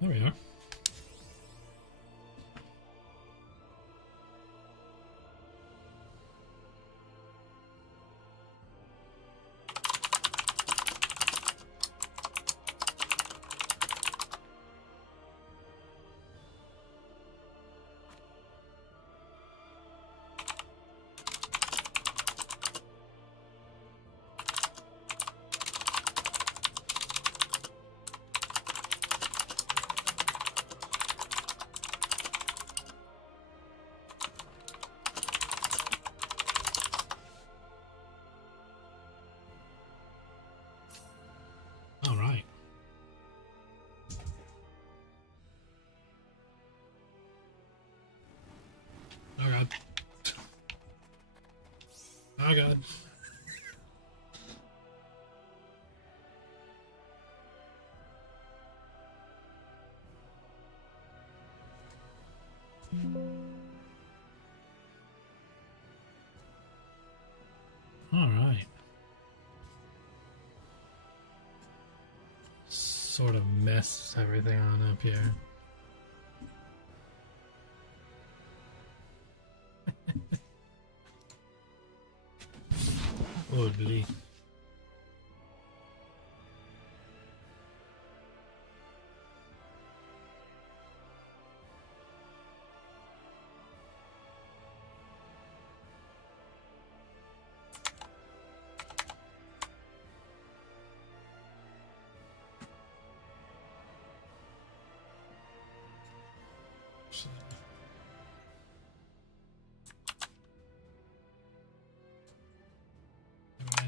There we are. All right. Oh god. Oh god. All right. Sort of mess everything on up here. Ugly.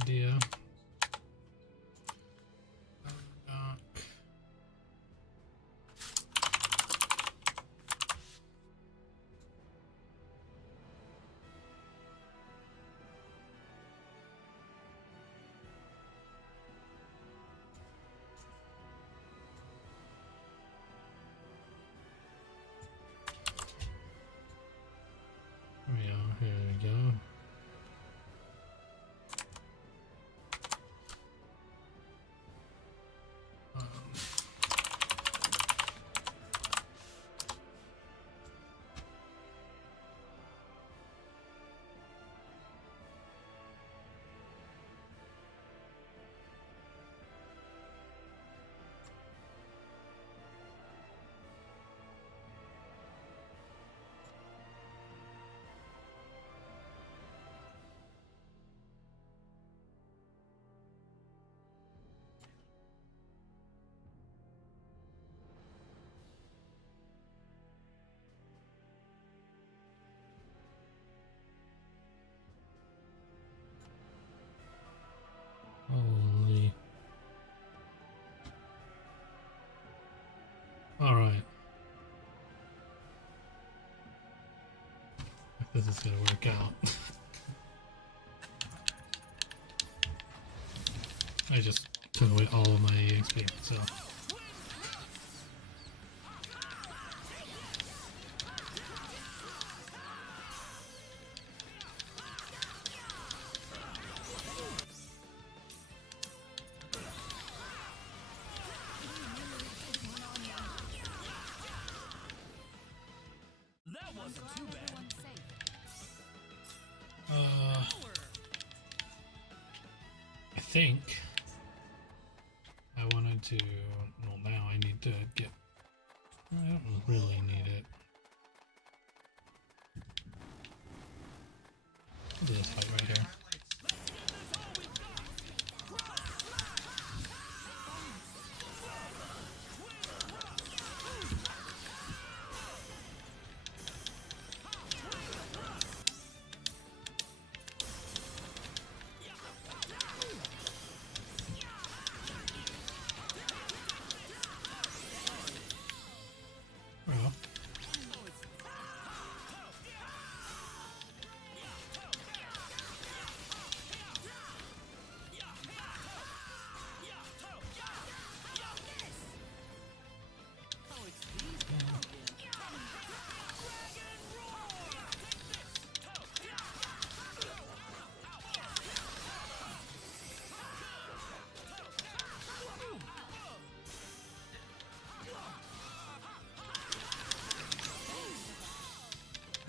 Idea. Here we go. Holy. All right. If this is gonna work out. I just took away all of my EXP, so. I think I wanted to, well now I need to get, I don't really need it. I'll do this fight right here. Well,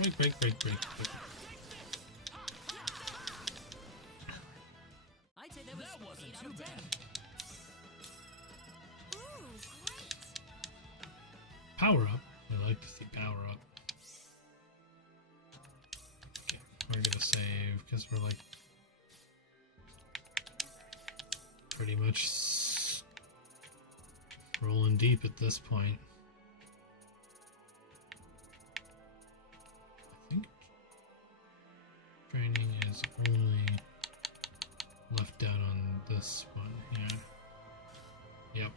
Break. I'd say that wasn't too bad. Ooh, great. Power up. I like to see power up. Okay, we're gonna save because we're like pretty much rolling deep at this point. I think training is only left out on this one here. Yep.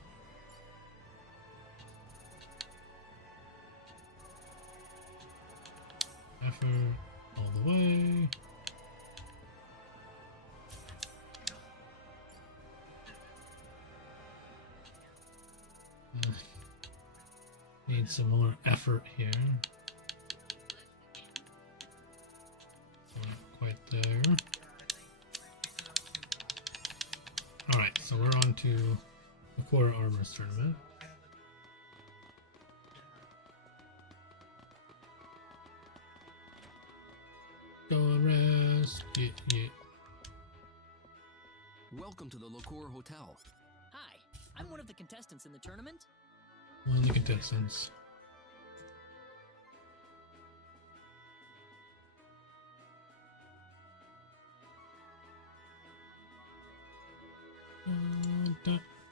Effort all the way. Need some more effort here. Not quite there. Alright, so we're on to the Quarter Armors tournament. Go rest. Yeah. Welcome to the Liqueur Hotel. Hi, I'm one of the contestants in the tournament. One of the contestants.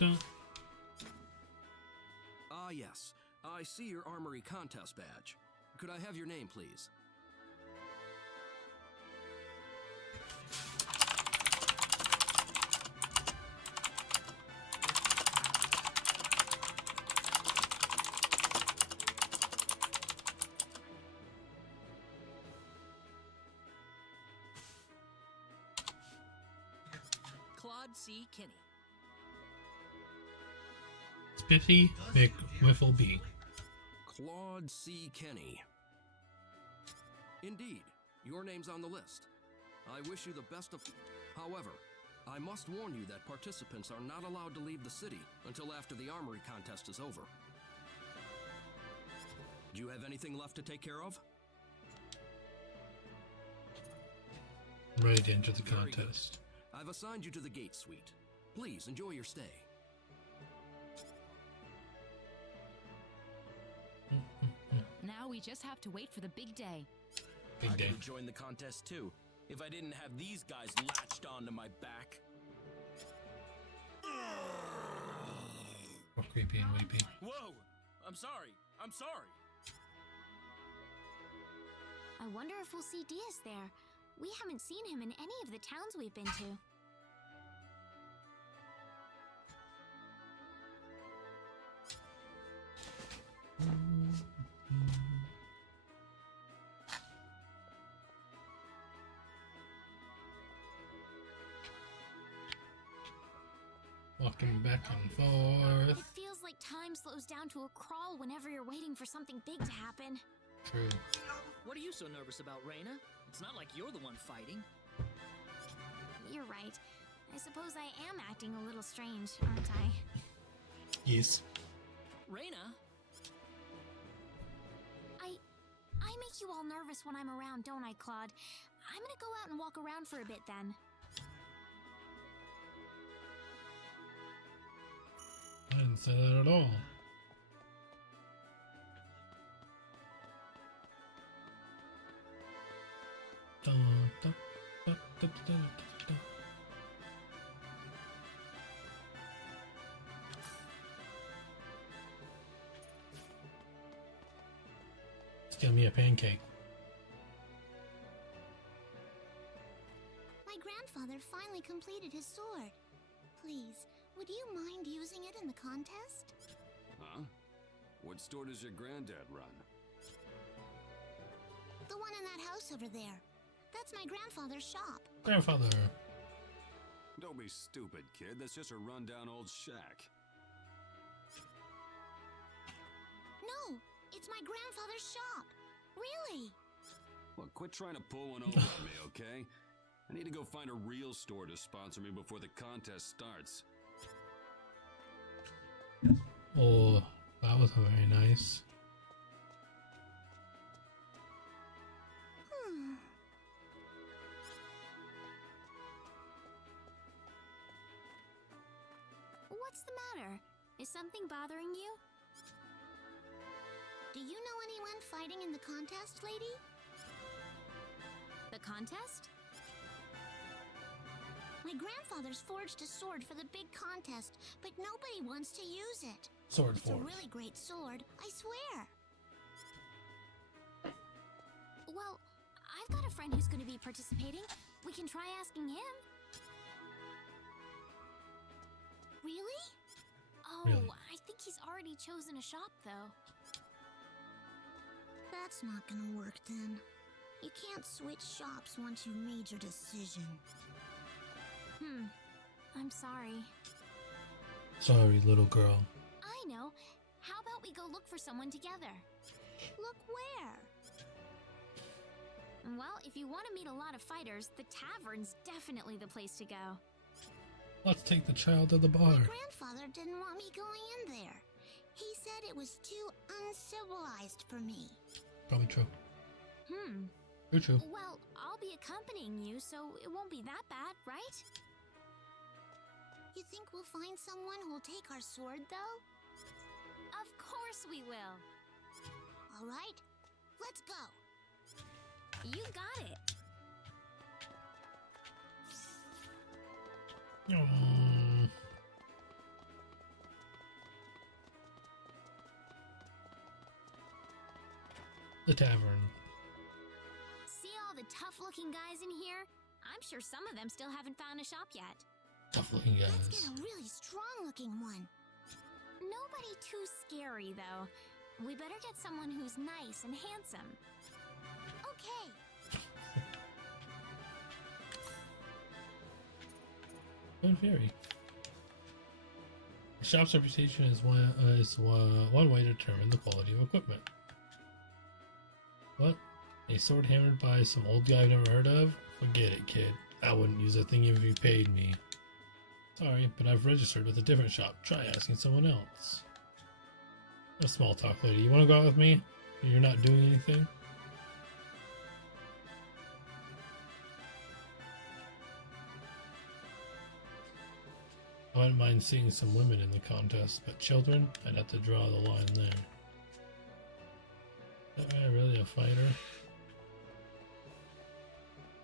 Dun. Ah, yes. I see your armory contest badge. Could I have your name, please? Claude C. Kinney. Spiffy McWiffleby. Claude C. Kenny. Indeed, your name's on the list. I wish you the best of... However, I must warn you that participants are not allowed to leave the city until after the armory contest is over. Do you have anything left to take care of? Ready to enter the Very good. contest. I've assigned you to the gate suite. Please enjoy your stay. Now we just have to wait for the big day. Big I day. could have joined the contest too, if I didn't have these guys latched onto my back. Or creepy and weepy. Whoa! I'm sorry. I wonder if we'll see Diaz there. We haven't seen him in any of the towns we've been to. Walking back and It forth. feels like time slows down to a crawl whenever you're waiting for something big to happen. True. What are you so nervous about, Reina? It's not like you're the one fighting. You're right. I suppose I am acting a little strange, aren't I? Yes. Reina? I make you all nervous when I'm around, don't I, Claude? I'm gonna go out and walk around for a bit then. I didn't say that at all. Dun, dun, dun, dun, dun, dun. Steal me a pancake. My grandfather finally completed his sword. Please, would you mind using it in the contest? Huh? What store does your granddad run? The one in that house over there. That's my grandfather's shop. Grandfather. Don't be stupid, kid. That's just a rundown old shack. No, it's my grandfather's shop. Really? Look, quit trying to pull one over on me, okay? I need to go find a real store to sponsor me before the contest starts. Oh, that was very nice. What's the matter? Is something bothering you? Do you know anyone fighting in the contest, lady? The contest? My grandfather's forged a sword for the big contest, but nobody wants to use it. Sword It's a forge. really great sword, I swear. Well, I've got a friend who's going to be participating. We can try asking him. Really? Oh, Really? I think he's already chosen a shop, though. That's not gonna work, then. You can't switch shops once you've made your decision. I'm sorry. Sorry, little girl. I know. How about we go look for someone together? Look where? Well, if you want to meet a lot of fighters, the tavern's definitely the place to go. Let's take the child to the bar. My grandfather didn't want me going in there. He said it was too uncivilized for me. Probably true. True. Well, I'll be accompanying you, so it won't be that bad, right? You think we'll find someone who'll take our sword, though? Of course we will. All right, let's go. You got it. The tavern. See all the tough-looking guys in here? I'm sure some of them still haven't found a shop yet. Tough looking Let's guys. get a really strong-looking one. Nobody too scary, though. We better get someone who's nice and handsome. Okay. Good fairy. The shop's reputation is one way to determine the quality of equipment. What? A sword hammered by some old guy I've never heard of? Forget it, kid. I wouldn't use a thing if you paid me. Sorry, but I've registered with a different shop. Try asking someone else. A small talk lady. You want to go out with me? You're not doing anything? I wouldn't mind seeing some women in the contest, but children? I'd have to draw the line there. Is that guy really a fighter?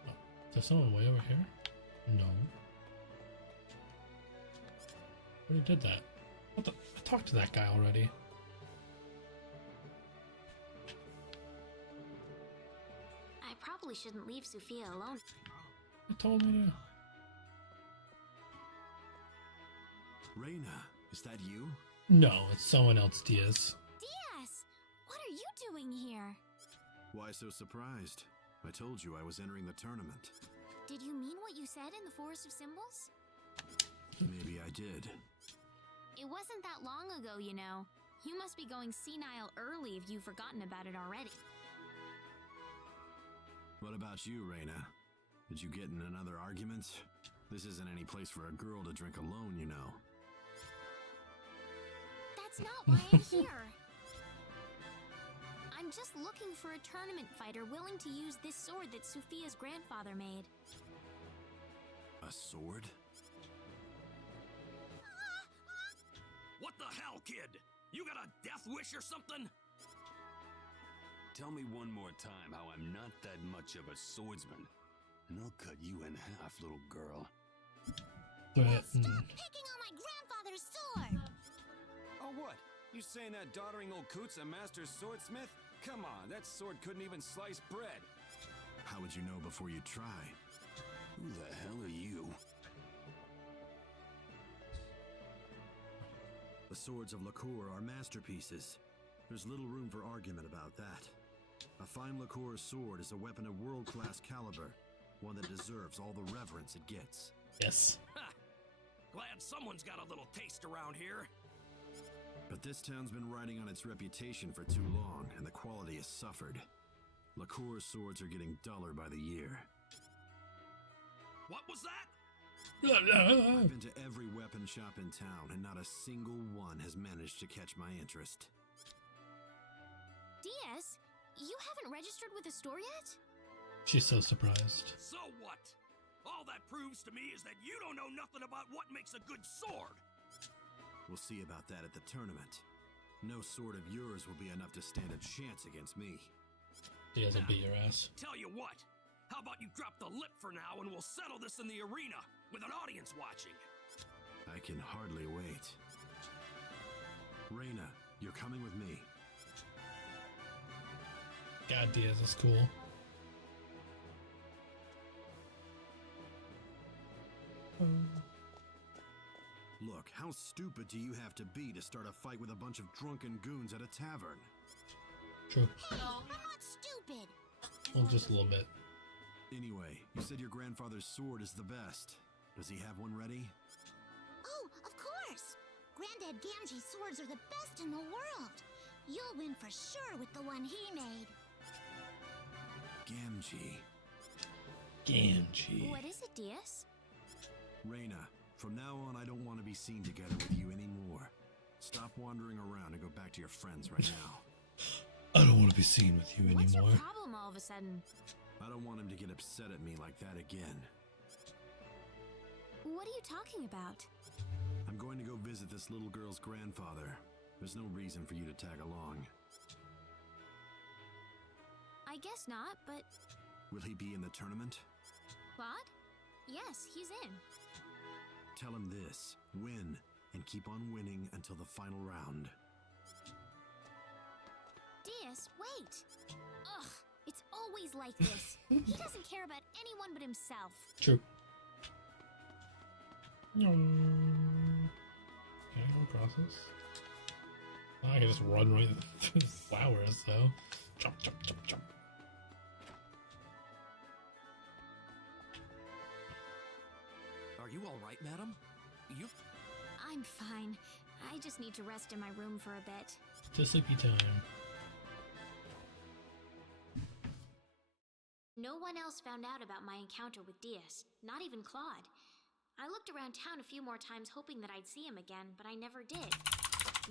Oh, is there someone way over here? No. Already did that. What the? I talked to that guy already. I probably shouldn't leave Sophia alone. I told me to. Reina, is that you? No, it's someone else, Diaz. Diaz! What are you doing here? Why so surprised? I told you I was entering the tournament. Did you mean what you said in the Forest of Symbols? Maybe I did. It wasn't that long ago, you know. You must be going senile early if you've forgotten about it already. What about you, Reina? Did you get in another argument? This isn't any place for a girl to drink alone, you know. That's not why I'm here. I'm just looking for a tournament fighter willing to use this sword that Sophia's grandfather made. A sword? What the hell, kid? You got a death wish or something? Tell me one more time how I'm not that much of a swordsman, and I'll cut you in half, little girl. Threaten. Stop picking on my grandfather's sword! Oh, what? You saying that doddering old coot's a master swordsmith? Come on, that sword couldn't even slice bread. How would you know before you try? Who the hell are you? The swords of Lacour are masterpieces. There's little room for argument about that. A fine Lacour sword is a weapon of world-class caliber, one that deserves all the reverence it gets. Yes. Ha! Glad someone's got a little taste around here. But this town's been riding on its reputation for too long, and the quality has suffered. Lacour's swords are getting duller by the year. What was that? I've been to every weapon shop in town, and not a single one has managed to catch my interest. Diaz, you haven't registered with the store yet? She's so surprised. So what? All that proves to me is that you don't know nothing about what makes a good sword. We'll see about that at the tournament. No sword of yours will be enough to stand a chance against me. Diaz will beat your ass. Tell you what, how about you drop the lip for now and we'll settle this in the arena with an audience watching? I can hardly wait. Reina, you're coming with me. God, Diaz is cool. Look, how stupid do you have to be to start a fight with a bunch of drunken goons at a tavern? True. Hey, I'm not stupid. Well, just a little bit. Anyway, you said your grandfather's sword is the best. Does he have one ready? Oh, of course. Granddad Gamgee's swords are the best in the world. You'll win for sure with the one he made. Gamgee. Gamgee. What is it, Diaz? Reina, from now on I don't want to be seen together with you anymore. Stop wandering around and go back to your friends right now. I don't want to be seen with you What's anymore. your problem all of a sudden? I don't want him to get upset at me like that again. What are you talking about? I'm going to go visit this little girl's grandfather. There's no reason for you to tag along. I guess not, but... Will he be in the tournament? Claude? Yes, he's in. Tell him this. Win, and keep on winning until the final round. Diaz, wait! Ugh, it's always like this. He doesn't care about anyone but himself. True. Okay, no process. I can just run right through the flowers, though. Jump, jump, jump, jump. Are you all right, madam? You... I'm fine. I just need to rest in my room for a bit. To sleepy time. No one else found out about my encounter with Diaz, not even Claude. I looked around town a few more times hoping that I'd see him again, but I never did.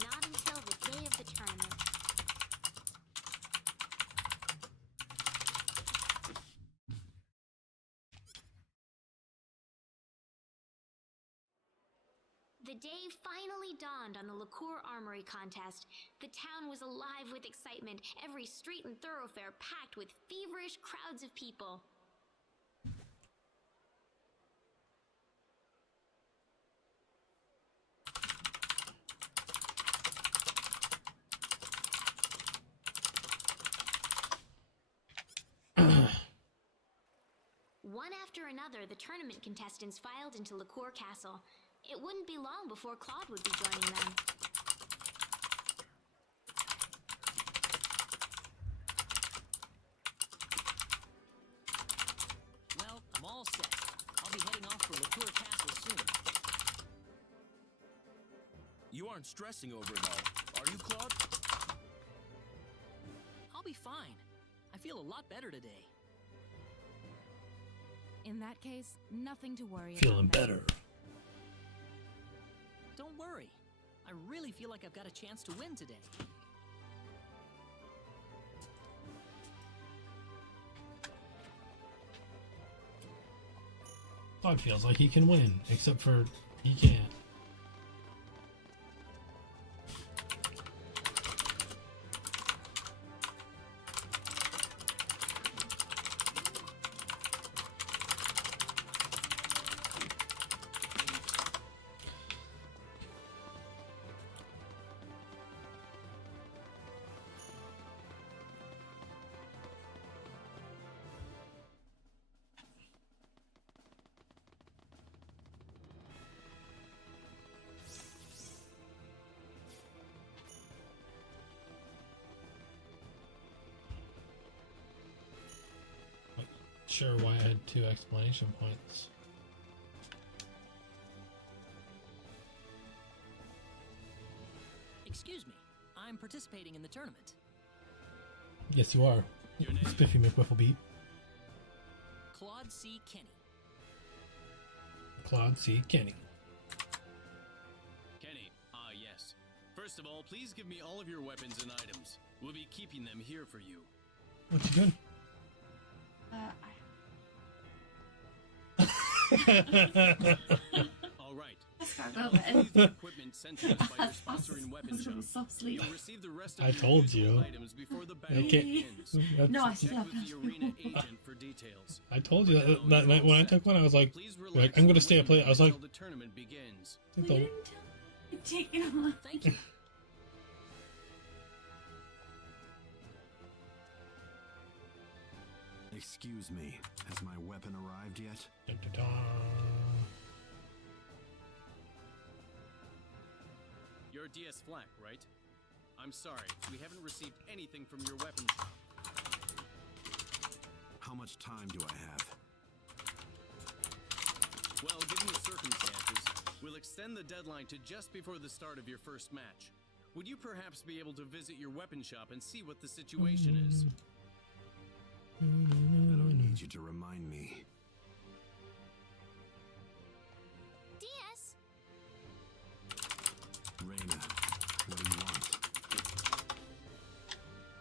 Not until the day of the tournament. The day finally dawned on the Liqueur Armory contest. The town was alive with excitement, every street and thoroughfare packed with feverish crowds of people. One after another, the tournament contestants filed into Liqueur Castle. It wouldn't be long before Claude would be joining them. Well, I'm all set. I'll be heading off for Liqueur Castle soon. You aren't stressing over it all, are you, Claude? I'll be fine. I feel a lot better today. In that case, nothing to worry Feeling about. then. better. Don't worry. I really feel like I've got a chance to win today. Claude feels like he can win, except for he can't. Sure why I had 2 exclamation points. Excuse me. I'm participating in the tournament. Yes, you are. Spiffy McWifflebeat. Claude C. Kenny. Claude C. Kenny. Kenny, yes. First of all, please give me all of your weapons and items. We'll be keeping them here for you. What you doing? All right. I will Receive then. the equipment sent to us by your sponsoring weapon That's gonna shop. be so sweet. You'll receive the rest of I your told usable you. items before the battle can't- begins. No, I Check still have with the arena agent for details. I told you that night when I took one, I was like, Please like, I'm gonna stay up late. I was like, until the tournament begins. I We thought- didn't tell you to take it on. Thank you. Excuse me, has my weapon arrived yet? dun, dun, dun. You're DS Flak, right? I'm sorry, we haven't received anything from your weapon shop. How much time do I have? Well, given the circumstances, we'll extend the deadline to just before the start of your first match. Would you perhaps be able to visit your weapon shop and see what the situation is? I don't need you to remind me. DS, Reina, what do you want?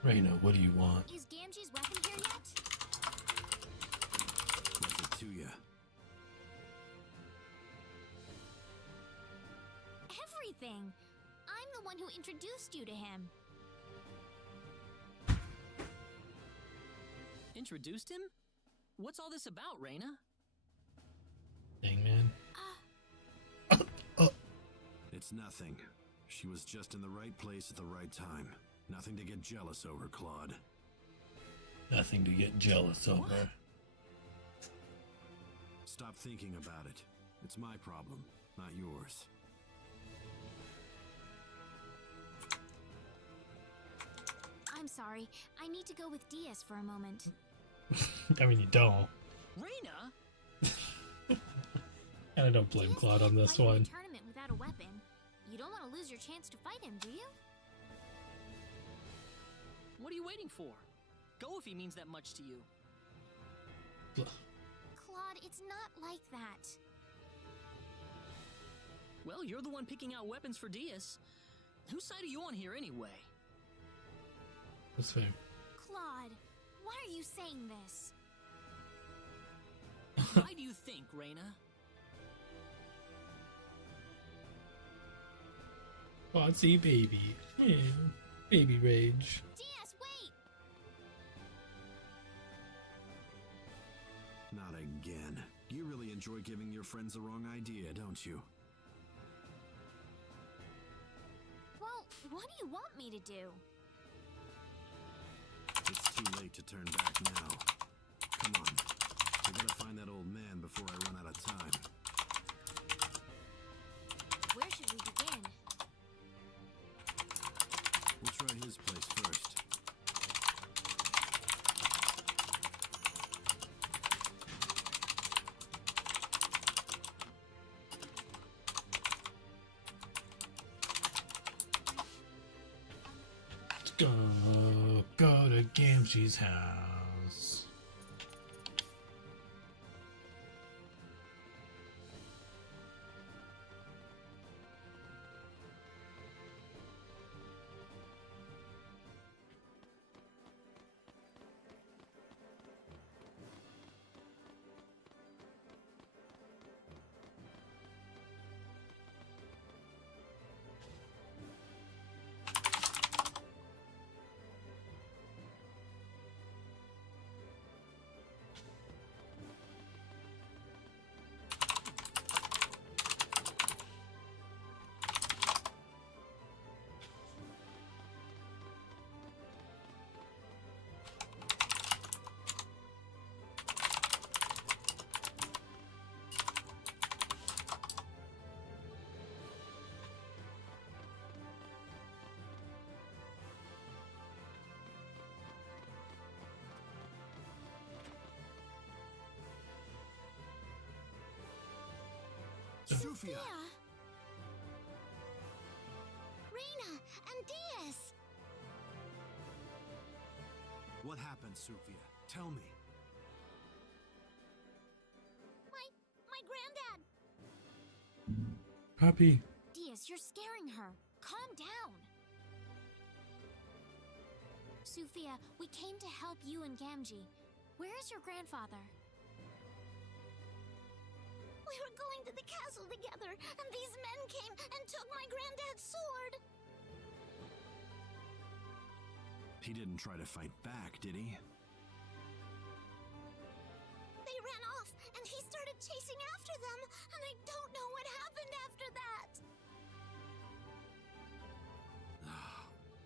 Reina, what do you want? is Gamgee's weapon here yet? What's it to you? Everything. I'm the one who introduced you to him. Introduced him? What's all this about, Reina? Dang, man. It's nothing. She was just in the right place at the right time. Nothing to get jealous over, Claude. Nothing to get jealous over. Stop thinking about it. It's my problem, not yours. I'm sorry. I need to go with DS for a moment. I mean, you don't. Reina? And I don't blame DS Claude on can't this fight in one. the tournament without a weapon. You don't want to lose your chance to fight him, do you? What are you waiting for? Go if he means that much to you. Claude, it's not like that. Well, you're the one picking out weapons for Diaz. Whose side are you on here anyway? That's fair. Claude, why are you saying this? Why do you think, Reina? Foxy baby. Yeah. Baby rage. DS, wait! Not again. You really enjoy giving your friends the wrong idea, don't you? Well, what do you want me to do? It's too late to turn back now. Come on. I gotta find that old man before I run out of time. Where should we begin? We'll try his place first. Let's go to Gamgee's house. Sophia! Reina and Diaz! What happened, Sophia? Tell me. My granddad! Puppy. Diaz, you're scaring her. Calm down. Sophia, we came to help you and Gamgee. Where is your grandfather? We were going to the castle together, and these men came and took my granddad's sword. He didn't try to fight back, did he? They ran off, and he started chasing after them, and I don't know what happened after that.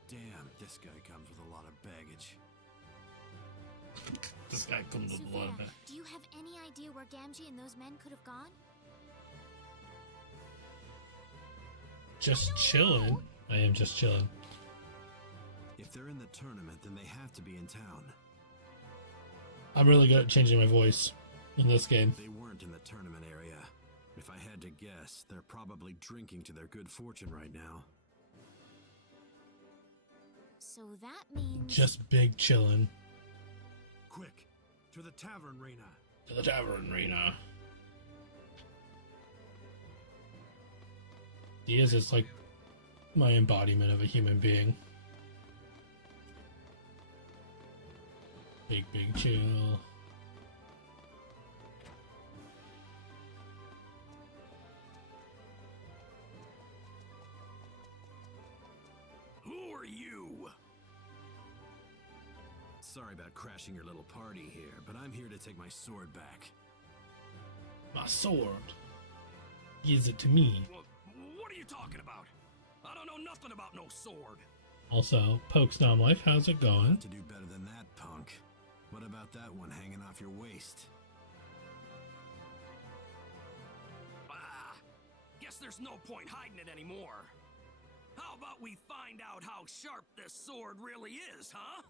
Damn, this guy comes with a lot of baggage. This guy comes with a lot of Sophia, that. do you have any idea where Gamgee and those men could have gone? Just chilling. I am just chilling. If they're in the tournament, then they have to be in town. I'm really good at changing my voice in this game. They weren't in the tournament area. If I had to guess, they're probably drinking to their good fortune right now. So that means... Just big chilling. Quick, to the tavern, Reina. To the tavern, Reina. Diaz is like my embodiment of a human being. Big chill. Who are you? Sorry about crashing your little party here, but I'm here to take my sword back. My sword. Gives it to me. What are you talking about? I don't know nothing about no sword. Also, Pokesnom Life, how's it going? To do better than that, punk. What about that one hanging off your waist? Ah, guess there's no point hiding it anymore. How about we find out how sharp this sword really is, huh?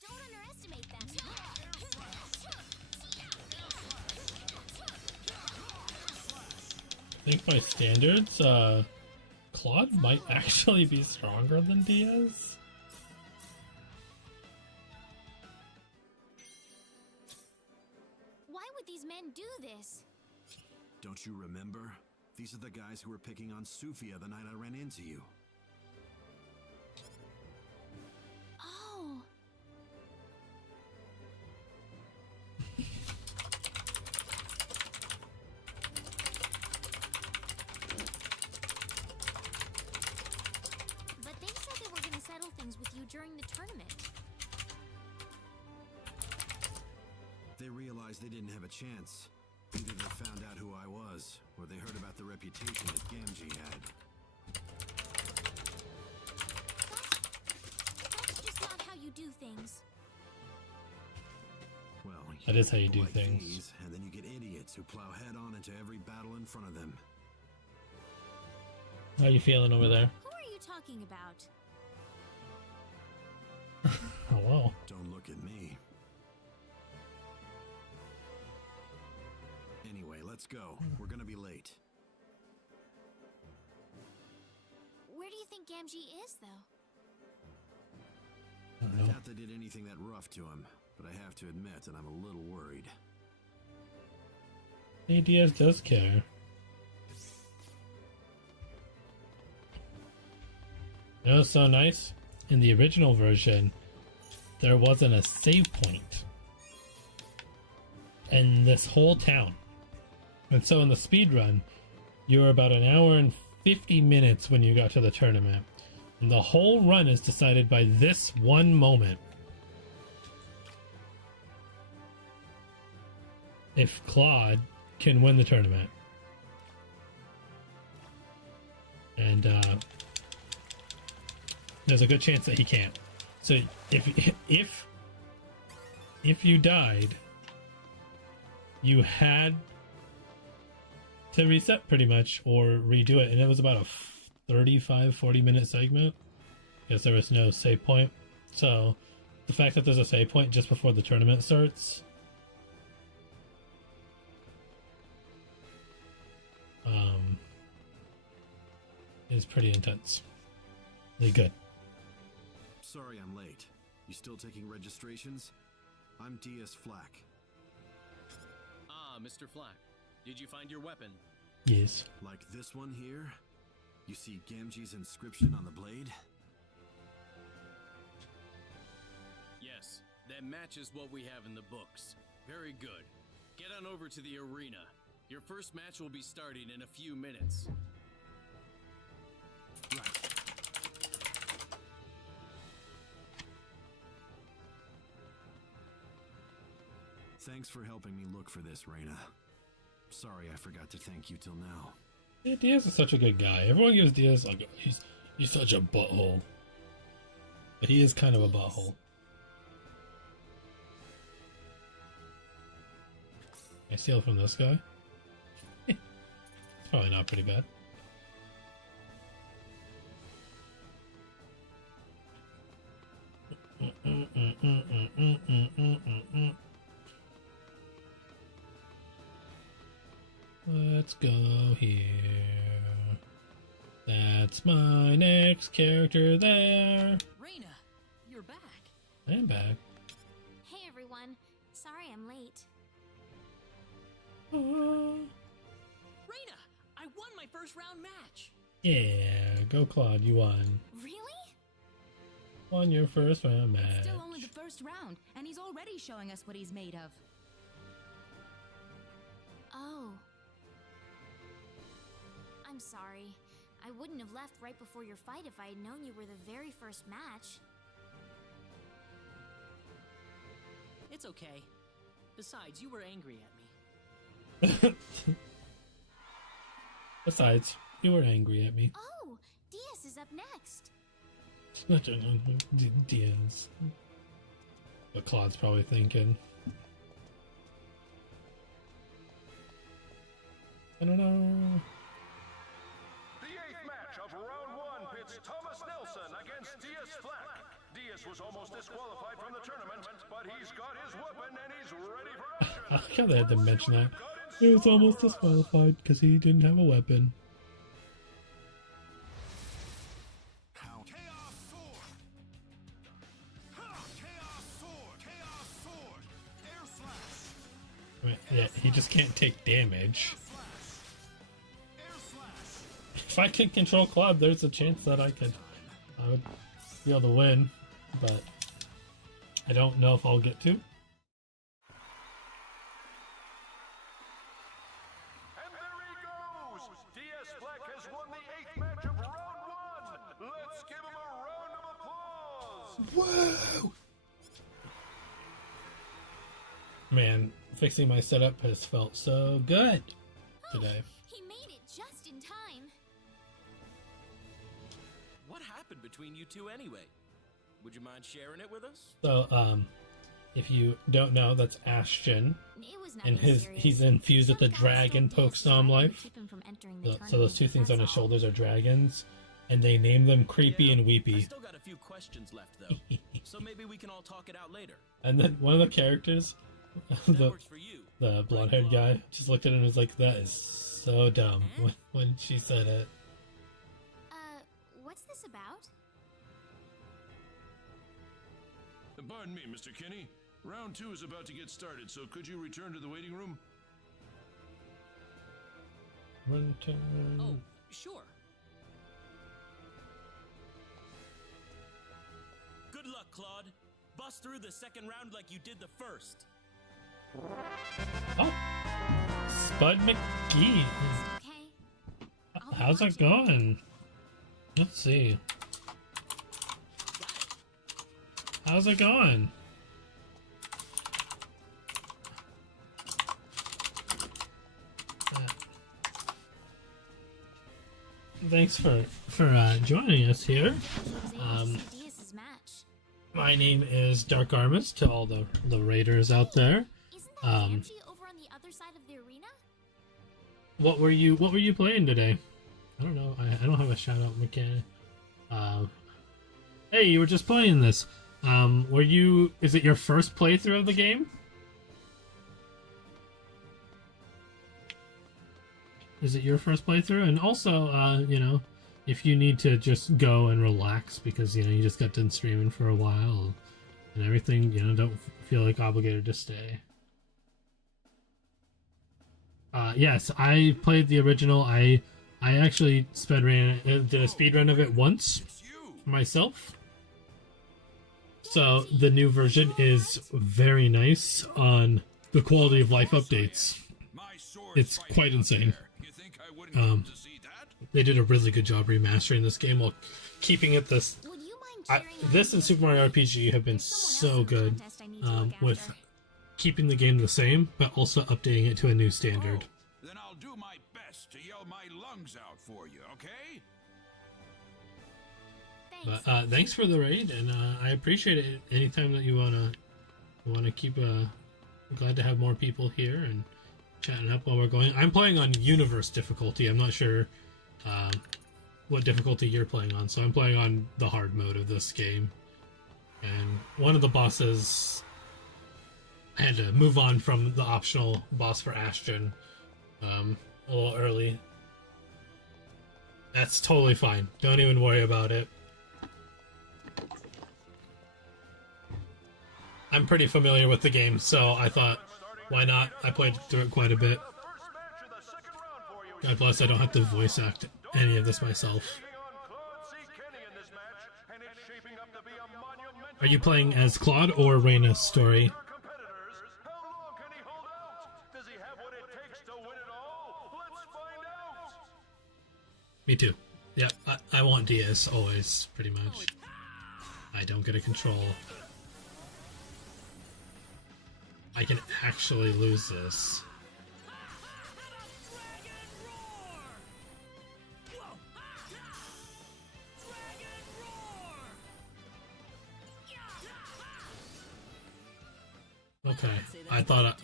Don't underestimate them. I think by standards, Claude might actually be stronger than Diaz. Why would these men do this? Don't you remember? These are the guys who were picking on Sophia the night I ran into you. Oh. But they said they were going to settle things with you during the tournament. They realized they didn't have a chance. Either they found out who I was, or they heard about the reputation that Gamgee had. That's just not how you do things. Well, That is how you do like things. these, and then you get idiots who plow head-on into every battle in front of them. How you feeling over there? Who are you talking about? Hello. Don't look at me. Anyway, let's go. We're gonna be late. Where do you think Gamgee is, though? I don't I know. doubt they did anything that rough to him, but I have to admit that I'm a little worried. Hey, Diaz does care. You know what's so nice? In the original version, there wasn't a save point in this whole town. And so in the speed run, you were about an hour and 50 minutes when you got to the tournament. And the whole run is decided by this one moment. If Claude can win the tournament. And there's a good chance that he can't. So if you died, you had to reset pretty much or redo it, and it was about a 35-40 minute segment because there was no save point. So the fact that there's a save point just before the tournament starts is pretty intense. Really good. Sorry I'm late. You still taking registrations? I'm Diaz Flack. Ah, Mr. Flack. Did you find your weapon? Yes. Like this one here? You see Gamgee's inscription on the blade? Yes, that matches what we have in the books. Very good. Get on over to the arena. Your first match will be starting in a few minutes. Right. Thanks for helping me look for this, Reina. Sorry I forgot to thank you till now. Yeah, Diaz is such a good guy. Everyone gives Diaz like he's such a butthole, but he is kind of a butthole. Can I steal from this guy? It's probably not pretty bad. Let's go here. That's my next character there. Reina, you're back. I am back. Hey everyone. Sorry I'm late. Reina, I won my first round match. Yeah, go Claude, you won. Really? Won your first round match. It's still only the first round, and he's already showing us what he's made of. Oh. I'm sorry. I wouldn't have left right before your fight if I had known you were the very first match. It's okay. Besides, you were angry at me. Besides, you were angry at me. Oh, Diaz is up next. Diaz. What Claude's probably thinking. I don't know. The 8th match of round 1 pits Thomas Nelson against Diaz Flack. Diaz was almost disqualified from the tournament, but he's got his weapon and he's ready for action. I like how they had to mention that. He was almost disqualified because he didn't have a weapon. Chaos Sword! Chaos Sword! Chaos Sword! Air Slash! I mean, yeah, he just can't take damage. Air Slash! If I could control Claude, there's a chance that I would be able to win, but I don't know if I'll get to. And there he goes! Diaz Flack has won the 8th match of round 1! Let's give him a round of applause! Whoa! Man, fixing my setup has felt so good today. He made it just in time. What happened between you two anyway? Would you mind sharing it with us? So, if you don't know, that's Ashton, It was and nothing serious. he's infused with the Some guys dragon told Diaz to Pokestorm try to life. keep him from entering the So those two tournament, things on his that's all. shoulders are dragons, and they name them Creepy and I Weepy. still got a few questions left though, so maybe we can all talk it out later. And then one of the characters, That the works for you. blonde-haired guy, just looked at him and was like, "That is so dumb." When she said it. What's this about? Pardon me, Mr. Kinney. Round 2 is about to get started, so could you return to the waiting room? Return. Oh, sure. Good luck, Claude. Bust through the second round like you did the first. Oh, Spud McGee. Okay. I'll be How's it watching. going? Let's see. How's it going? Thanks for joining us here. I was able to see Diaz's match. My name is Dark Armus to all the raiders out there. Isn't that Banshee over on the other side of the arena? What were you playing today? I don't know. I don't have a shout out mechanic. Hey, you were just playing this. Is it your first playthrough of the game? Is it your first playthrough? And also, if you need to just go and relax because, you just got done streaming for a while and everything, don't feel like obligated to stay. Yes, I played the original. I actually did a speedrun of it once myself. So the new version is very nice on the quality of life updates. It's quite insane. They did a really good job remastering this game while keeping it this. This and Super Mario RPG have been so good with keeping the game the same, but also updating it to a new standard. Then I'll do my best to yell my lungs out for you, okay? But thanks for the raid, and I appreciate it. Anytime that you wanna keep glad to have more people here and chatting up while we're going. I'm playing on Universe difficulty. I'm not sure what difficulty you're playing on, so I'm playing on the hard mode of this game. And one of the bosses, I had to move on from the optional boss for Ashton a little early. That's totally fine. Don't even worry about it. I'm pretty familiar with the game, so I thought, why not? I played through it quite a bit. God bless, I don't have to voice act any of this myself. Are you playing as Claude or Reyna's story? Me too. Yeah, I want Diaz always, pretty much. I don't get a control. I can actually lose this. Okay, I thought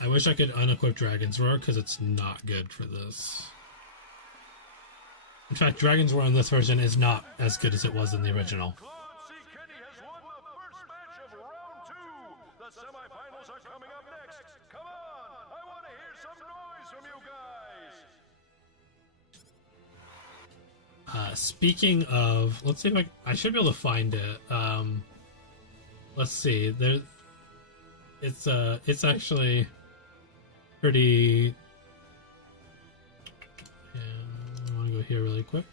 I wish I could unequip Dragon's Roar because it's not good for this. In fact, Dragon's Roar in this version is not as good as it was in the original. Speaking of, let's see if I should be able to find it. Let's see. There, it's actually pretty. I want to go here really quick.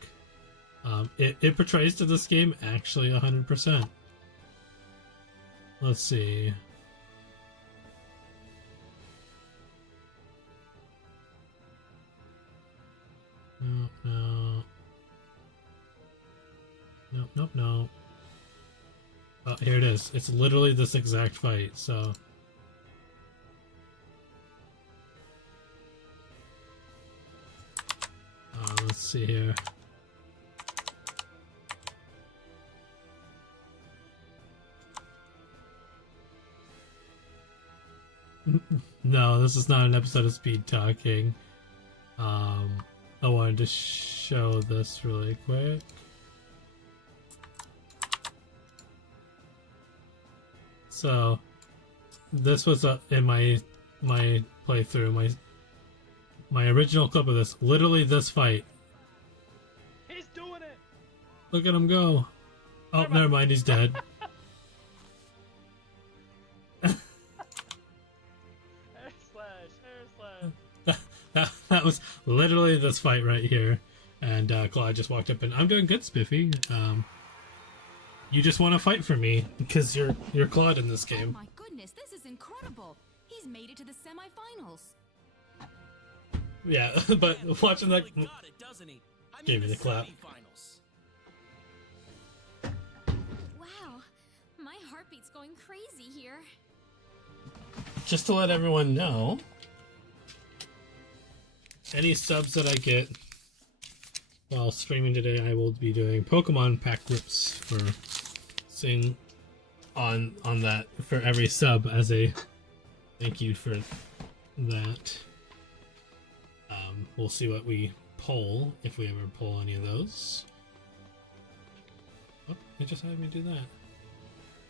It portrays to this game actually 100%. Let's see. No. Oh, here it is. It's literally this exact fight, so... let's see here. No, this is not an episode of Speed Talking. I wanted to show this really quick. So, this was in my playthrough, my original clip of this. Literally this fight. He's doing it. Look at him go. Oh, never mind, he's dead. Air slash. That was literally this fight right here. And Claude just walked up and, I'm doing good, Spiffy. You just want to fight for me because you're Claude in this game. Oh my goodness, this is incredible. He's made it to the semifinals. Yeah, but watching that gave me the clap. Wow, my heartbeat's going crazy here. Just to let everyone know, any subs that I get while streaming today, I will be doing Pokemon pack rips for seeing on that for every sub as a thank you for that. We'll see what we pull if we ever pull any of those. Oh, they just had me do that.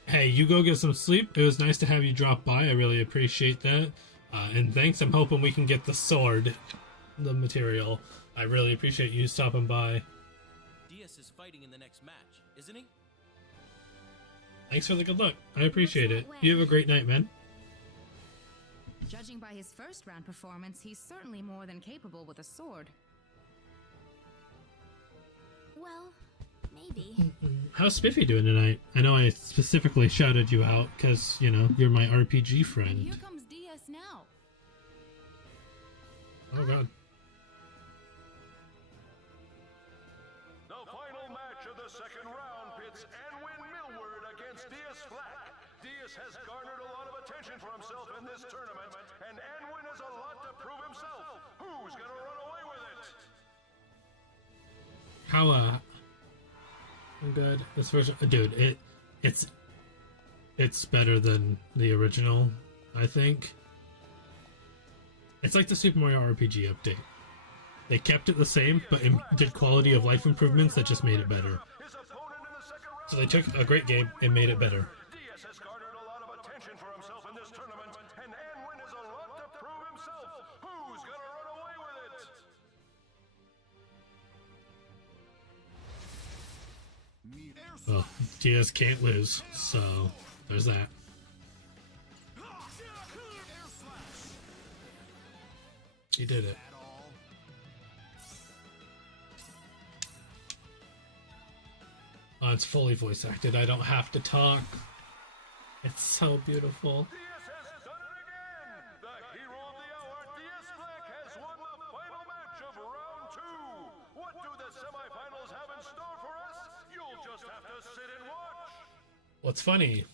Hey, you go get some sleep. It was nice to have you drop by. I really appreciate that. And thanks. I'm hoping we can get the sword, the material. I really appreciate you stopping by. Diaz is fighting in the next match, isn't he? Thanks for the good luck. I appreciate it. You have a great night, man. Judging by his first round performance, he's certainly more than capable with a sword. Well, Maybe. How's Spiffy doing tonight? I know I specifically shouted you out because, you know, you're my RPG friend. Here comes DS now. Oh god. The final match of the second round pits Anwin Millward against Diaz Flack. Diaz has garnered a lot of attention for himself in this tournament, and Anwin has a lot to prove himself. Who's gonna run away with it? How I'm good. This version, dude, it's better than the original, I think. It's like the Super Mario RPG update. They kept it the same, but did quality of life improvements that just made it better. So they took a great game and made it better. Diaz has garnered a lot of attention for himself in this tournament, and Anwin has a lot to prove himself. Who's gonna run away with it? Well, Diaz can't lose, so there's that. He did it. Oh, it's fully voice acted. I don't have to talk. It's so beautiful. Diaz has done it again! The hero of the hour, Diaz Flack, has won the final match of round 2! What do the semifinals have in store for us? You'll just have to sit and watch! What's funny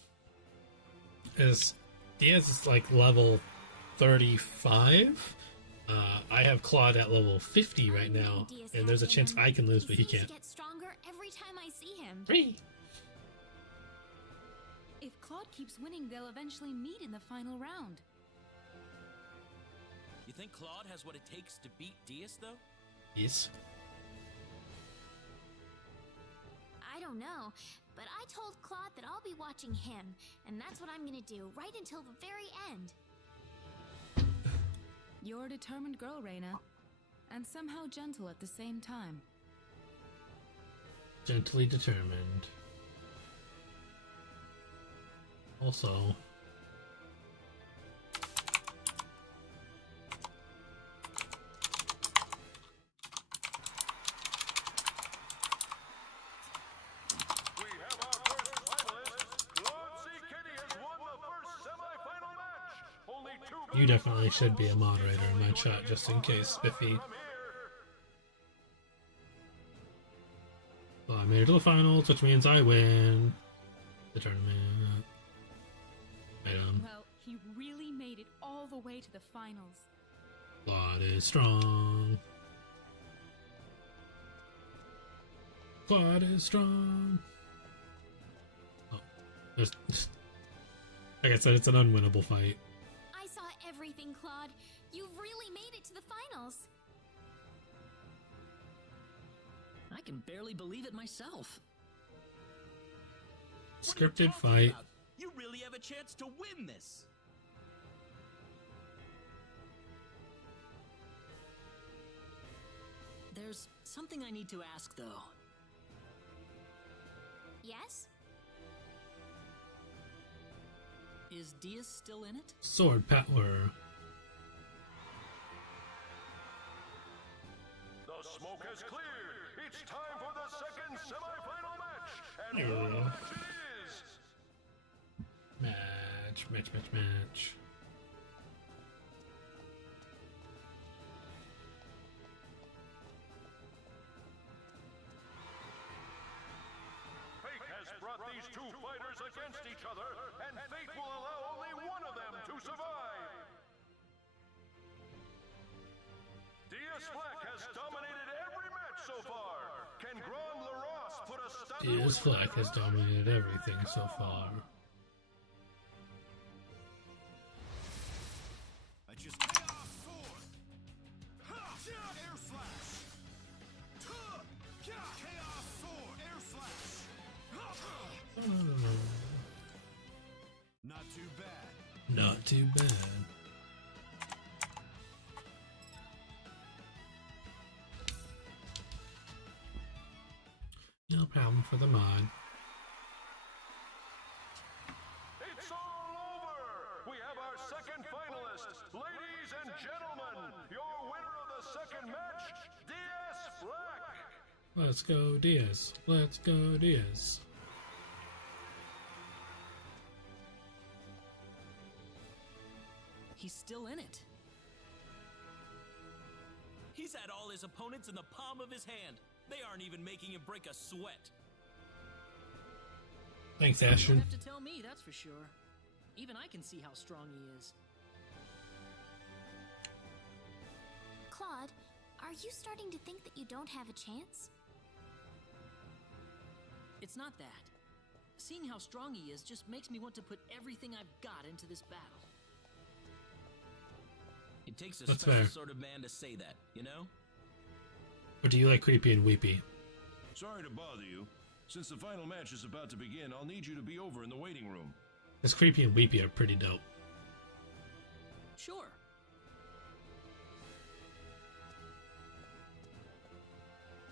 is Diaz is like level 35. I have Claude at level 50 right now, and there's a chance I can lose, but he can't. Get stronger every time I see him. Free. If Claude keeps winning, they'll eventually meet in the final round. You think Claude has what it takes to beat Diaz, though? Yes. I don't know, but I told Claude that I'll be watching him, and that's what I'm gonna do right until the very end. You're a determined girl, Reina, and somehow gentle at the same time. Gently determined. Also, We have our first finalist. Claude C. Kitty has won the first semifinal match. Only 2 you definitely should be a moderator in my chat just in case Spiffy. Well, I made it to the finals, which means I win the tournament. Well, he really made it all the way to the finals. Claude is strong. Claude is strong. Oh, there's. Like I said, it's an unwinnable fight. I saw everything, Claude. You've really made it to the finals. I can barely believe it myself. Scripted fight. About? You really have a chance to win this. There's something I need to ask, though. Yes? Is Diaz still in it? Sword power. The smoke has cleared. It's time for the second semifinal match. And Yeah. what a match it is! Match. Fate has brought these two fighters against each other, and fate will allow only one of them to survive. Diaz Flack has dominated every match so far. Can Grand Larosse put a stop to Diaz his Flack has dominated everything so far. I just chaos sword. Air slash. Chaos sword. Air slash. Not too bad. Not too bad. No problem for the mod. It's all over! We have our second finalist. Ladies and gentlemen, your winner of the second match, Diaz Flack. Let's go, Diaz. Let's go, Diaz. He's still in it. He's had all his opponents in the palm of his hand. They aren't even making him break a sweat. Thanks, You don't Ashton. have to tell me, that's for sure. Even I can see how strong he is. Claude, are you starting to think that you don't have a chance? It's not that. Seeing how strong he is just makes me want to put everything I've got into this battle. It takes a That's special fair. sort of man to say that, you know? Or do you like creepy and weepy? Sorry to bother you. Since the final match is about to begin, I'll need you to be over in the waiting room. Because creepy and weepy are pretty dope. Sure.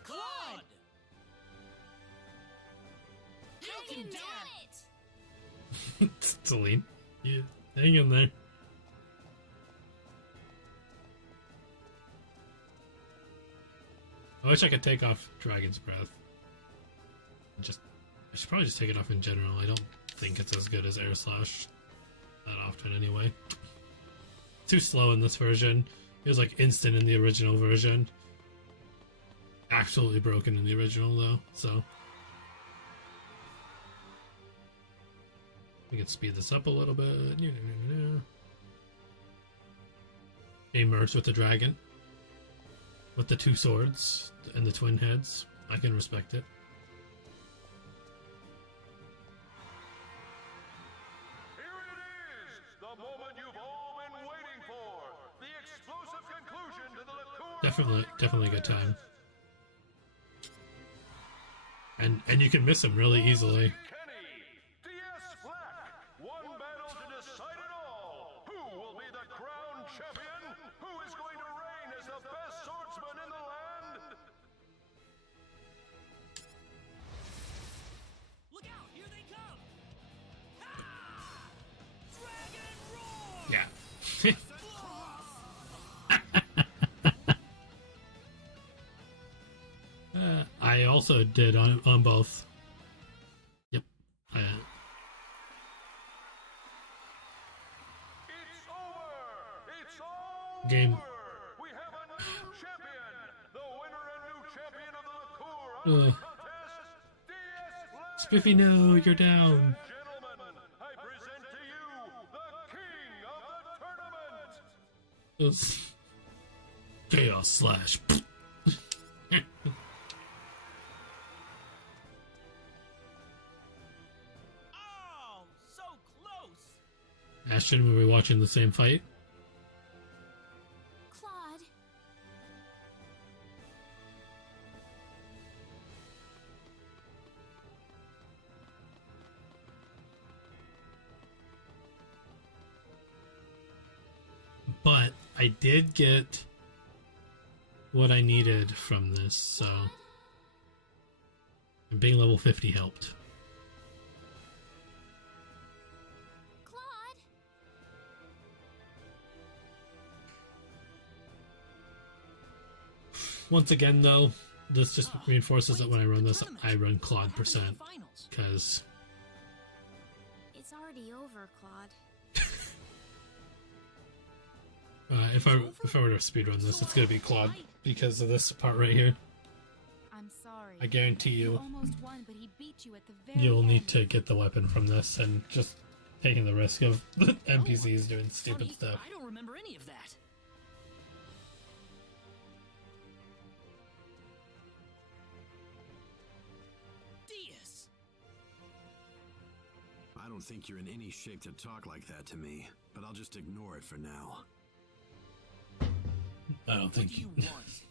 Claude! You can do it! Celine. Yeah, hang in there. I wish I could take off Dragon's Breath. I should probably just take it off in general. I don't think it's as good as Air Slash that often anyway. Too slow in this version. It was like instant in the original version. Absolutely broken in the original though, so. We can speed this up a little bit. A merge with the dragon. With the two swords and the twin heads. I can respect it. Here it is! The moment you've all been waiting for! The explosive conclusion to the liqueur... Definitely a good time. And you can miss him really easily. Kenny! DS Black! One battle to decide it all! Who will be the crowned champion? Who is going to reign as the best swordsman in the land? Look out! Here they come! Ha! Dragon roar! Yeah. I also did on both. Yep. It's over! It's all Game. over! We have a new champion! The winner and new champion of the liqueur Ugh. contest, DS Black! Spiffy, no, you're down. Gentlemen, I present to you the king of the tournament! It's Chaos Slash. Oh, so close! Ashton, were we watching the same fight? Claude, But I did get what I needed from this, so and being level 50 helped. Claude, Once again, though, this just reinforces that when I run this, I run Claude percent, Finals. because it's already over, Claude. if I were to speedrun this, it's gonna be Claude because of this part right here. I'm sorry. I guarantee you, almost won, but he beat you at the very you'll need end. to get the weapon from this and just taking the risk of NPCs doing stupid Funny, stuff. I don't remember any of that. Diaz! I don't think you're in any shape to talk like that to me, but I'll just ignore it for now. I don't What think do you want?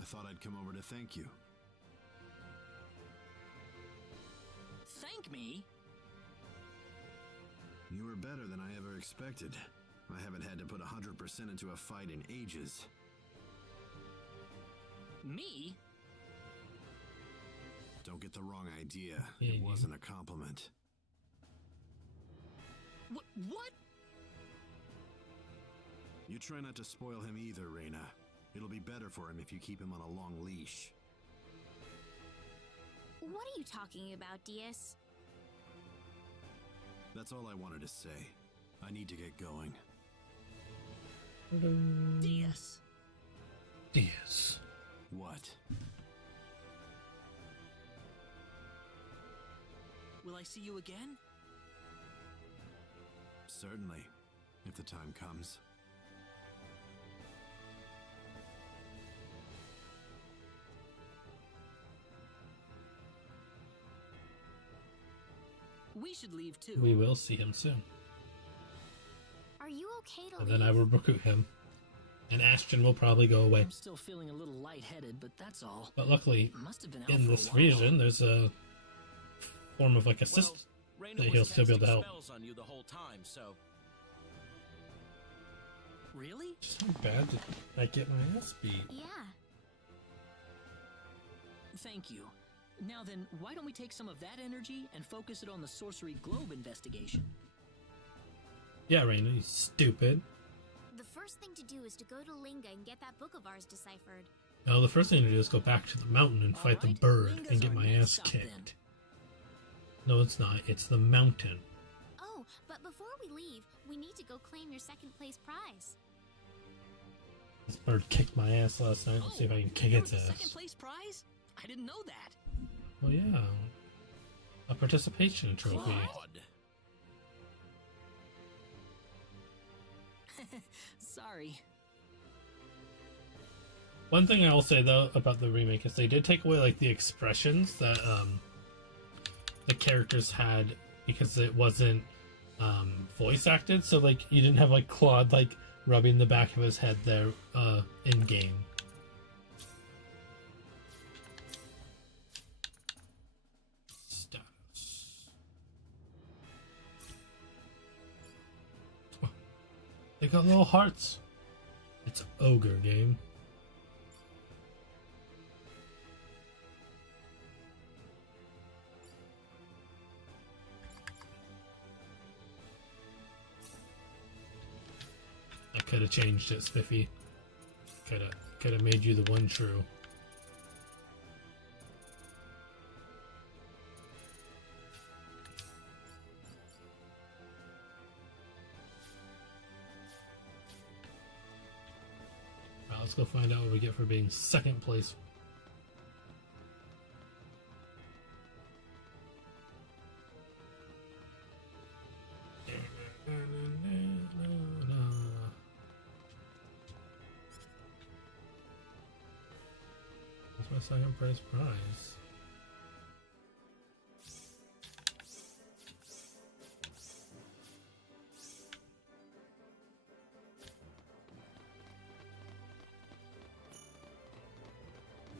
I thought I'd come over to thank you. Thank me? You were better than I ever expected. I haven't had to put 100% into a fight in ages. Me? Don't get the wrong idea. Yeah, It wasn't a compliment. What? You try not to spoil him either, Reina. It'll be better for him if you keep him on a long leash. What are you talking about, Diaz? That's all I wanted to say. I need to get going. Diaz. Diaz. What? Will I see you again? Certainly, if the time comes. We should leave too. We will see him soon. Are you okay to And leave? then I will recruit him. And Ashton will probably go away. I'm still feeling a little lightheaded, but that's all. But luckily, Must have been out in for a this while. region, there's a form of like assist Raina that was he'll still be able to casting help. spells on you the whole time, so Really? So bad that I get my ass beat. Yeah. Thank you. Now then, why don't we take some of that energy and focus it on the Sorcery Globe investigation? Yeah, Raina, you stupid. The first thing to do is to go to Linga and get that book of ours deciphered. No, the first thing to do is go back to the mountain and fight the Alright, bird Linga's and get our my next ass stop kicked. No, it's not. It's the mountain. Oh, but before we leave, we need to go claim your second place prize. This bird kicked my ass last night. Let's see if I can kick there its was a ass. second place prize? I didn't know that. Well, yeah. A participation trophy. Claude. Sorry. One thing I will say though about the remake is they did take away like the expressions that the characters had because it wasn't voice acted. So like you didn't have like Claude like rubbing the back of his head there in game. Status. Oh, they got little hearts. It's ogre game. I could have changed it, Spiffy. Could have made you the one true. Alright, let's go find out what we get for being second place. What's my second prize prize?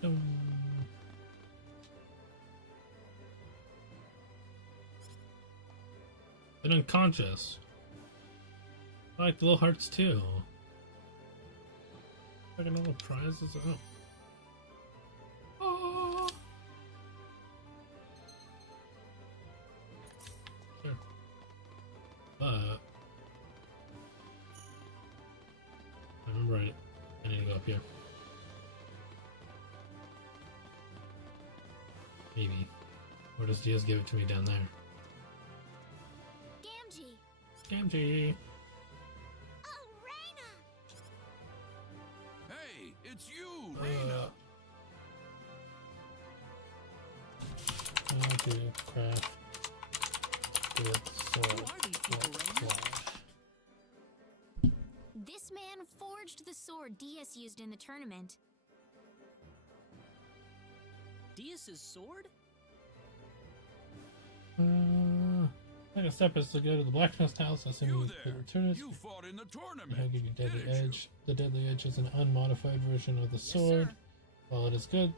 Dum. Been unconscious. I like the little hearts too. Like another prizes. Oh. Oh. Sure. But I remember I need to go up here. Maybe. Or does Diaz give it to me down there? Gamgee! Gamgee! Oh, Raina! Hey, it's you, Raina. How to craft good sword. Who are these people, Raina? This man forged the sword Diaz used in the tournament. Diaz's sword? Next step is to go to the blacksmith's house. Assuming You you there. return it. You fought in the He'll tournament. give you Deadly didn't you? Edge. The Deadly Edge is an unmodified version of the sword. sir. While it is good,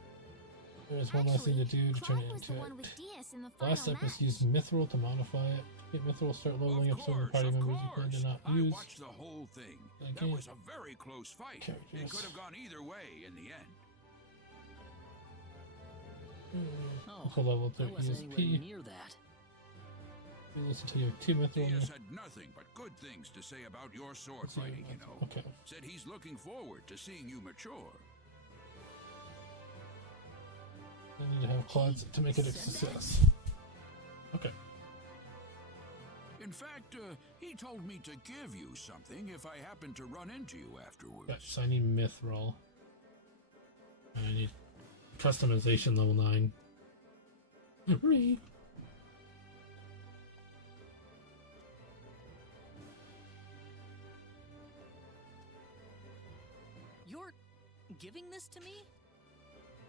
there is one last thing to do to turn Claude it was into the it. one with Diaz in the The final last step match. is to use Mithril to modify it. Get Mithril, start leveling up some of the party Of members you plan course. to not I use. watched the whole thing. I That can't- was a very close fight. It Characters. could have gone either way in the end. Oh, Also level I 30 wasn't anywhere ESP. near that. You listen to your two mithril. He has had nothing but good things to say about your sword fighting, you know. Okay. Said he's looking forward to seeing you mature. I need to have quads to make it a success. Okay. In fact, he told me to give you something if I happen to run into you afterwards. Yeah, so I need mithril. And I need customization level 9. Hooray! You're giving this to me?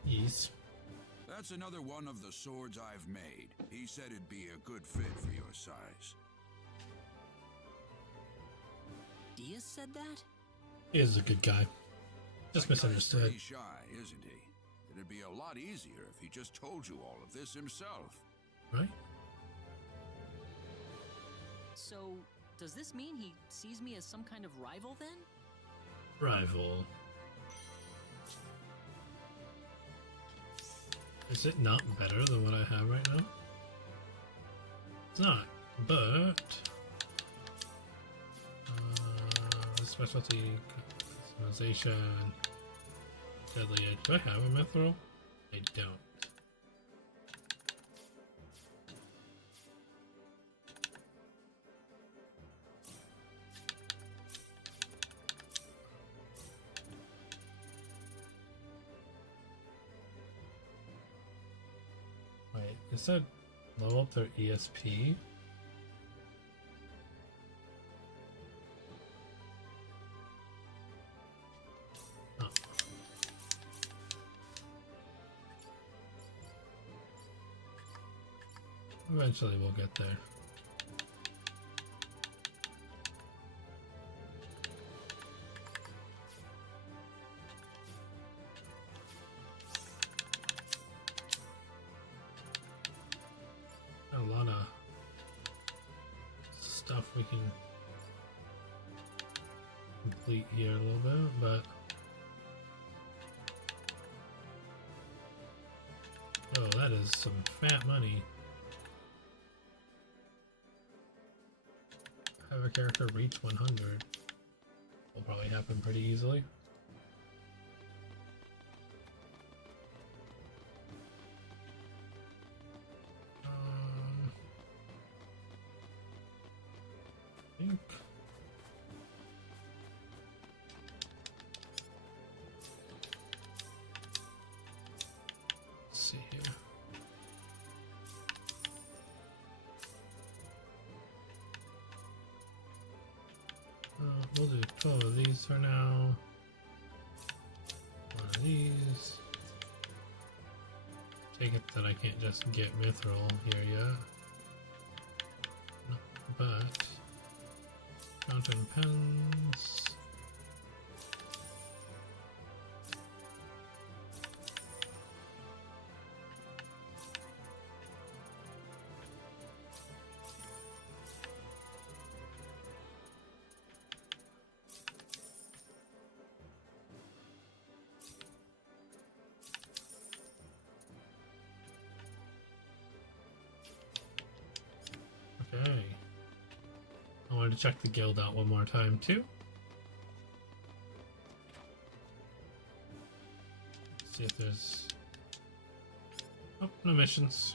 Yes. That's another one of the swords I've made. He said it'd be a good fit for your size. Diaz said that? He is a good guy. Just That guy's misunderstood. pretty shy, isn't he? It'd be a lot easier if he just told you all of this himself. Right? So, does this mean he sees me as some kind of rival then? Rival. Is it not better than what I have right now? It's not, but specialty customization, deadly edge. Do I have a mithril? I don't. Wait, it said level up their ESP. Oh. Eventually we'll get there. A lot of stuff we can complete here a little bit, but oh, that is some fat money. Have a character reach 100. Will probably happen pretty easily. I think. Let's see here. We'll do 12 of these for now. One of these. Take it that I can't just get mithril here yet. No, but fountain pens. Okay. I wanted to check the guild out one more time too. See if there's... Oh, no missions.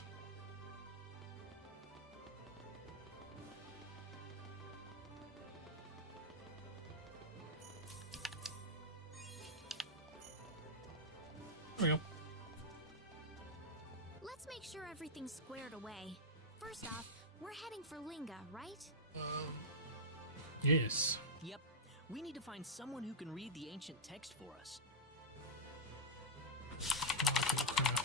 There we go. Let's make sure everything's squared away. First off, we're heading for Linga, right? Yes. Yep. We need to find someone who can read the ancient text for us.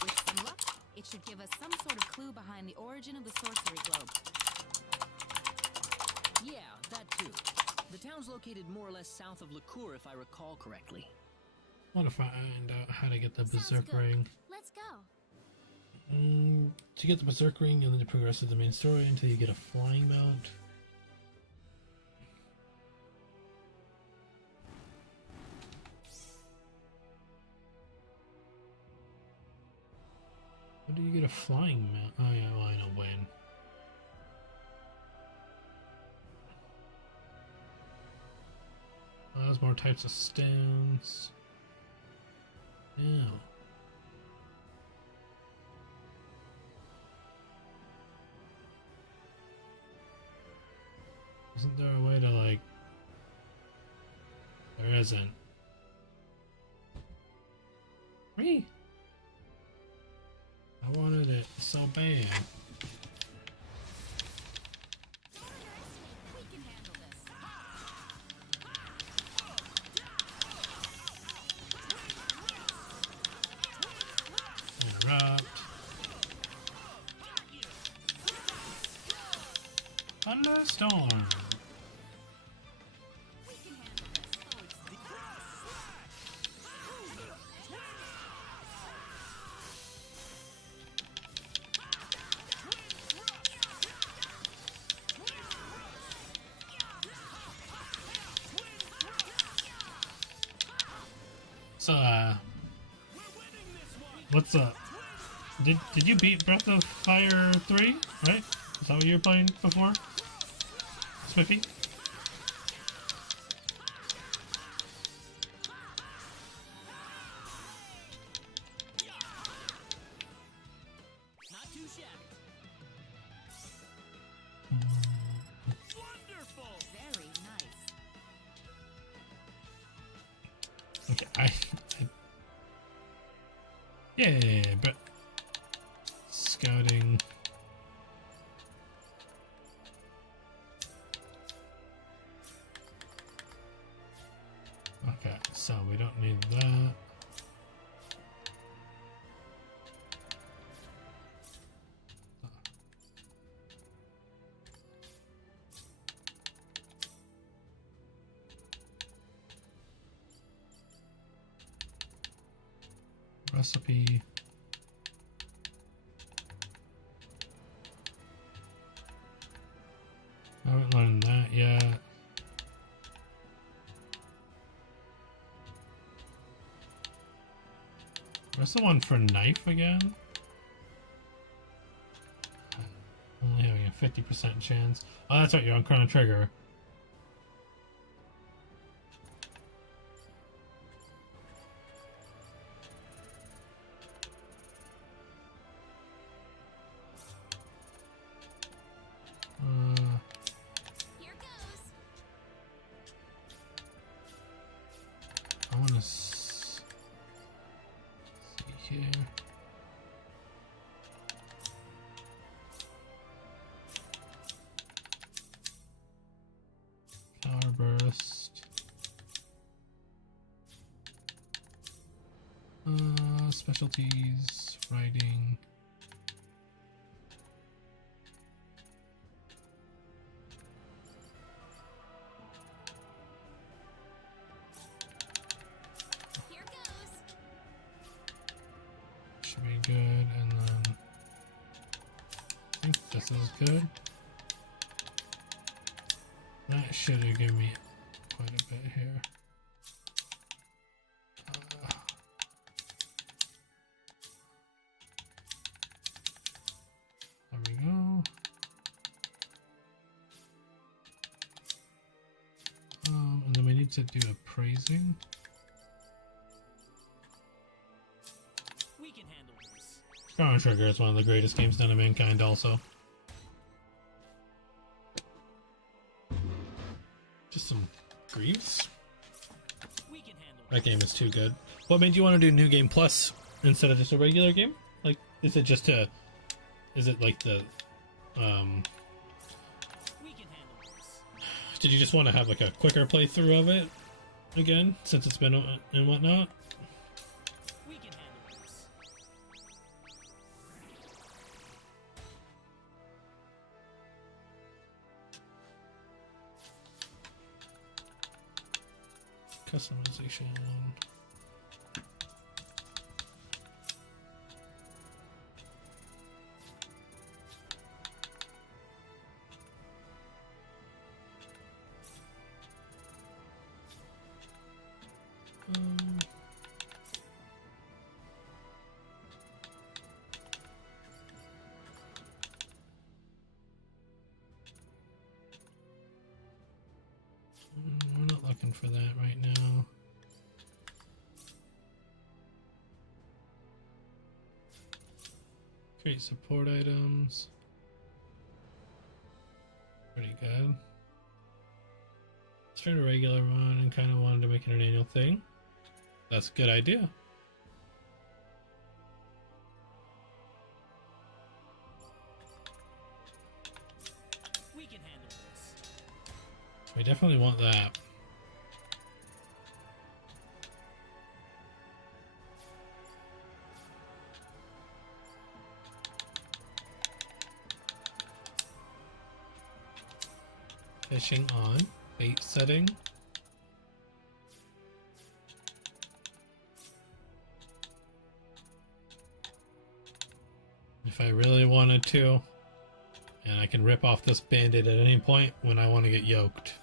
With some luck, it should give us some sort of clue behind the origin of the sorcery globe. Yeah, that too. The town's located more or less south of Lacour, if I recall correctly. I want to find out how to get the Sounds Berserk good. Ring. Let's go. To get the Berserk Ring, you'll need to progress through the main story until you get a flying mount. How do you get a flying mount? Oh yeah, well, I know when. Spawns more types of stones. Yeah. Isn't there a way to like... There isn't. Me? I wanted it so bad. Interrupt. Thunderstorm. So, what's up? Did you beat Breath of Fire 3, right? Is that what you were playing before? Smithy? Not too shabby. Wonderful. Very nice. Okay, yeah, but scouting. Okay, so we don't need that. Recipe. I haven't learned that yet. Where's the one for knife again? Only having a 50% chance. Oh, that's right, you're on Chrono Trigger. I want to see here. Power burst. Specialties, writing. Should be good, and then I think this is good. That should have given me quite a bit here. There we go. And then we need to do appraising. We can handle this. Chrono Trigger is one of the greatest games done of mankind also. Just some Greaves? We can handle that game is too good. What made you want to do New Game Plus instead of just a regular game? Like, is it just a... Is it like the... We can handle this. Did you just want to have like a quicker playthrough of it again, since it's been and whatnot? We can handle this. Customization. We're not looking looking for that right now. Create support items. Pretty good. Let's try a regular one and kind of wanted to make it an annual thing. That's a good idea. We can handle this. We definitely want that. Fishing on. Bait setting. If I really wanted to, and I can rip off this bandit at any point when I want to get yoked.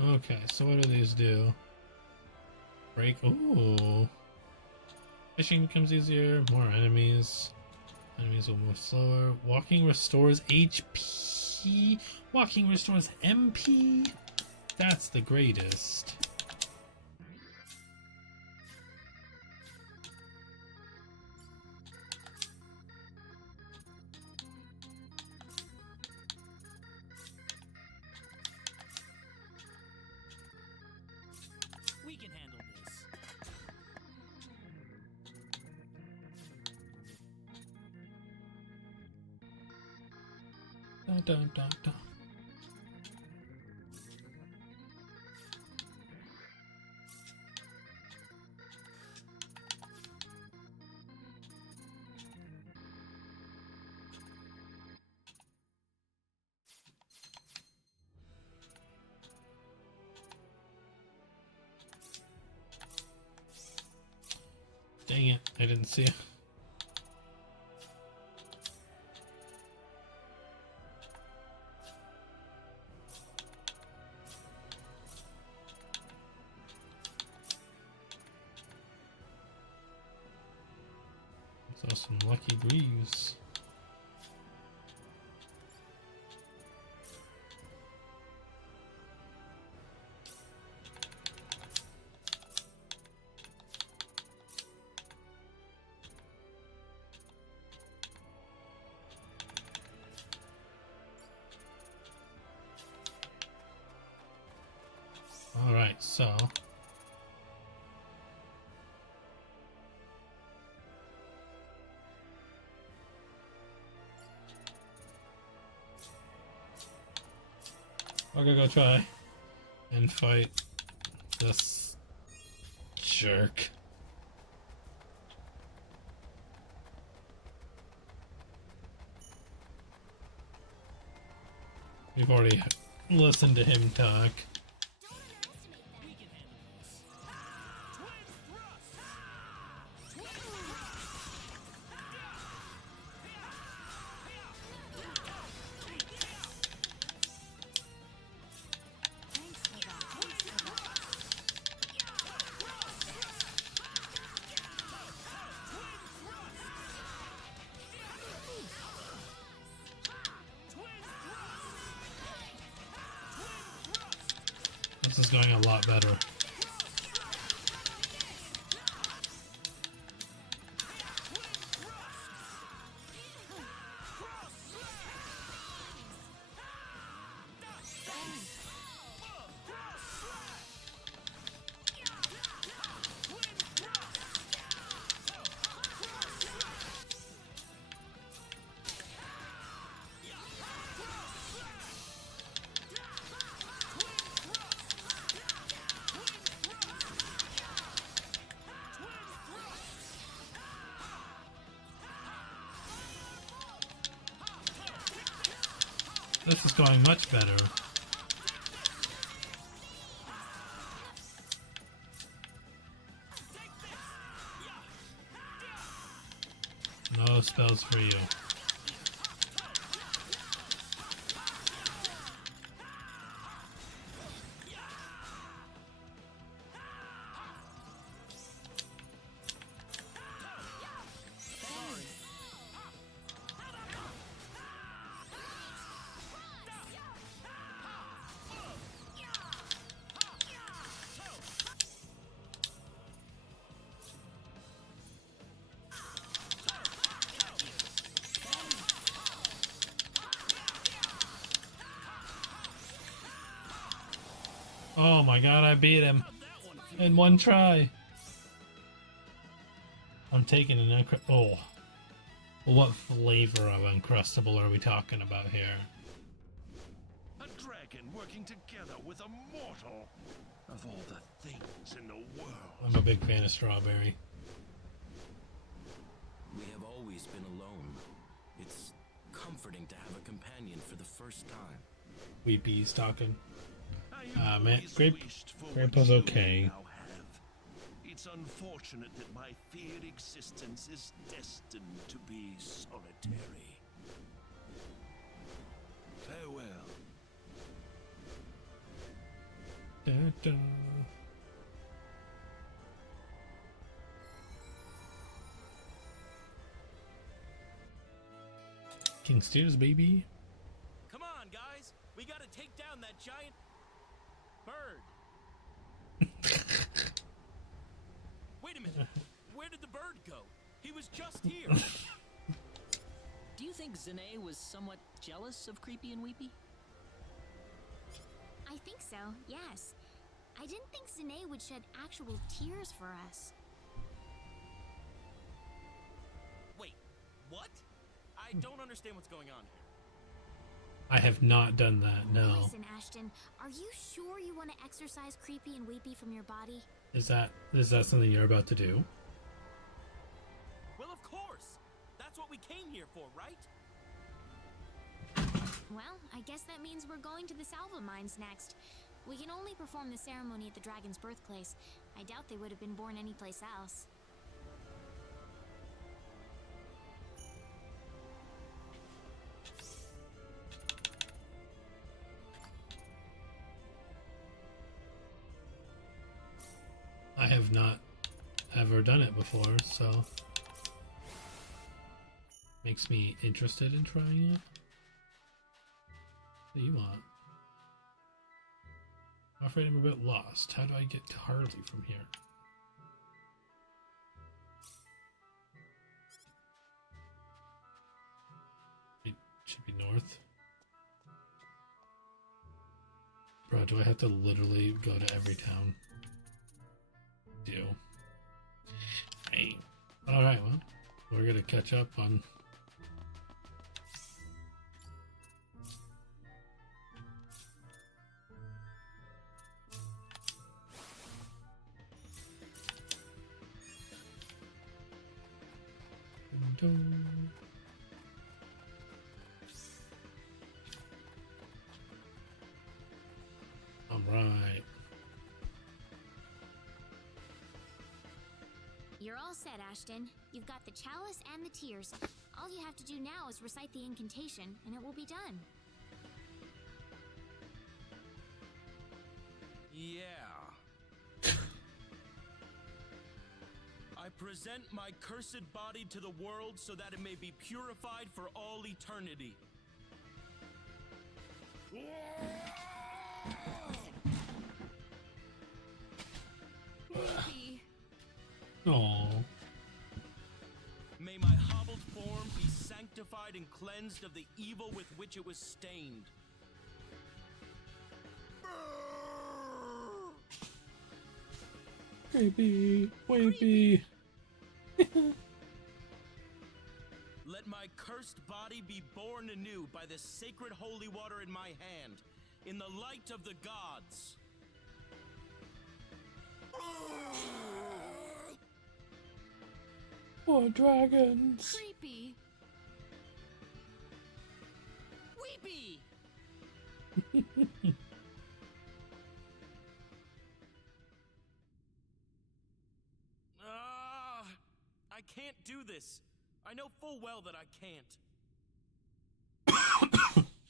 Okay, so what do these do? Break. Ooh. Fishing becomes easier. More enemies. Enemies will move slower. Walking restores HP. Walking restores MP. That's the greatest. We can handle this. Dun, dun, dun, dun. Dang it, I didn't see it. Saw some lucky greaves. All right, so I'm gonna go try and fight this jerk. We've already listened to him talk. This is going a lot better. This is going much better. no spells for you. Oh my god, I beat him in one try. I'm taking an oh. What flavor of Uncrustable are we talking about here? A dragon working together with a mortal. Of all the things in the world. I'm a big fan of Strawberry. We have always been alone. It's comforting to have a companion for the first time. Weepy's talking. Man, Grandpa's okay. It's unfortunate that my feared existence is destined to be solitary. Farewell. Dun, dun. King Steers, baby. Come on, guys. We gotta take down that giant bird. Wait a minute. Where did the bird go? He was just here. Do you think Zanae was somewhat jealous of Creepy and Weepy? I think so, yes. I didn't think Zanae would shed actual tears for us. Wait, what? I don't understand what's going on here. I have not done that, no. Listen, Ashton, are you sure you want to exorcise Creepy and Weepy from your body? Is that something you're about to do? Well, of course. That's what we came here for, right? Well, I guess that means we're going to the Salva Mines next. We can only perform the ceremony at the dragon's birthplace. I doubt they would have been born anyplace else. I have not ever done it before, so makes me interested in trying it. What do you want? I'm afraid I'm a bit lost. How do I get to Harley from here? It should be north. Bro, do I have to literally go to every town? Do. Hey. Alright, well, we're gonna catch up on Alright. You're all set, Ashton. You've got the chalice and the tears. All you have to do now is recite the incantation, and it will be done. Yeah. I present my cursed body to the world so that it may be purified for all eternity. Weepy. Aww. May my hobbled form be sanctified and cleansed of the evil with which it was stained. Creepy, weepy. Let my cursed body be born anew by the sacred holy water in my hand, in the light of the gods. Poor dragons. Creepy. Weepy! I can't do this. I know full well that I can't.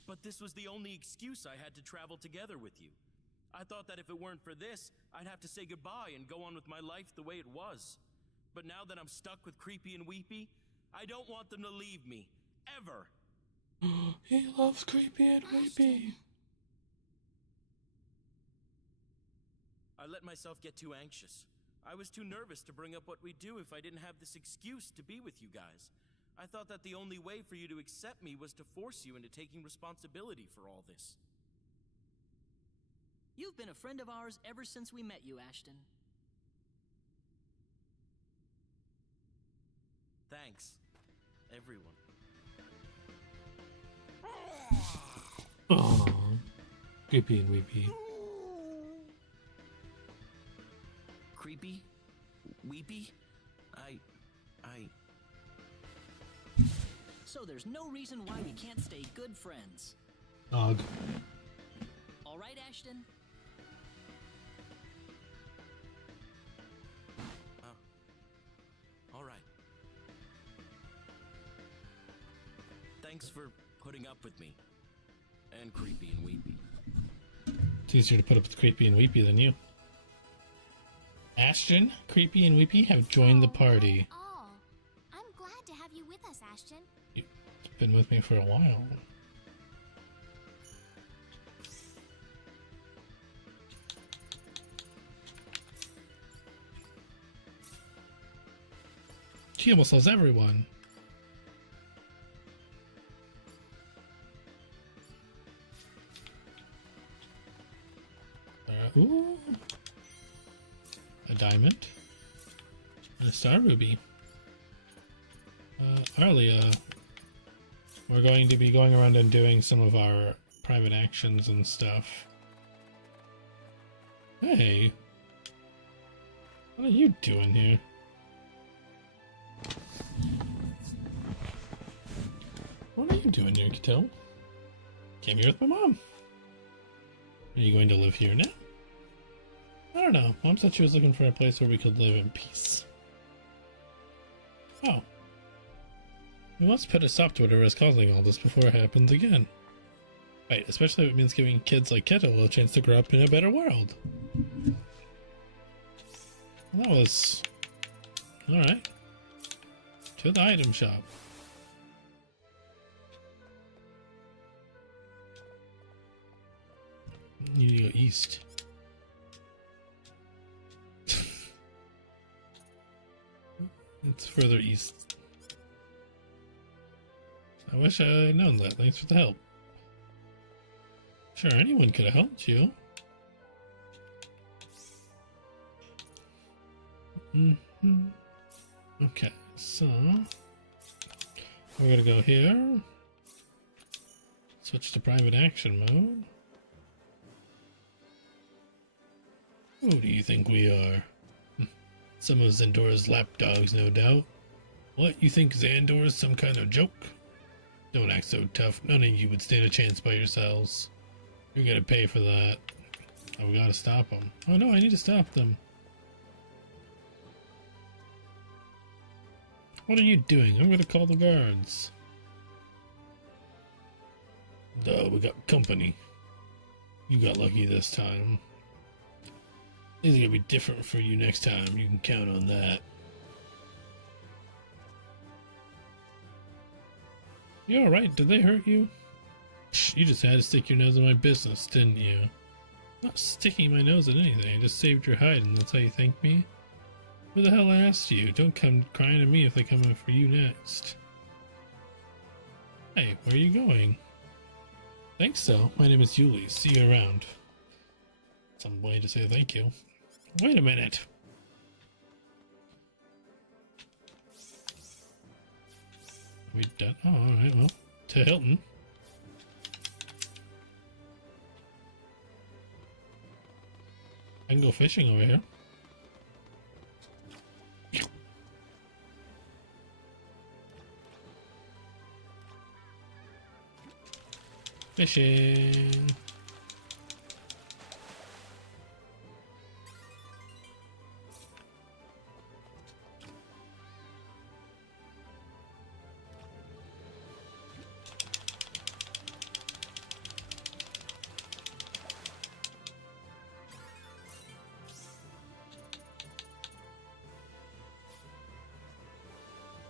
But this was the only excuse I had to travel together with you. I thought that if it weren't for this, I'd have to say goodbye and go on with my life the way it was. But now that I'm stuck with Creepy and Weepy, I don't want them to leave me. Ever. He loves Creepy and Weepy. I let myself get too anxious. I was too nervous to bring up what we'd do if I didn't have this excuse to be with you guys. I thought that the only way for you to accept me was to force you into taking responsibility for all this. You've been a friend of ours ever since we met you, Ashton. Thanks, everyone. Oh, Creepy and Weepy. Creepy? Weepy? I... So there's no reason why we can't stay good friends. Dog. All right, Ashton? All right. Thanks for putting up with me. And Creepy and Weepy. It's easier to put up with Creepy and Weepy than you. Ashton, Creepy, and Weepy have joined the party. Oh, I'm glad to have you with us, Ashton. You've been with me for a while. She almost loves everyone. Ooh. A diamond. And a star ruby. Arlia, we're going to be going around and doing some of our private actions and stuff. Hey. What are you doing here? What are you doing here, Kato? Came here with my mom. Are you going to live here now? I don't know. Mom said she was looking for a place where we could live in peace. Oh. We must put a stop to whatever is causing all this before it happens again. Right, especially if it means giving kids like Keto a chance to grow up in a better world. Well, that was... alright. To the item shop. You need to go east. It's further east. I wish I had known that. Thanks for the help. Sure, anyone could have helped you. Okay, so we're gonna go here. Switch to private action mode. Who do you think we are? Some of Xandor's lapdogs, no doubt. What, you think Xandor is some kind of joke? Don't act so tough. None of you would stand a chance by yourselves. You're gonna pay for that. Oh, we gotta stop them. Oh no, I need to stop them. What are you doing? I'm gonna call the guards. Duh, we got company. You got lucky this time. Things are gonna be different for you next time. You can count on that. You alright? Did they hurt you? Psh, you just had to stick your nose in my business, didn't you? Not sticking my nose in anything. I just saved your hide, and that's how you thank me? Who the hell asked you? Don't come crying to me if they come in for you next. Hey, where are you going? Thanks, so. My name is Yuli. See you around. Some way to say thank you. Wait a minute. We done? Oh, alright, well. To Hilton. I can go fishing over here. Fishing.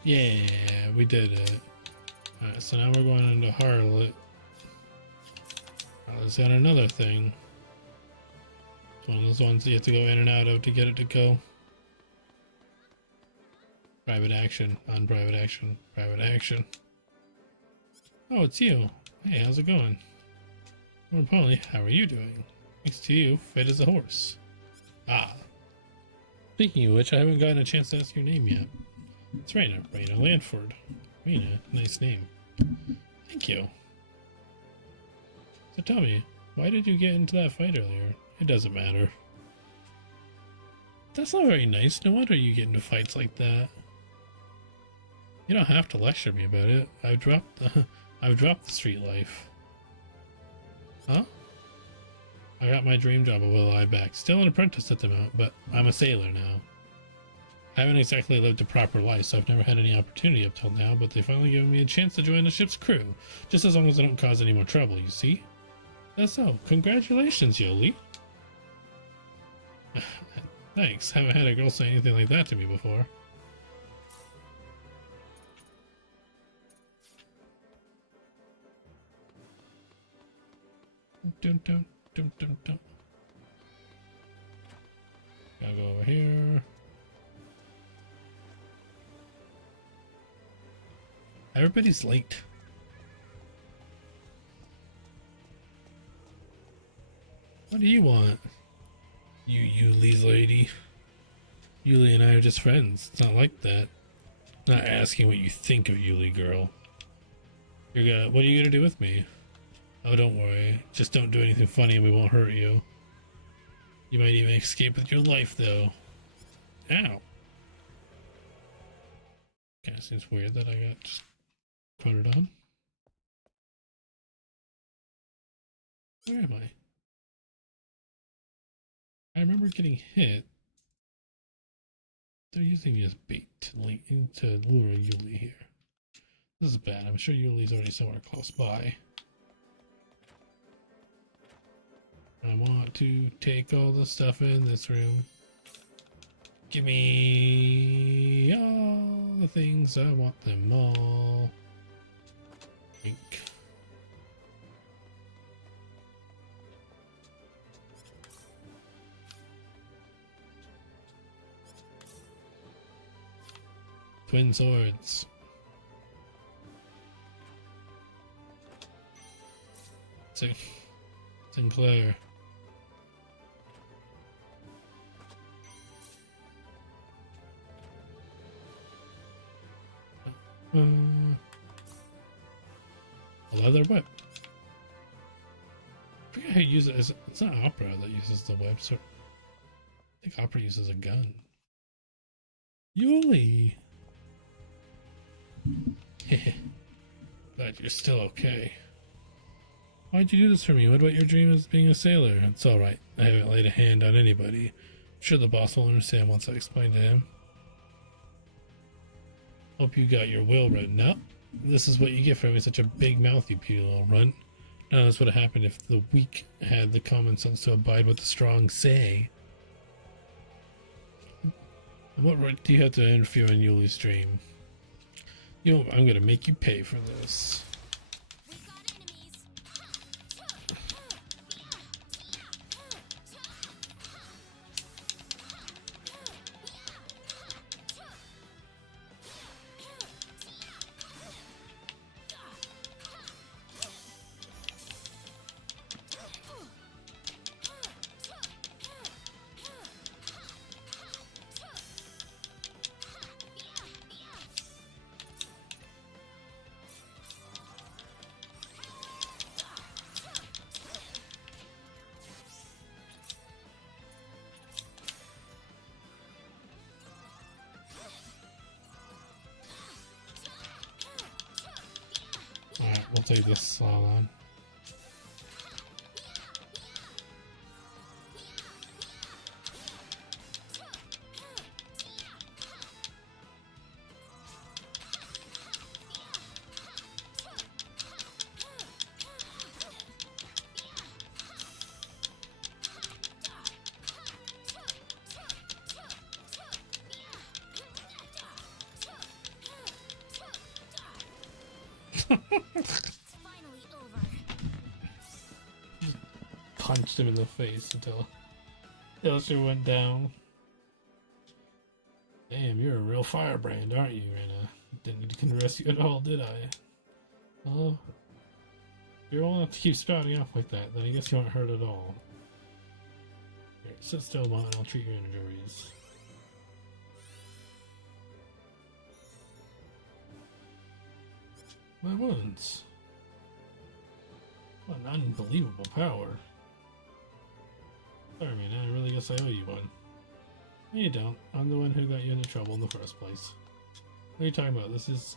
Yeah, we did it. Alright, so now we're going into Harlot. Harlot's got another thing. It's one of those ones you have to go in and out of to get it to go. Private action, on private action, private action. Oh, it's you. Hey, how's it going? More importantly, how are you doing? Thanks to you, fit as a horse. Ah. Speaking of which, I haven't gotten a chance to ask your name yet. It's Raina. Raina Lanford. Raina, nice name. Thank you. So tell me, why did you get into that fight earlier? It doesn't matter. That's not very nice. No wonder you get into fights like that. You don't have to lecture me about it. I've dropped the street life. Huh? I got my dream job at Will Eye back. Still an apprentice at the moment, but I'm a sailor now. I haven't exactly lived a proper life, so I've never had any opportunity up till now, but they've finally given me a chance to join the ship's crew. Just as long as I don't cause any more trouble, you see? That's so. Congratulations, Yoli. Thanks. Haven't had a girl say anything like that to me before. Dun, dun, dun, dun, dun. Gotta go over here. Everybody's late. What do you want? You Yuli's lady. Yuli and I are just friends. It's not like that. Not asking what you think of Yuli, girl. What are you gonna do with me? Oh, don't worry. Just don't do anything funny and we won't hurt you. You might even escape with your life, though. Ow. Kinda seems weird that I got just put on. Where am I? I remember getting hit. They're using me as bait to lure Yuli here. This is bad. I'm sure Yuli's already somewhere close by. I want to take all the stuff in this room. Give me all the things. I want them all. Ink. Twin swords. Sinclair. A leather whip. I forget how you use it. It's not Opera that uses the whip, so I think Opera uses a gun. Yuli! Glad you're still okay. Why'd you do this for me? What about your dream of being a sailor? It's alright. I haven't laid a hand on anybody. I'm sure the boss will understand once I explain to him. Hope you got your will written up. This is what you get for having such a big mouth, you puny little runt. Now that's what would have happened if the weak had the common sense to abide what the strong say. What right do you have to interfere in Yuli's dream? You know, I'm gonna make you pay for this. Alright, we'll take this all on. It's finally over. Punched him in the face until she went down. Damn, you're a real firebrand, aren't you, Rena? Didn't need to rescue at all, did I? Well, if you want to keep spouting off like that, then I guess you aren't hurt at all. Here, sit still a moment and I'll treat your injuries. My wounds. What an unbelievable power. Sorry, man, I really guess I owe you one. No, you don't. I'm the one who got you into trouble in the first place. What are you talking about? This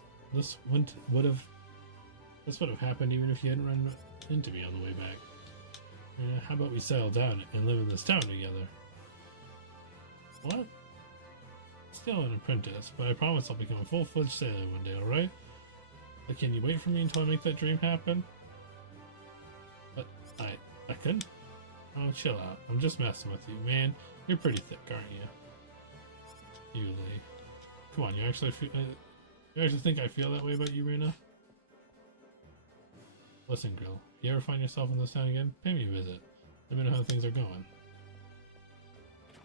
would have happened even if you hadn't run into me on the way back. How about we settle down and live in this town together? What? Still an apprentice, but I promise I'll become a full-fledged sailor one day, alright? But can you wait for me until I make that dream happen? But I couldn't? Oh, chill out. I'm just messing with you, man. You're pretty thick, aren't you? Yuli. Come on, you actually think I feel that way about you, Rena? Listen, girl. If you ever find yourself in this town again, pay me a visit. Let me know how things are going.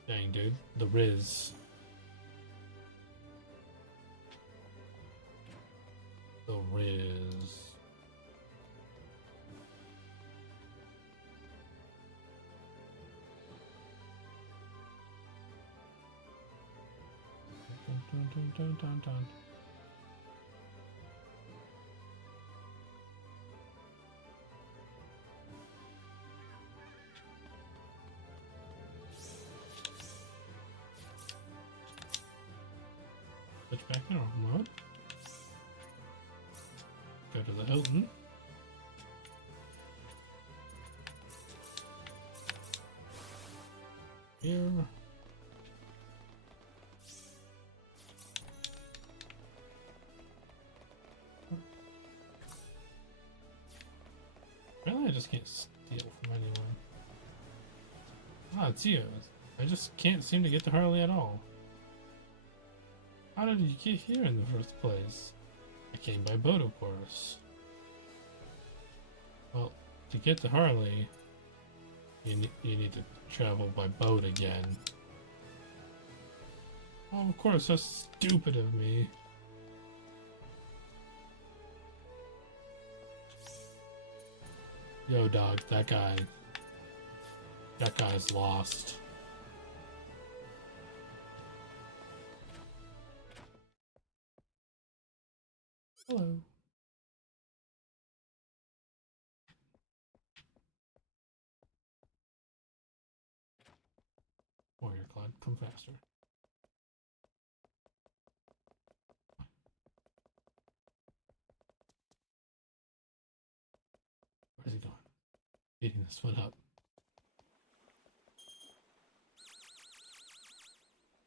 Dang, dude. The Riz. The Riz. Dun. Switch back in normal mode. Go to the Hilton. Here. Really, I just can't steal from anyone. Ah, it's you. I just can't seem to get to Harley at all. How did you get here in the first place? I came by boat, of course. Well, to get to Harley, you need to travel by boat again. Oh, of course, that's stupid of me. Yo, dog, that guy's lost. Hello. Warrior Cloud, come faster. Where's he going? Beating this one up.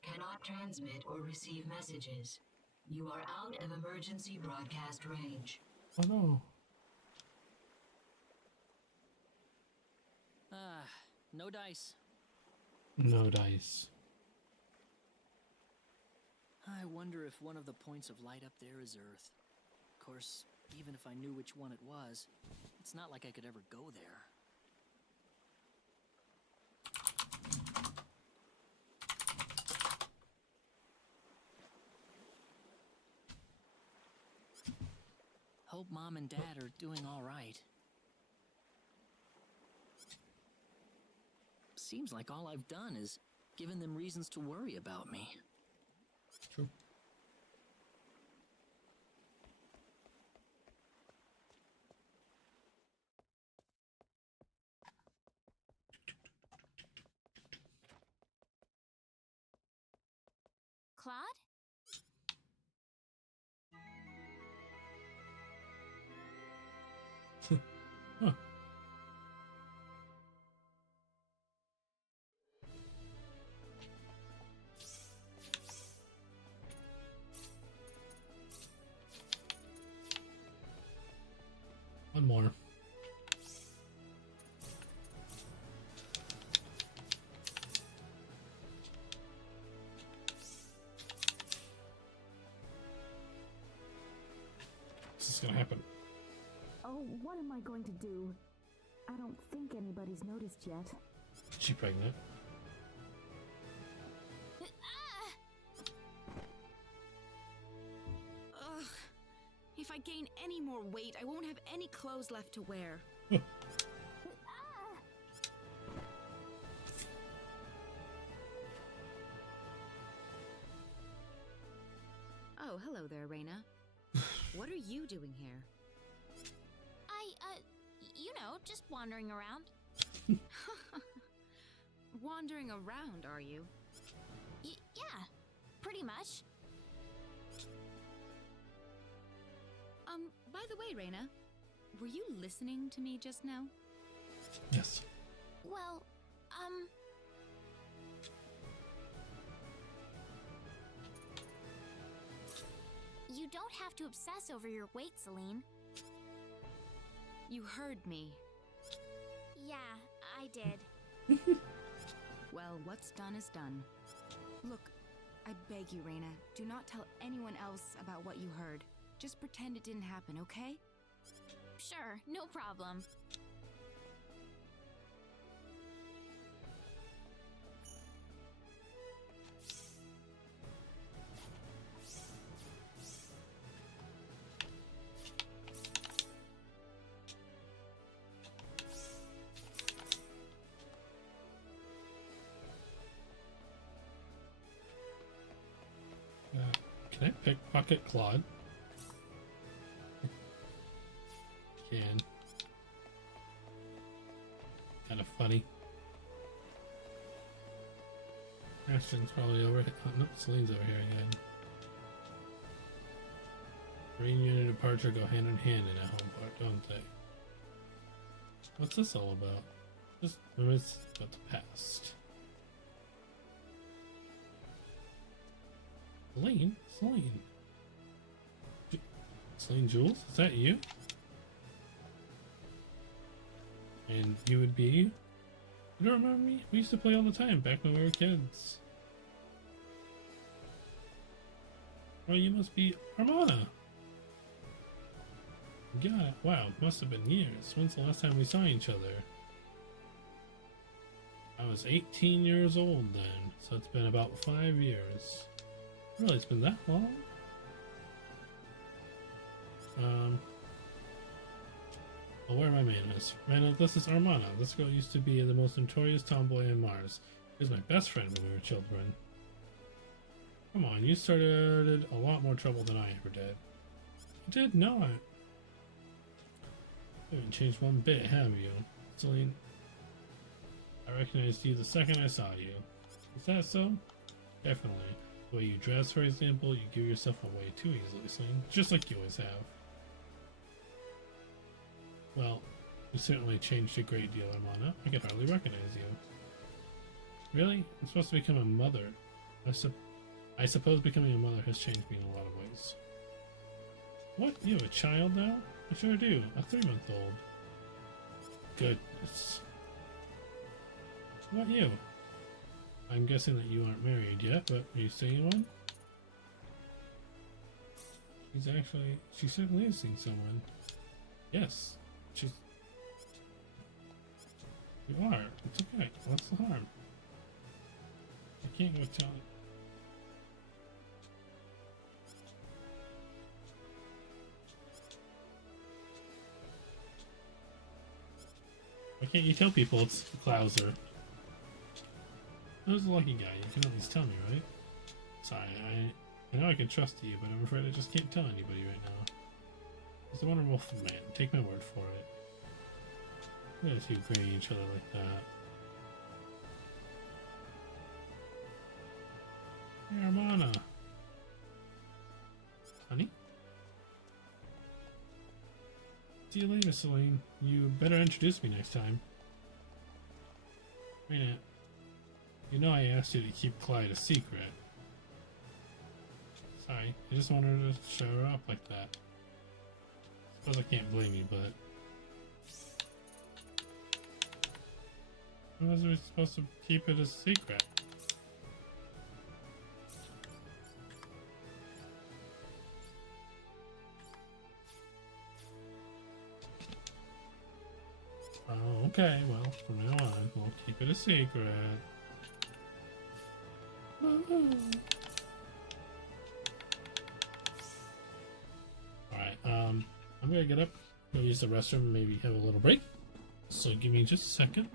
Cannot transmit or receive messages. You are out of emergency broadcast range. Oh no. No dice. No dice. I wonder if one of the points of light up there is Earth. Of course, even if I knew which one it was, it's not like I could ever go there. Hope Mom and Dad are doing all right. Seems like all I've done is given them reasons to worry about me. True. Claude? Huh. One more. This is gonna happen Oh, what am I going to do? I don't think anybody's noticed yet. Is she pregnant? Ugh. If I gain any more weight, I won't have any clothes left to wear. Oh, hello there, Reina. What are you doing here? You know, just wandering around. Wandering around, are you? Yeah, pretty much. By the way, Reina, were you listening to me just now? Yes. Well, you don't have to obsess over your weight, Celine. You heard me. Yeah, I did. Well, what's done is done. Look, I beg you, Reina, do not tell anyone else about what you heard. Just pretend it didn't happen, okay? Sure, no problem. Can I pickpocket Claude? Can. Kind of funny. Ashton's probably over. Oh, no, Celine's over here again. Reunion and departure go hand in hand in a home park, don't they? What's this all about? Just it's about the past. Celine? Celine? Celine Jules? Is that you? And you would be? You don't remember me? We used to play all the time back when we were kids. Well, you must be Armana. God, wow, must have been years. When's the last time we saw each other? I was 18 years old then, so it's been about 5 years. Really, it's been that long? I'll wear my manus. Man, this is Armana. This girl used to be the most notorious tomboy in Mars. She was my best friend when we were children. Come on, you started a lot more trouble than I ever did. You did not. You haven't changed one bit, have you? Celine, I recognized you the second I saw you. Is that so? Definitely. The way you dress, for example, you give yourself away too easily, Celine. Just like you always have. Well, you certainly changed a great deal, Armana. I can hardly recognize you. Really? I'm supposed to become a mother. I suppose becoming a mother has changed me in a lot of ways. What? You have a child now? I sure do. A 3-month-old. Goodness. What about you? I'm guessing that you aren't married yet, but are you seeing one? She certainly is seeing someone. Yes. You are. It's okay. What's the harm? I can't go tell it. Why can't you tell people it's Clouser? Who's the lucky guy? You can at least tell me, right? Sorry, I know I can trust you, but I'm afraid I just can't tell anybody right now. He's a wonderful man. Take my word for it. Look at you greeting each other like that. Hey, Armana. Honey? See you later, Celine. You better introduce me next time. Reina, you know I asked you to keep Clyde a secret. Sorry, I just wanted to show her up like that. Suppose I can't blame you, but... How was we supposed to keep it a secret? Okay, well, from now on, we'll keep it a secret. Alright, I'm gonna get up, go use the restroom, maybe have a little break. So give me just a second,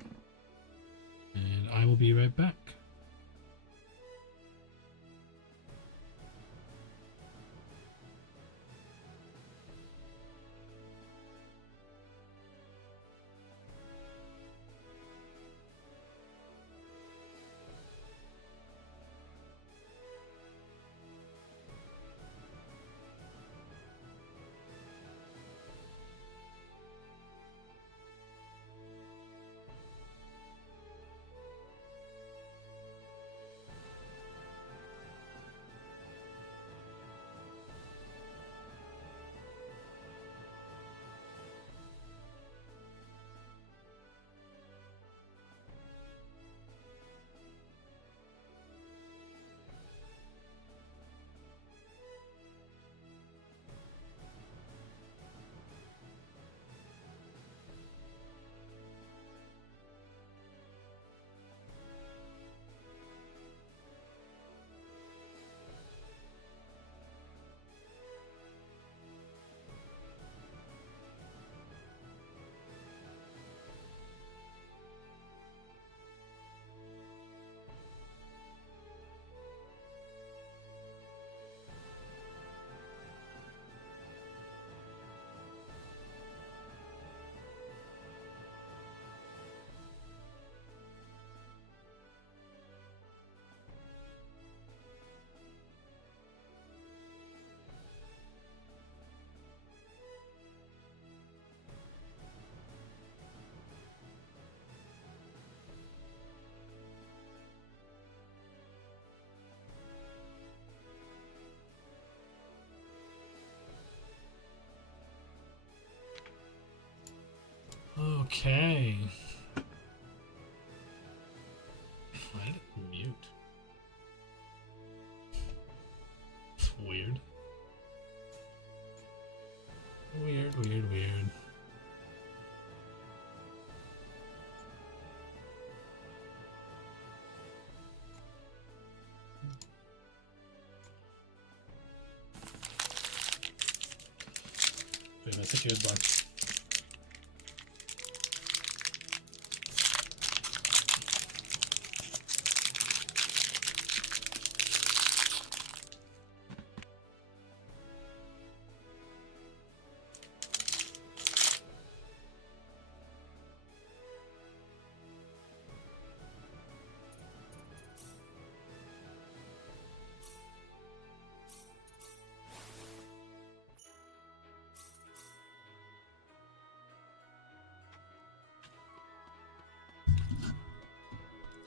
and I will be right back. Okay. Why did it mute? It's weird. Weird. Wait, that's a good one.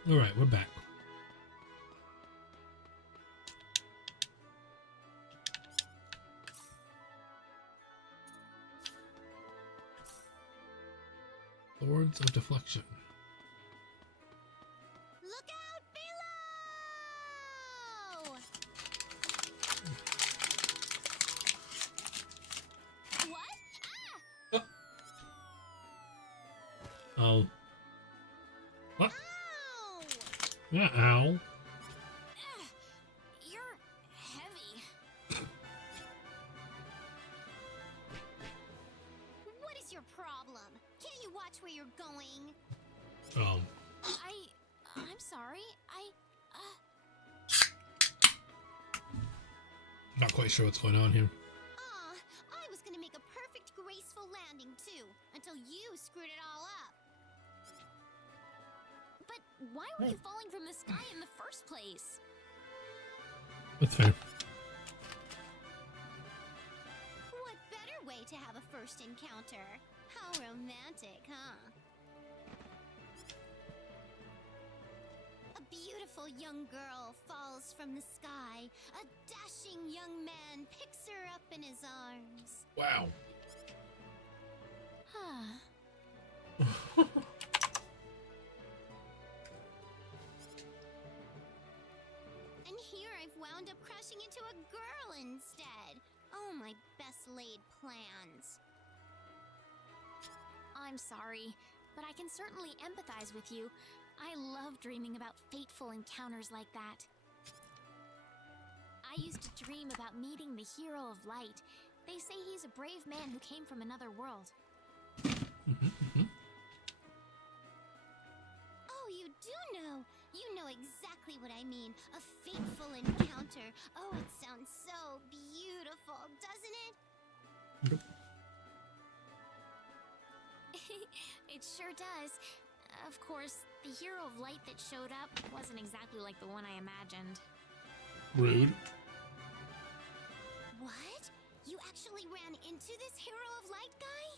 Alright, we're back. Lords of Deflection. Look out below! What? Ah! Oh. What? Yeah, ow. You're heavy. What is your problem? Can't you watch where you're going? I'm sorry. Not quite sure what's going on here. I was gonna make a perfect, graceful landing too, until you screwed it all up. But why were you falling from the sky in the first place? That's fair. What better way to have a first encounter? How romantic, huh? A beautiful young girl falls from the sky. A dashing young man picks her up in his arms. Wow. And here I've wound up crashing into a girl instead. Oh, my best laid plans. I'm sorry. but I can certainly empathize with you. I love dreaming about fateful encounters like that. I used to dream about meeting the hero of light. They say he's a brave man who came from another world. Oh, you do know! You know exactly what I mean. A fateful encounter. Oh, it sounds so beautiful, doesn't it? It sure does. Of course, the hero of light that showed up wasn't exactly like the one I imagined. Rude. What? You actually ran into this hero of light guy?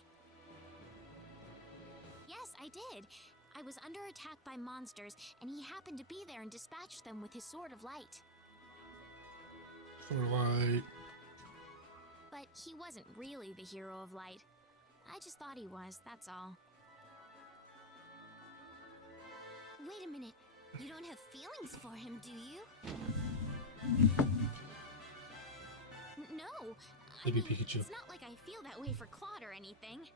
Yes, I did. I was under attack by monsters, and he happened to be there and dispatched them with his sword of light. For light. But he wasn't really the hero of light. I just thought he was, that's all. Wait a minute. You don't have feelings for him, do you? No. Maybe Pikachu. It's not like I feel that way for Claude or anything.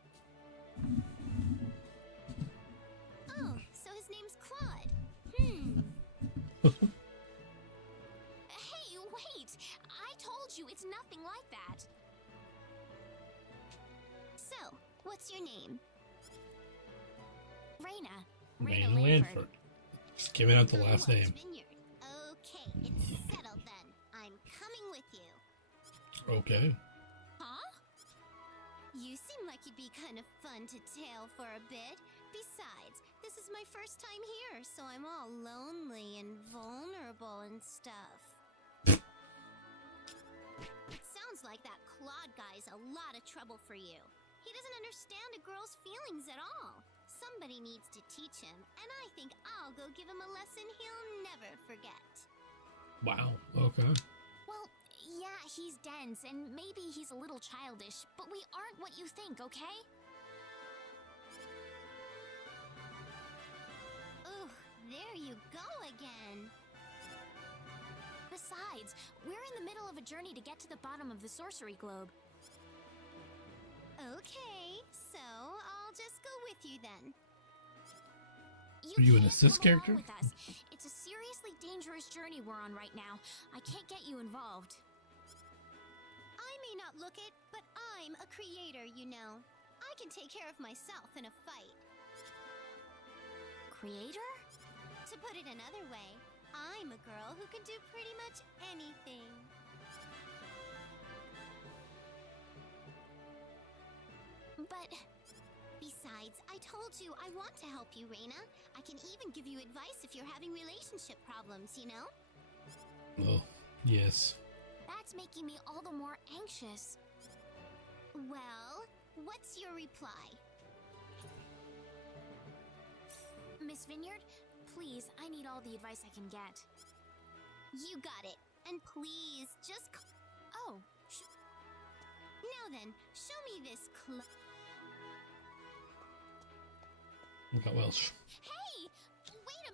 Oh, so his name's Claude. Hey, wait! I told you it's nothing like that. So, what's your name? Raina. Raina Lanford. Just giving out the last name. Okay, it's settled then. I'm coming with you. Okay. Huh? You seem like you'd be kind of fun to tail for a bit. Besides, this is my first time here, so I'm all lonely and vulnerable and stuff. It sounds like that Claude guy's a lot of trouble for you. He doesn't understand a girl's feelings at all. Somebody needs to teach him, and I think I'll go give him a lesson he'll never forget. Wow. Okay. Well, yeah, he's dense, and maybe he's a little childish, but we aren't what you think, okay? Ooh, there you go again. Besides, we're in the middle of a journey to get to the bottom of the sorcery globe. Okay, so I'll just go with you then. Are you an assist character? With us. It's a seriously dangerous journey we're on right now. I can't get you involved. I may not look it, but I'm a creator, you know. I can take care of myself in a fight. Creator? To put it another way, I'm a girl who can do pretty much anything. But besides, I told you I want to help you, Raina. I can even give you advice if you're having relationship problems, you know? Oh, yes. That's making me all the more anxious. Well, what's your reply? Miss Vineyard, please, I need all the advice I can get. You got it. And please, just... Oh, now then, show me this We got Welsh. Hey! Wait a...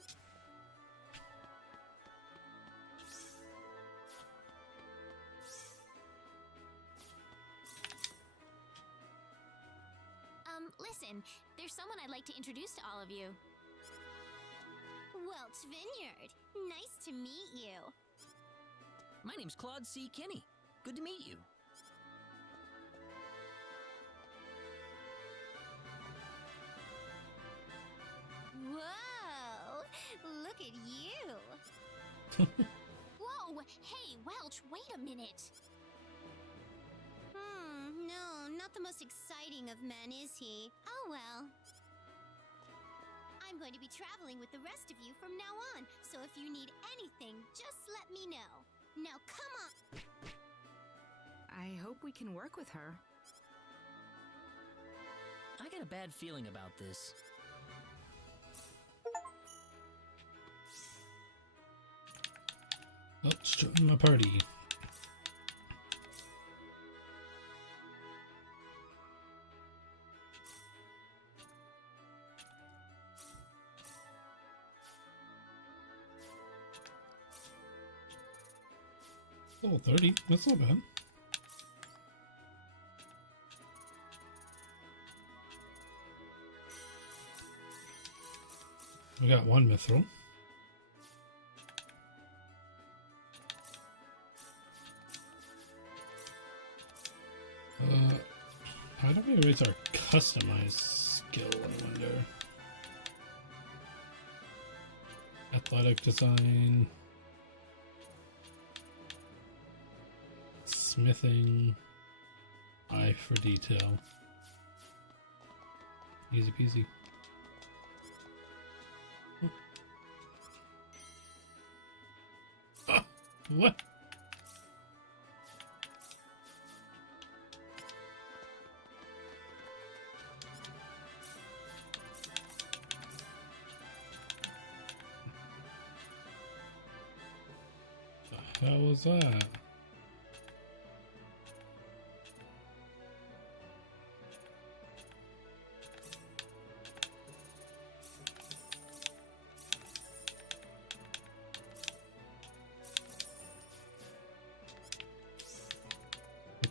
Listen, there's someone I'd like to introduce to all of you. Welch Vineyard, nice to meet you. My name's Claude C. Kinney. Good to meet you. Whoa! Look at you! Whoa! Hey, Welch, wait a minute! No, not the most exciting of men, is he? Oh well. I'm going to be traveling with the rest of you from now on, so if you need anything, just let me know. Now come on! I hope we can work with her. I got a bad feeling about this. Oh, it's joining my party. Level 30, that's not bad. We got one mithril. How do we raise our customized skill, I wonder? Athletic design, smithing, eye for detail. Easy peasy. Oh, what? The hell was that?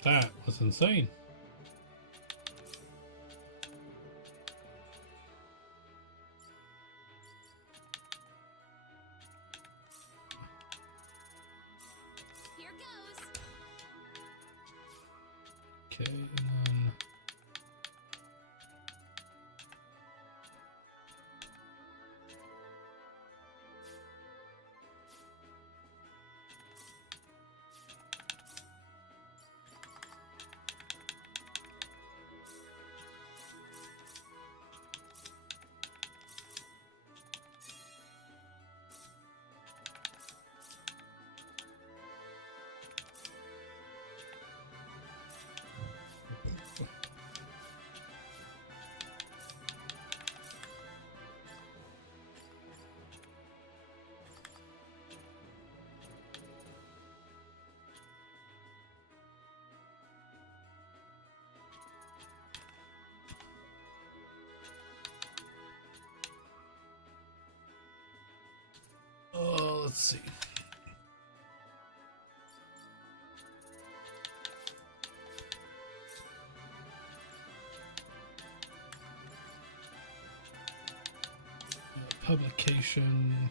That was insane. Here goes. Okay, and then let's see. Publication.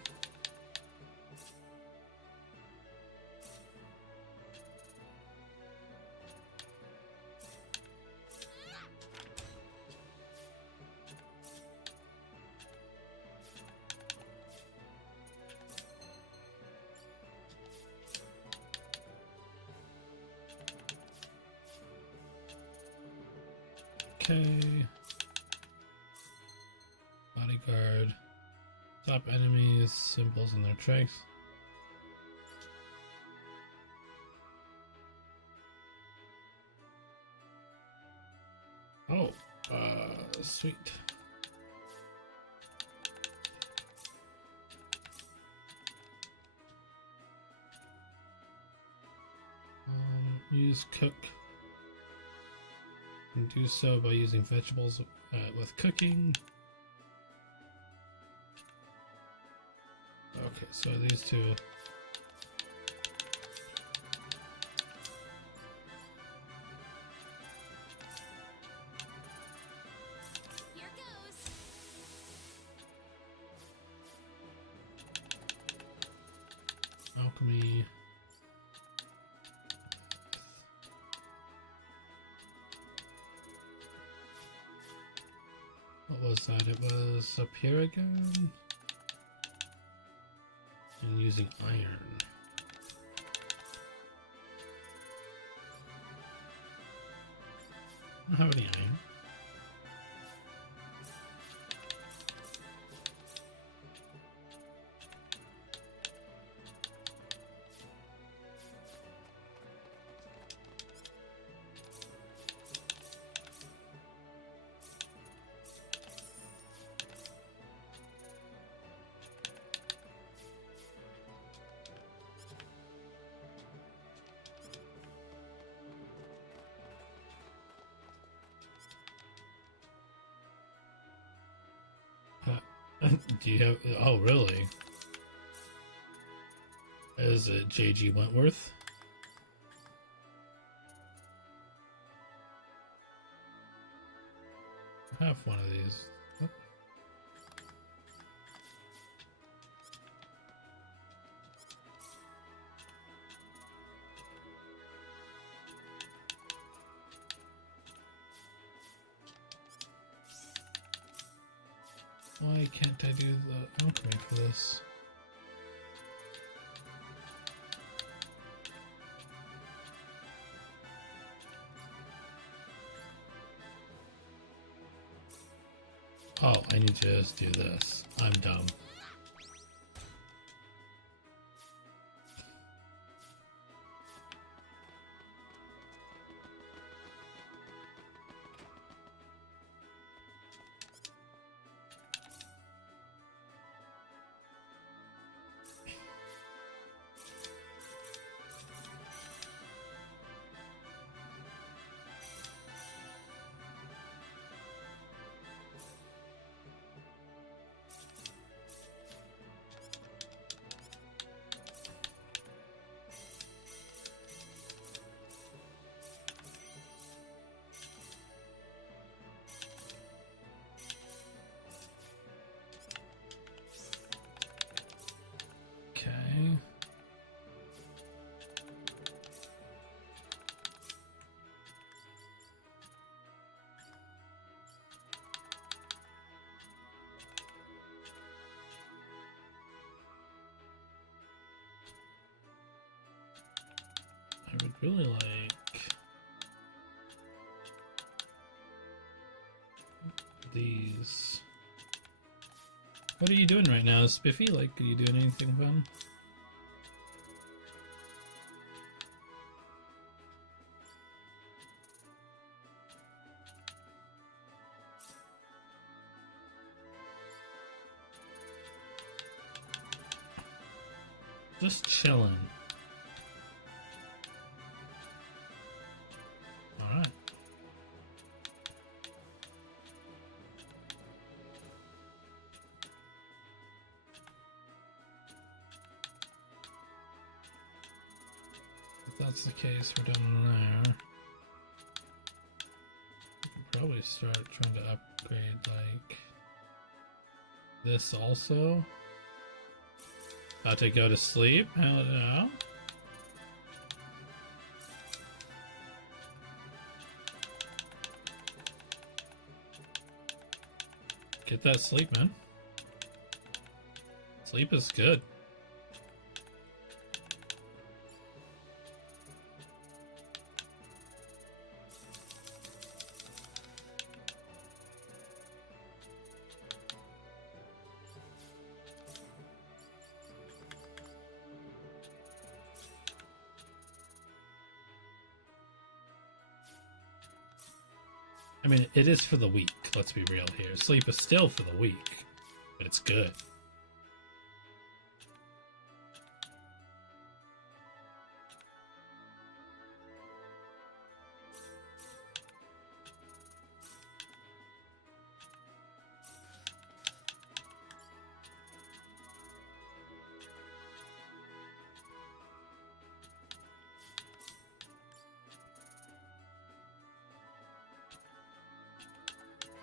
Okay. Bodyguard. Stop enemies, symbols in their tracks. Oh, sweet. Use cook. And do so by using vegetables with cooking. Okay, so these two. Here goes. Alchemy. What was that? It was up here again? And using iron. I don't have any iron. Do you have? Oh, really? Is it J.G. Wentworth? I have one of these. Why can't I do the alchemy for this? Oh, I need to just do this. I'm dumb. Okay. I would really like these. What are you doing right now, Spiffy? Like, are you doing anything fun? Just chilling. Alright. If that's the case, we're done there. We can probably start trying to upgrade, like, this also. About to go to sleep? Hello? Get that sleep, man. Sleep is good. I mean, it is for the weak, let's be real here. Sleep is still for the weak, but it's good.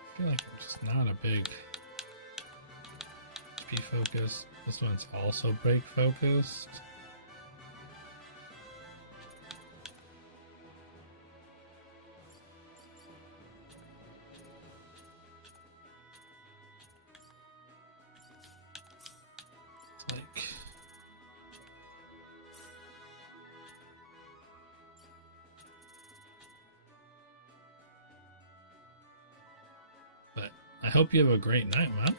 I feel like I'm just not a big HP focused. This one's also break focused. It's like but I hope you have a great night, man.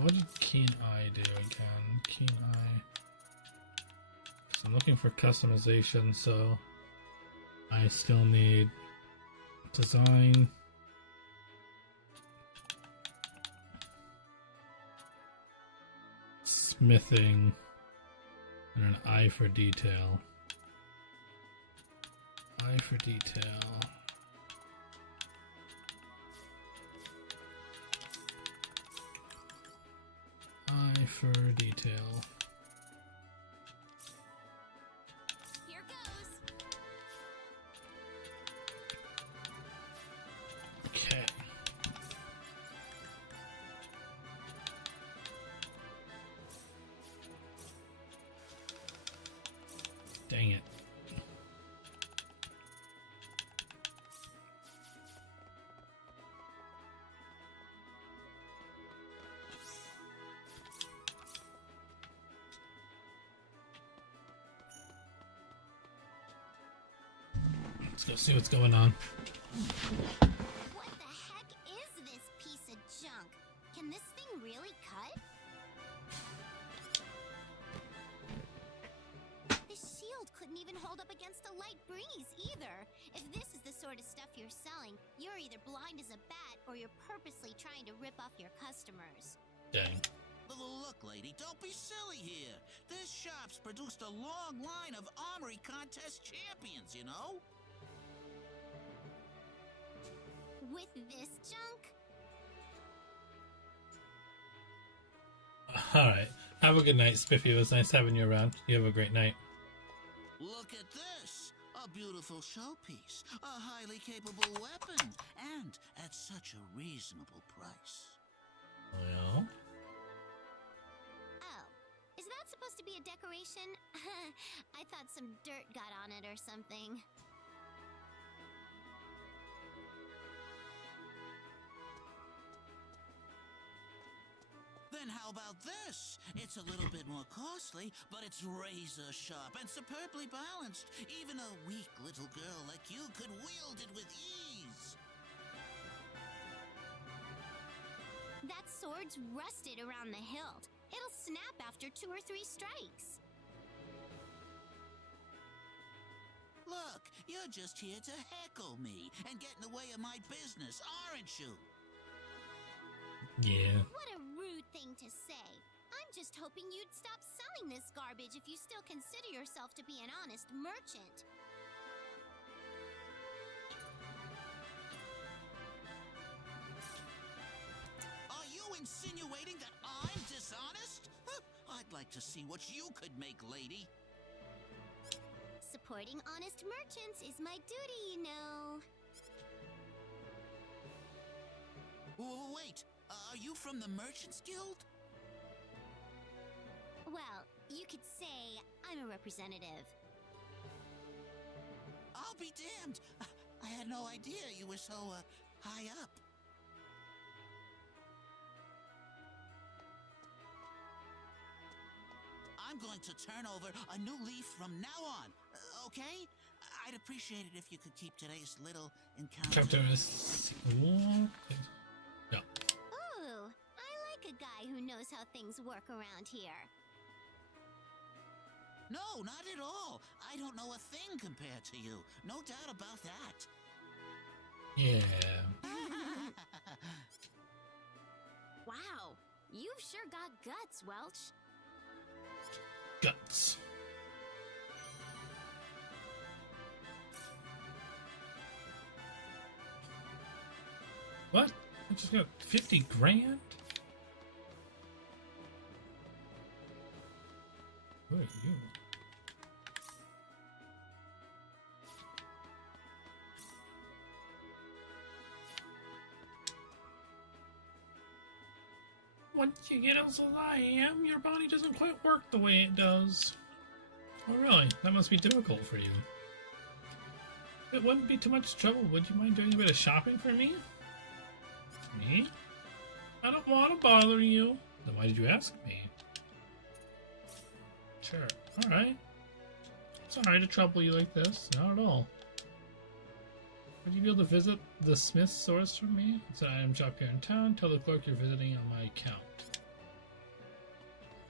What did Keen Eye do again? Keen Eye. So I'm looking for customization, so I still need design. Smithing. And an eye for detail. Eye for detail. Eye for detail. Here goes. Okay. Dang it. Let's go see what's going on. What the heck is this piece of junk? Can this thing really cut? This shield couldn't even hold up against a light breeze either. If this is the sort of stuff you're selling, you're either blind as a bat or you're purposely trying to rip off your customers. Dang. Look, lady, don't be silly here. This shop's produced a long line of armory contest champions, you know? With this junk? Alright. Have a good night, Spiffy. It was nice having you around. You have a great night. Look at this! A beautiful showpiece, a highly capable weapon, and at such a reasonable price. Well. Oh, is that supposed to be a decoration? I thought some dirt got on it or something. Then how about this? It's a little bit more costly, but it's razor sharp and superbly balanced. Even a weak little girl like you could wield it with ease. That sword's rusted around the hilt. It'll snap after 2 or 3 strikes. Look, you're just here to heckle me and get in the way of my business, aren't you? Yeah. What a rude thing to say. I'm just hoping you'd stop selling this garbage if you still consider yourself to be an honest merchant. Are you insinuating that I'm dishonest? Huh, I'd like to see what you could make, lady. Supporting honest merchants is my duty, you know. Wait, are you from the Merchants Guild? Well, you could say I'm a representative. I'll be damned. I had no idea you were so, high up. I'm going to turn over a new leaf from now on, okay? I'd appreciate it if you could keep today's little encounter. Chapter is... No. Ooh, I like a guy who knows how things work around here. No, not at all. I don't know a thing compared to you. No doubt about that. Yeah. Wow, you've sure got guts, Welch. Guts. What? I just got 50 grand? Who are you? Once you get as old as I am, your body doesn't quite work the way it does. Oh really? That must be difficult for you. It wouldn't be too much trouble. Would you mind doing a bit of shopping for me? Me? I don't want to bother you. Then why did you ask me? Sure. Alright. Sorry to trouble you like this. Not at all. Would you be able to visit the Smith source for me? It's an item shop here in town. Tell the clerk you're visiting on my account.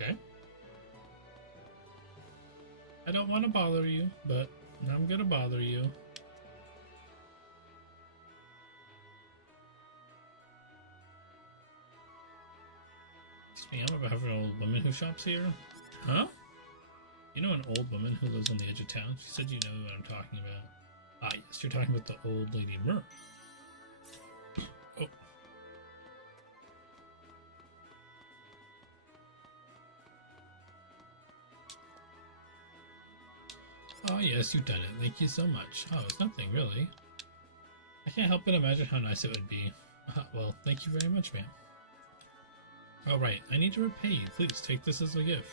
Okay. I don't want to bother you, but I'm gonna bother you. Excuse me, I'm having an old woman who shops here. Huh? You know an old woman who lives on the edge of town? She said you know what I'm talking about. Ah, yes, you're talking about the old lady Mer. Oh. Oh yes, you've done it. Thank you so much. Oh, it's nothing, really. I can't help but imagine how nice it would be. Well, thank you very much, ma'am. All right, I need to repay you. Please take this as a gift.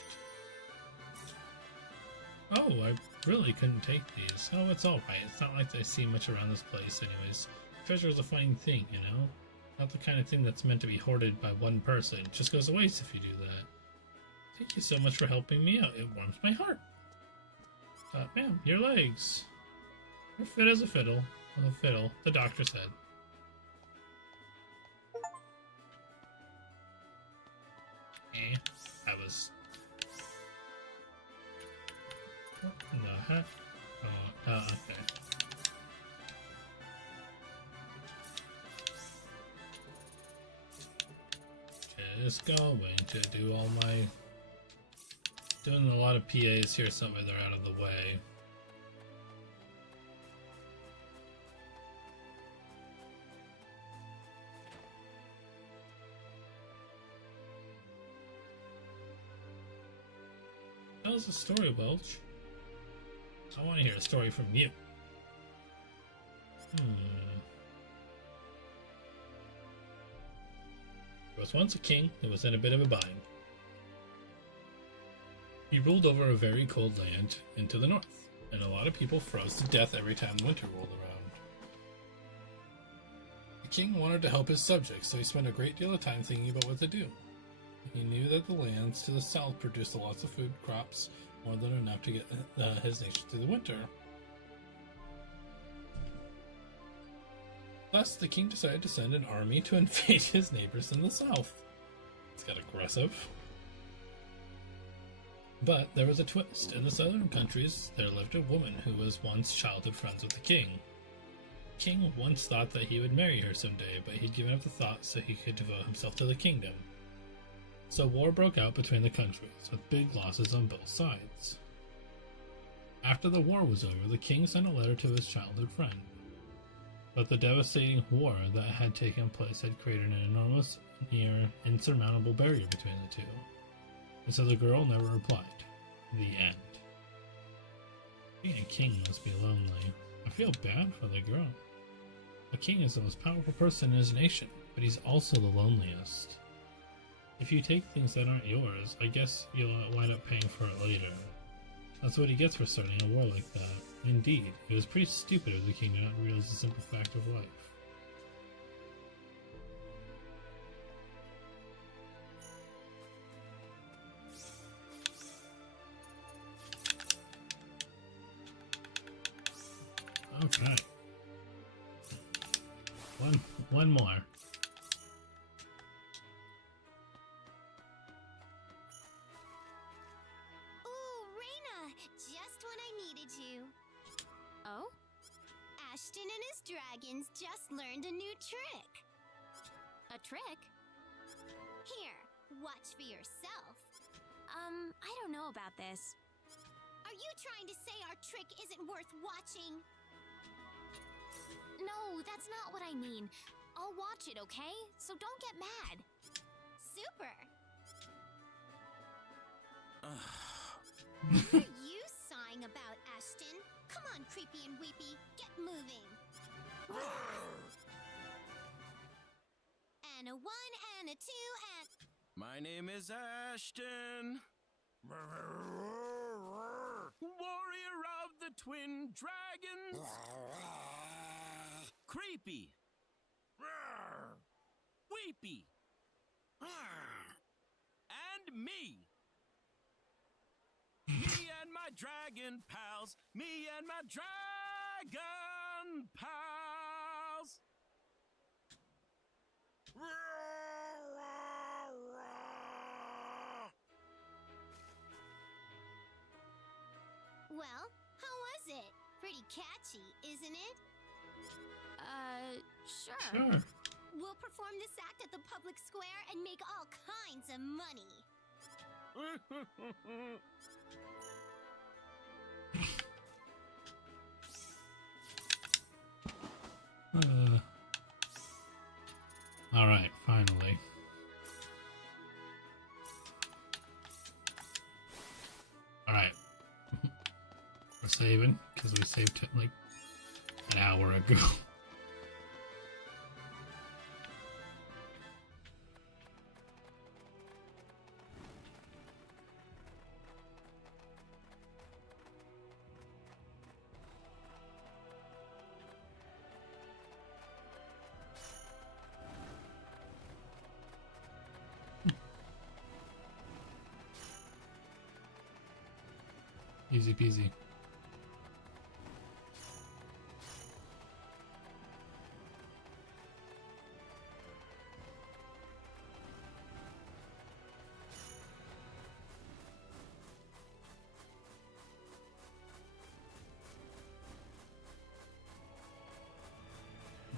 Oh, I really couldn't take these. Oh, it's alright. It's not like I see much around this place anyways. Treasure is a fine thing, you know? Not the kind of thing that's meant to be hoarded by one person. It just goes to waste if you do that. Thank you so much for helping me out. It warms my heart. Ma'am, your legs. You're fit as a fiddle. The doctor said. I was... No, huh? Oh, okay. Just going to do all my... Doing a lot of PAs here so they're out of the way. That was a story, Welch. I want to hear a story from you. There was once a king who was in a bit of a bind. He ruled over a very cold land into the north, and a lot of people froze to death every time winter rolled around. The king wanted to help his subjects, so he spent a great deal of time thinking about what to do. He knew that the lands to the south produced lots of food crops, more than enough to get his nation through the winter. Thus, the king decided to send an army to invade his neighbors in the south. It's got aggressive. But there was a twist. In the southern countries, there lived a woman who was once childhood friends with the king. The king once thought that he would marry her someday, but he'd given up the thought so he could devote himself to the kingdom. So war broke out between the countries, with big losses on both sides. After the war was over, the king sent a letter to his childhood friend. But the devastating war that had taken place had created an enormous, near insurmountable barrier between the two. And so the girl never replied. The end. Being a king must be lonely. I feel bad for the girl. A king is the most powerful person in his nation, but he's also the loneliest. If you take things that aren't yours, I guess you'll wind up paying for it later. That's what he gets for starting a war like that. Indeed, it was pretty stupid of the king to not realize the simple fact of life. Okay. One more. Ooh, Reina! Just when I needed you. Oh? Ashton and his dragons just learned a new trick. A trick? Here, watch for yourself. I don't know about this. Are you trying to say our trick isn't worth watching? No, that's not what I mean. I'll watch it, okay? So don't get mad. Super! What are you sighing about, Ashton? Come on, Creepy and Weepy, get moving. And a 1 and a 2 and... My name is Ashton. Warrior of the Twin Dragons. Creepy. Weepy. And me. Me and my dragon pals. Me and my dragon pals. Well, how was it? Pretty catchy, isn't it? Sure. We'll perform this act at the public square and make all kinds of money. Alright, finally. Alright. We're saving because we saved it like an hour ago. Easy peasy.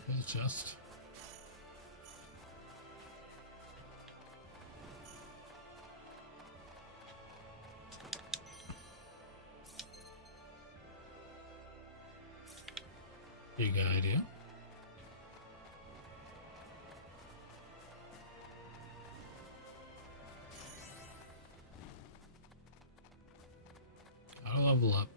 There's a chest. Big idea. I'll level up.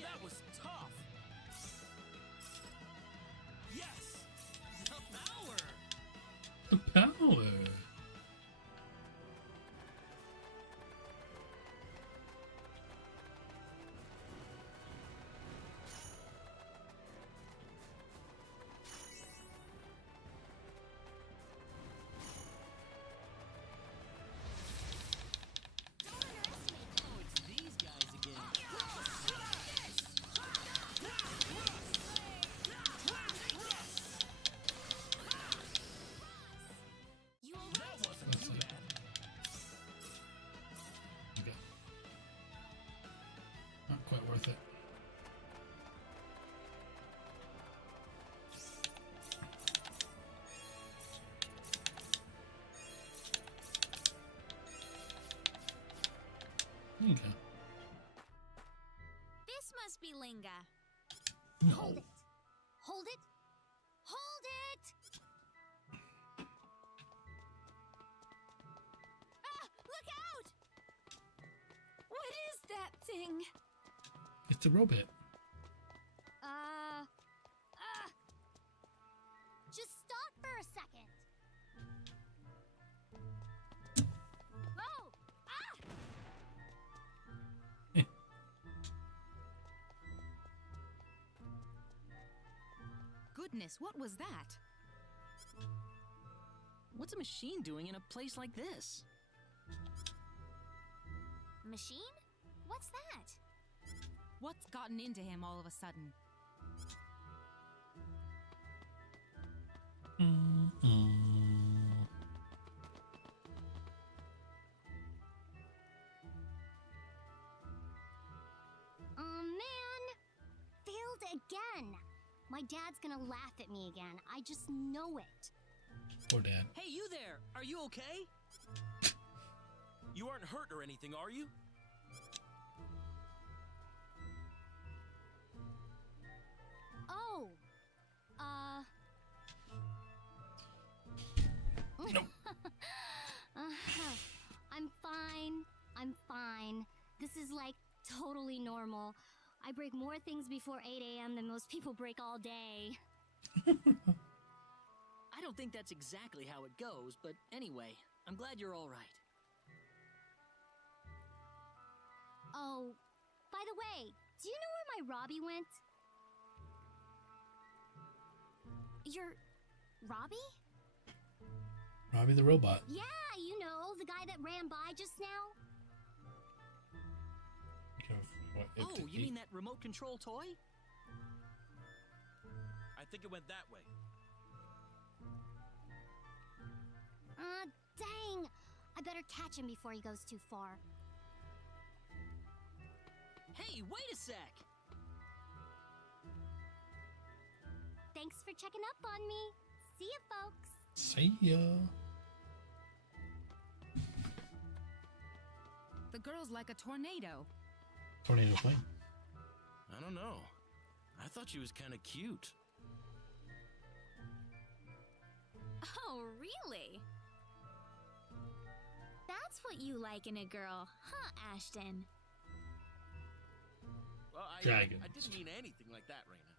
That was tough. Yes, the power. The power. Quite worth it. Okay. This must be Linga. No. Hold it. Hold it. Hold it! Ah! Look out! What is that thing? It's a robot. Just stop for a second. Whoa! Ah! Goodness, what was that? What's a machine doing in a place like this? Machine? What's that? What's gotten into him all of a sudden? Man! Failed again! My dad's gonna laugh at me again. I just know it. Poor dad. Hey, you there! Are you okay? You aren't hurt or anything, are you? Oh. Nope. I'm fine. I'm fine. This is like totally normal. I break more things before 8 a.m. than most people break all day. I don't think that's exactly how it goes, but anyway, I'm glad you're all right. Oh, by the way, do you know where my Robbie went? Your Robbie? Robbie the robot. Yeah, you know, the guy that ran by just now. Oh, you mean that remote control toy? I think it went that way. Dang. I better catch him before he goes too far. Hey, wait a sec! Thanks for checking up on me. See ya, folks. See ya. The girl's like a tornado. Tornado plane. I don't know. I thought she was kind of cute. Oh, really? That's what you like in a girl, huh, Ashton? Well, I Dragons. didn't mean anything like that, Raina.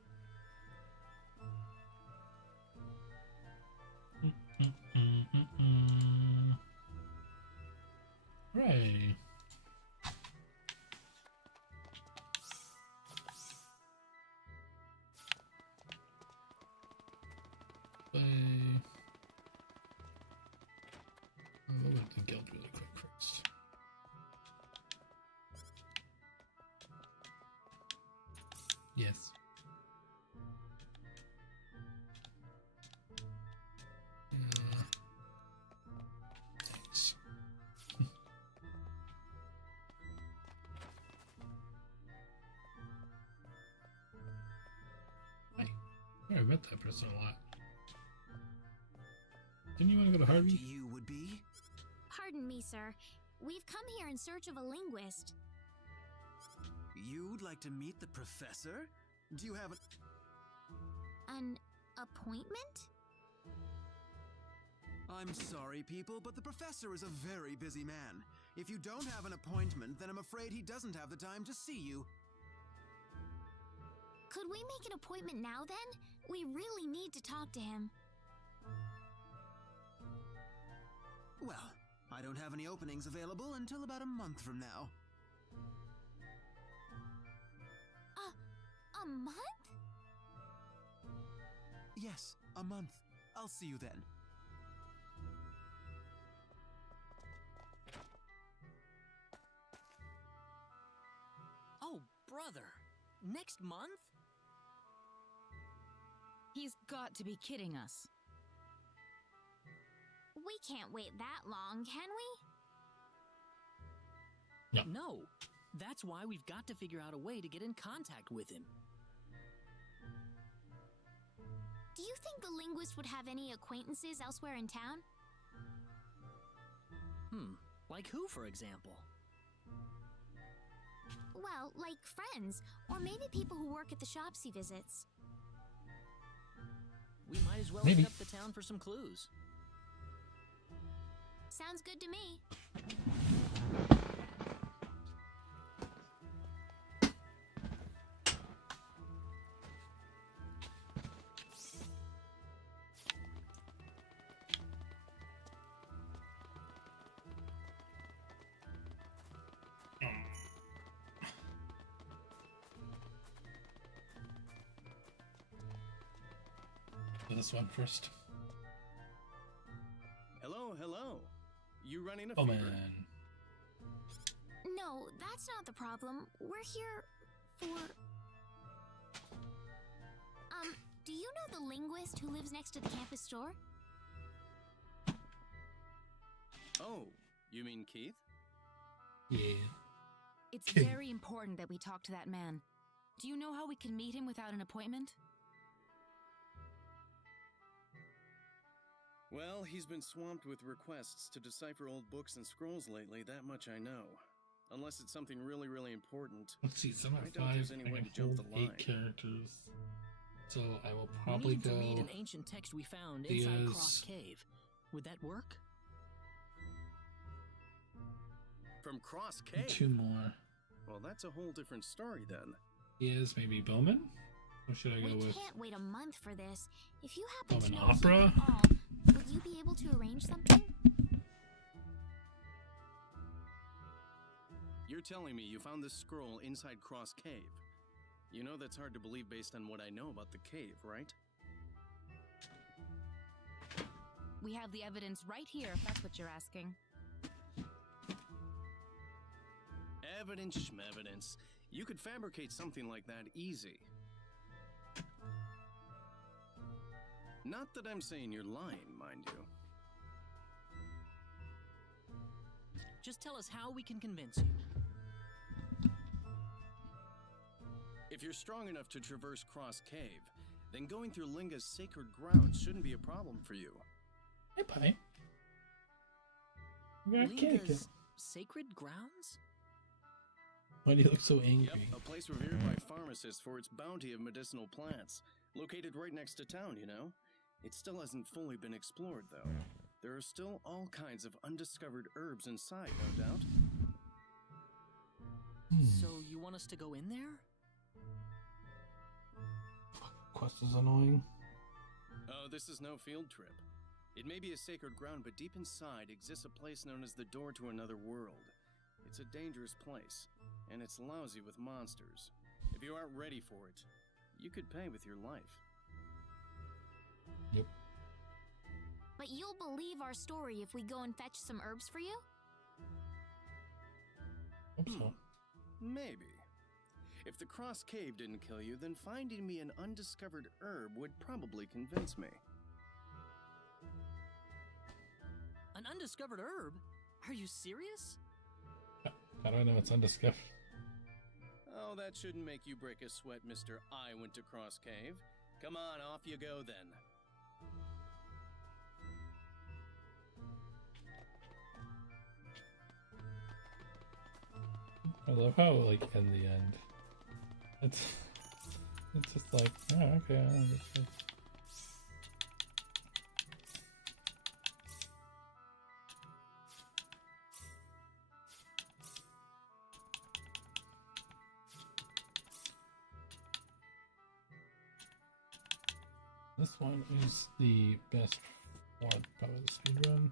Hooray. I'll go to the guild really quick first. Yes. Thanks. Hey, I met that person a lot. Didn't you want to go to Harvey? You would be? Pardon me, sir. We've come here in search of a linguist. You'd like to meet the professor? Do you have An appointment? I'm sorry, people, but the professor is a very busy man. If you don't have an appointment, then I'm afraid he doesn't have the time to see you. Could we make an appointment now, then? We really need to talk to him. Well, I don't have any openings available until about a month from now. A month? Yes, a month. I'll see you then. Oh, brother. Next month? He's got to be kidding us. We can't wait that long, can we? No. That's why we've got to figure out a way to get in contact with him. Do you think the linguist would have any acquaintances elsewhere in town? Like who, for example? Well, like friends, or maybe people who work at the shops he visits. We might as well Maybe. hit up the town for some clues. Sounds good to me. This one first. Hello, hello. You running a Oh fever? man. No, that's not the problem. We're here for... do you know the linguist who lives next to the campus store? Oh, you mean Keith? Yeah. It's very important that we talk to that man. Do you know how we can meet him without an appointment? Well, he's been swamped with requests to decipher old books and scrolls lately, that much I know. Unless it's something really, really important. Let's see, some I at doubt 5, there's any I way can to jump hold the line. 8 characters. So I will We probably need go to read an ancient text we found inside Cross Diaz. Cave. Would that work? From Cross Cave? 2 more. Well, that's a whole different story then. Is maybe Bowman? Or should I go We with can't wait a month for this. If you happen to Bowman know Keith Opera? at all, would you be able to arrange something? You're telling me you found this scroll inside Cross Cave. You know that's hard to believe based on what I know about the cave, right? We have the evidence right here, if that's what you're asking. Evidence schmevidence. You could fabricate something like that easy. Not that I'm saying you're lying, mind you. Just tell us how we can convince you. If you're strong enough to traverse Cross Cave, then going through Linga's sacred grounds shouldn't be a problem for you. Hey, buddy. You're a kid. Linga's sacred grounds? Why do you look so angry? Yep, a place revered by pharmacists for its bounty of medicinal plants. Located right next to town, you know? It still hasn't fully been explored, though. There are still all kinds of undiscovered herbs inside, no doubt. So you want us to go in there? Quest is annoying. Oh, this is no field trip. It may be a sacred ground, but deep inside exists a place known as the Door to Another World. It's a dangerous place, and it's lousy with monsters. If you aren't ready for it, you could pay with your life. Yep. But you'll believe our story if we go and fetch some herbs for you? Hope so. Maybe. If the Cross Cave didn't kill you, then finding me an undiscovered herb would probably convince me. An undiscovered herb? Are you serious? How do I know it's undiscovered? Oh, that shouldn't make you break a sweat, Mr. I went to Cross Cave. Come on, off you go then. I love how, like, in the end, it's just like, oh, okay, I understand. This one is the best one, probably the speed run.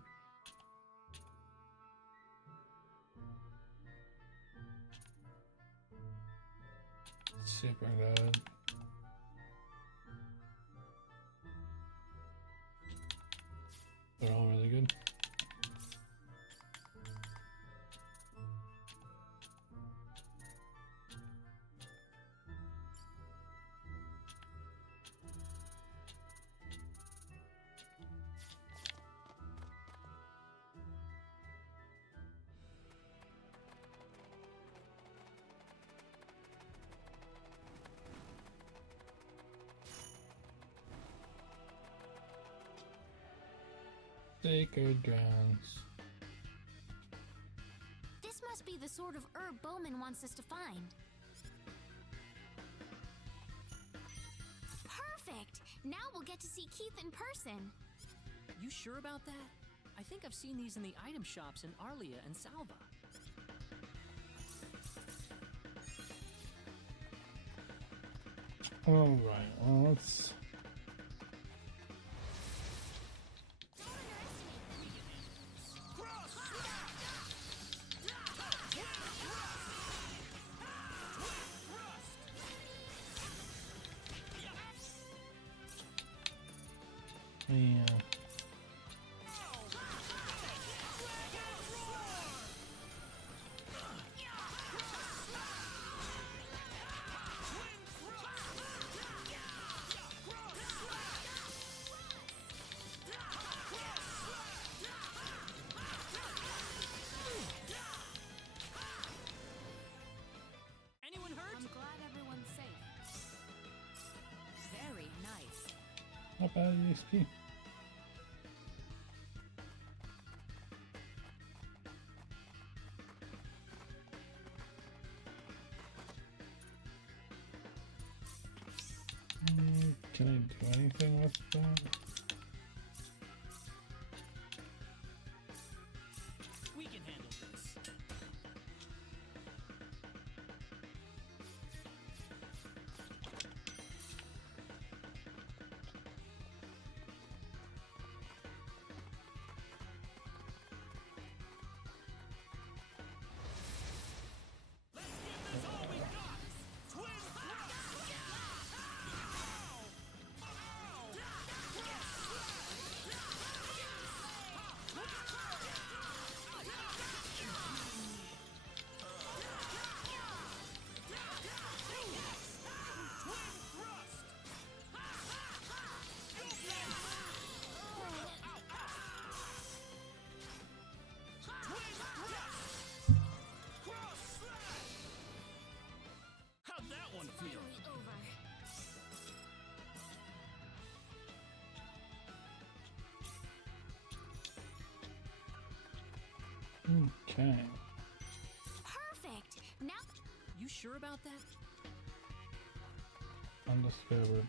Super good. They're all really good. Sacred grounds. This must be the sort of herb Bowman wants us to find. Perfect! Now we'll get to see Keith in person. You sure about that? I think I've seen these in the item shops in Arlia and Salva. Alright, well, let's... Yeah. Anyone hurt? I'm glad everyone's safe. Very nice. Not bad EXP. Can I do anything with that? We can handle this. Okay. Perfect. Now, you sure about that? Undiscovered.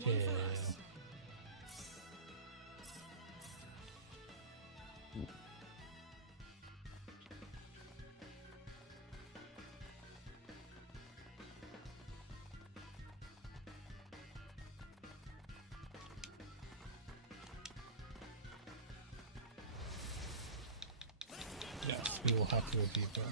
One for us. Yes, we will have to go deeper.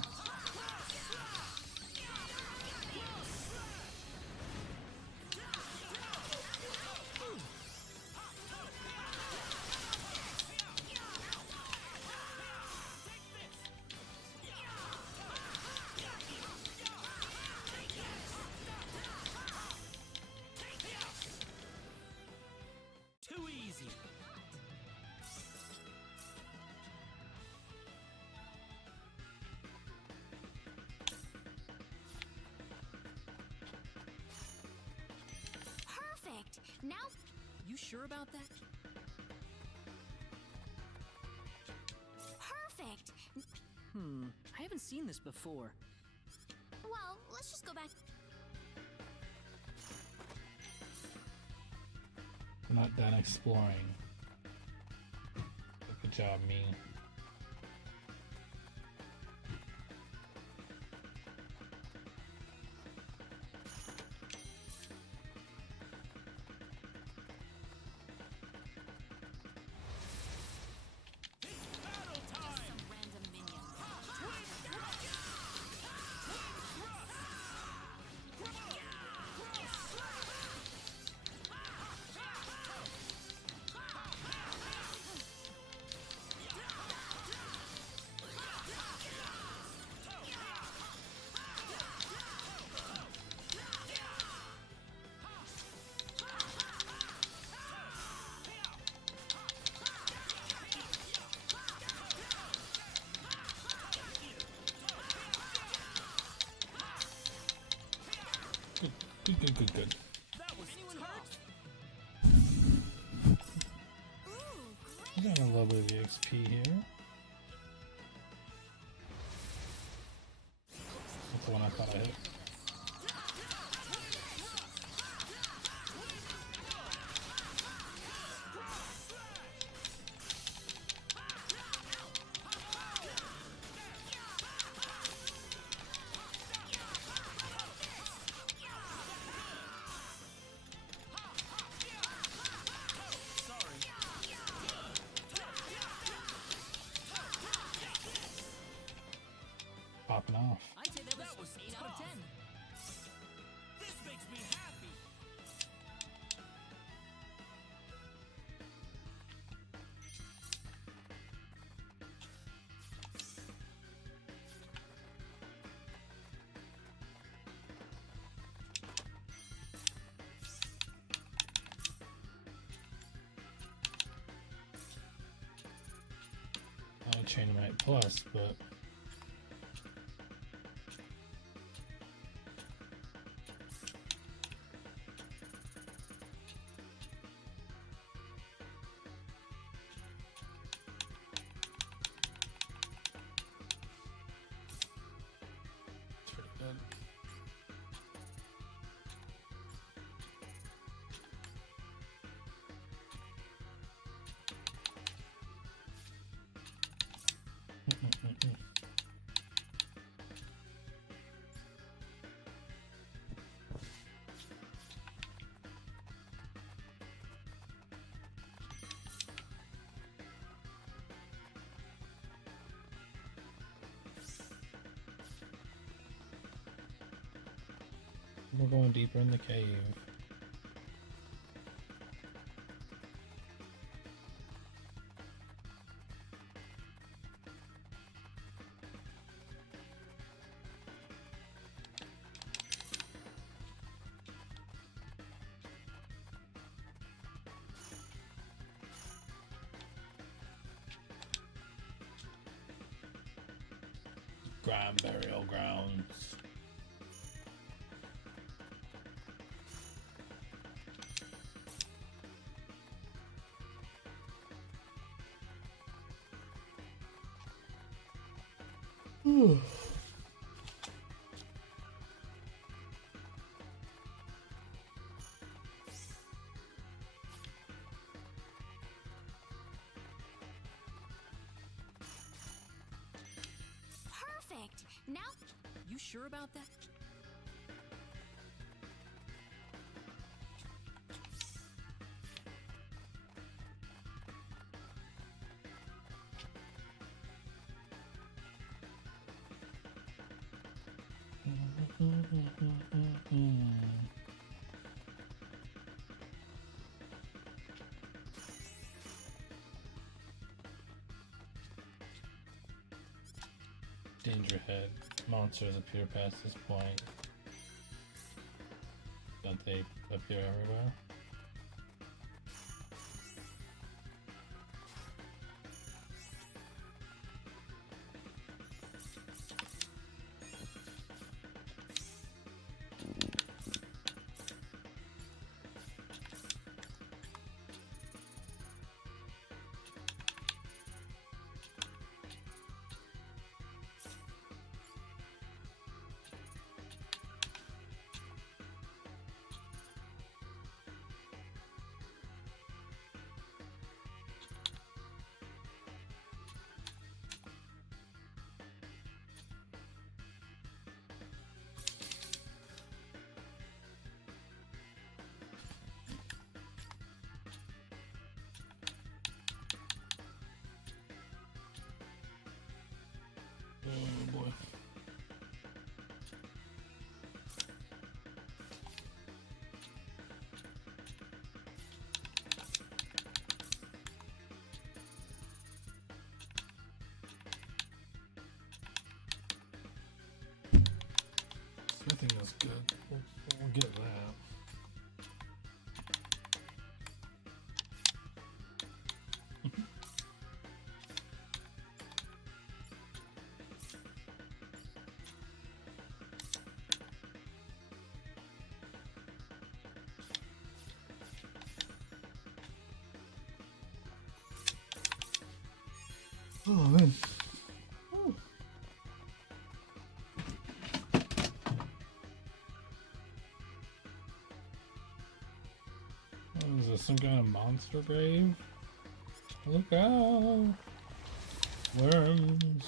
Too easy. perfect. Now, you sure about that? Perfect. I haven't seen this before. Well, let's just go back. I'm not done exploring. Good job, me. Good. That was tough. I'm getting a little bit of the XP here. That's the one I thought I hit. Popping off. I'd say that was 8 out of 10. This makes me happy. Chainmate Plus, but it's pretty good. We're going deeper in the cave. Grand burial grounds. Perfect. Now, You sure about that? Danger ahead. Monsters appear past this point. Don't they appear everywhere? Oh boy. Smithing is good. We'll get that. Oh man. What is this, some kind of monster grave? Look out! Worms!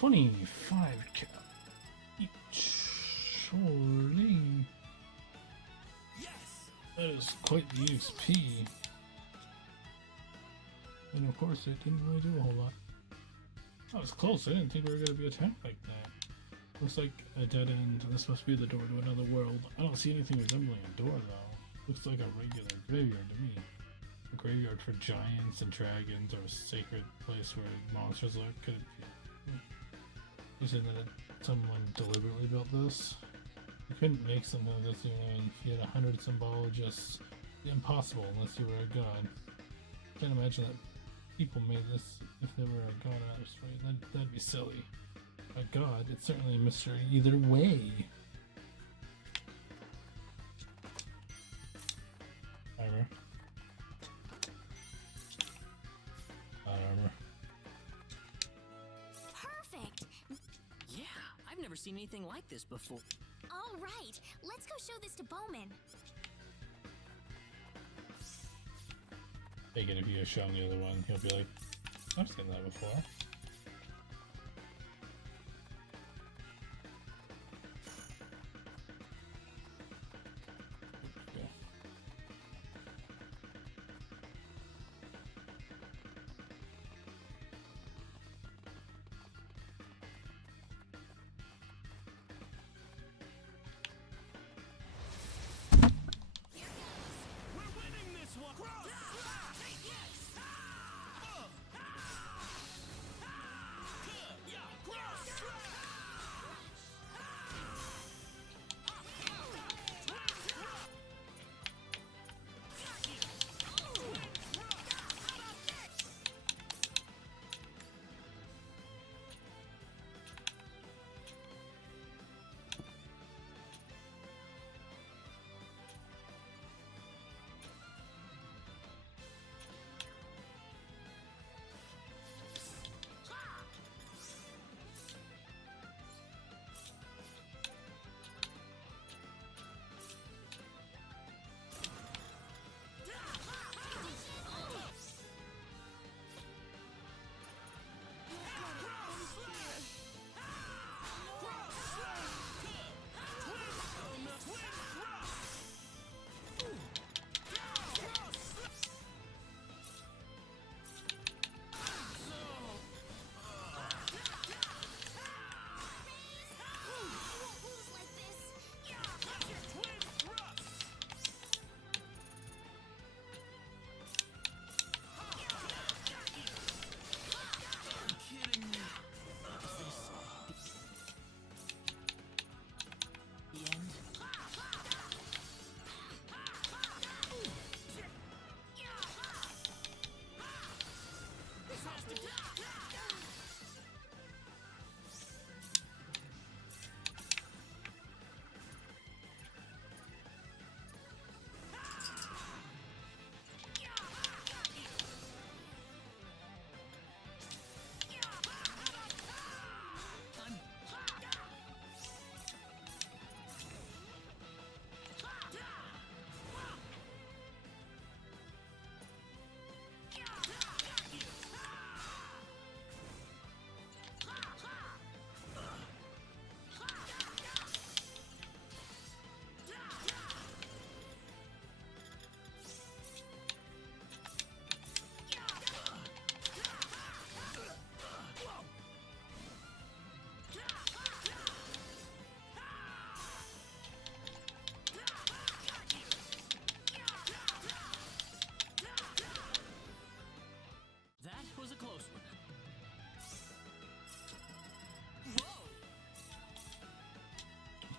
25 cap each. Holy. That is quite the XP. And of course it didn't really do a whole lot. That was close. I didn't think we were going to be attacked like that. Looks like a dead end. This must be the door to another world. I don't see anything resembling a door though. Looks like a regular graveyard to me. A graveyard for giants and dragons, or a sacred place where monsters lurk. Could it be? You said that someone deliberately built this? You couldn't make something like this even if you had 100 symbologists. Impossible unless you were a god. Can't imagine that people made this if they were a god out of spite. That'd be silly. A god, it's certainly a mystery either way. Armor. Armor. Perfect! Yeah, I've never seen anything like this before. All right, let's go show this to Bowman. Again, if you had shown the other one, he'll be like, I've seen that before.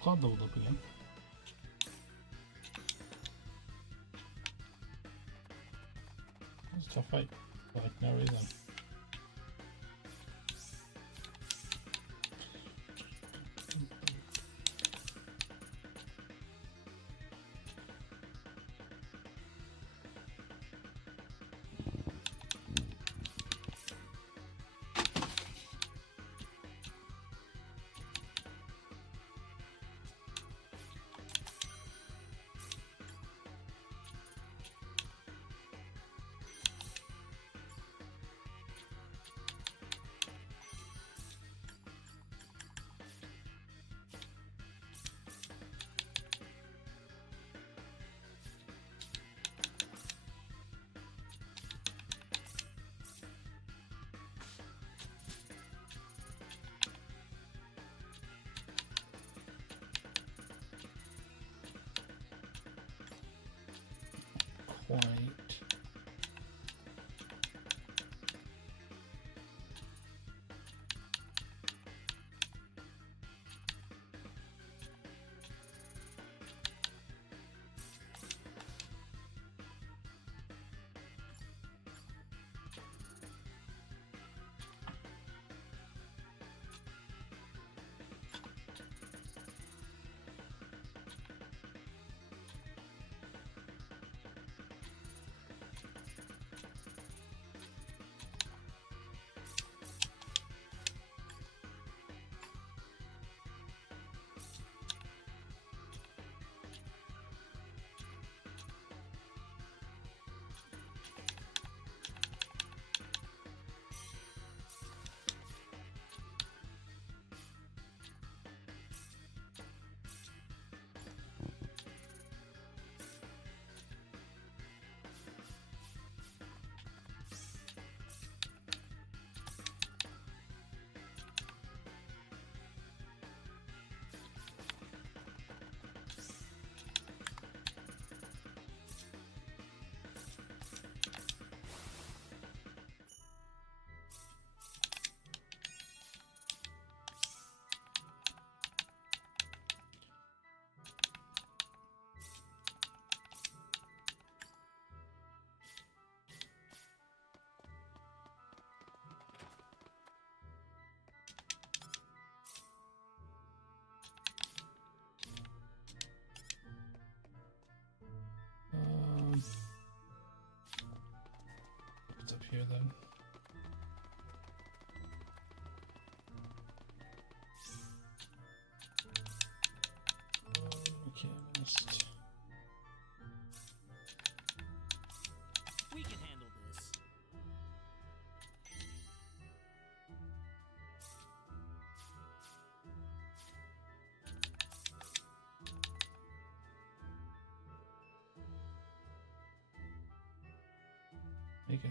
Cloud leveled up again. It's a tough fight, for like no reason.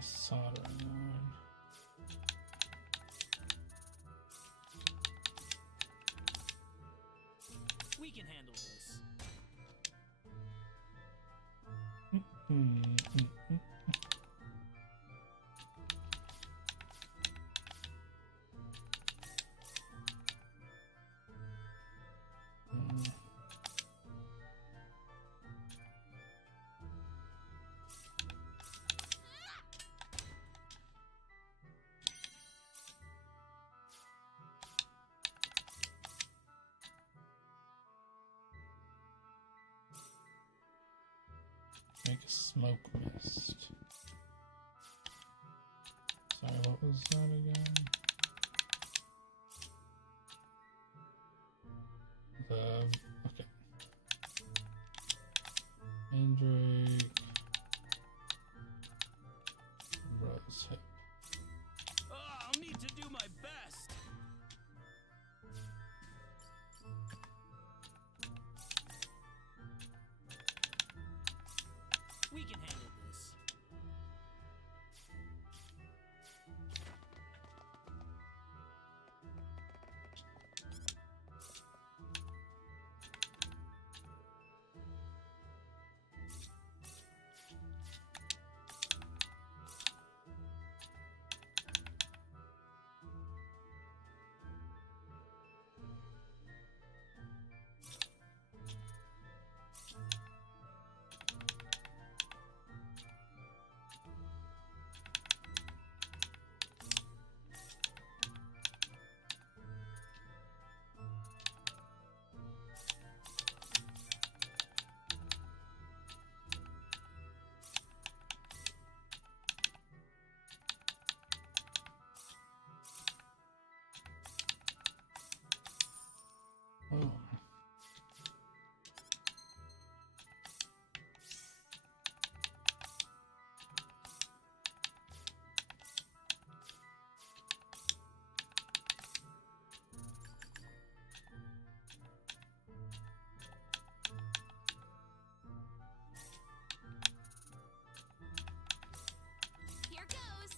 a soldering iron. We can handle this. Make a smoke mist. Sorry, what was that again? Okay. Mandrake. Rose hip. Oh, I'll need to do my best. We can handle this. Oh. Here goes.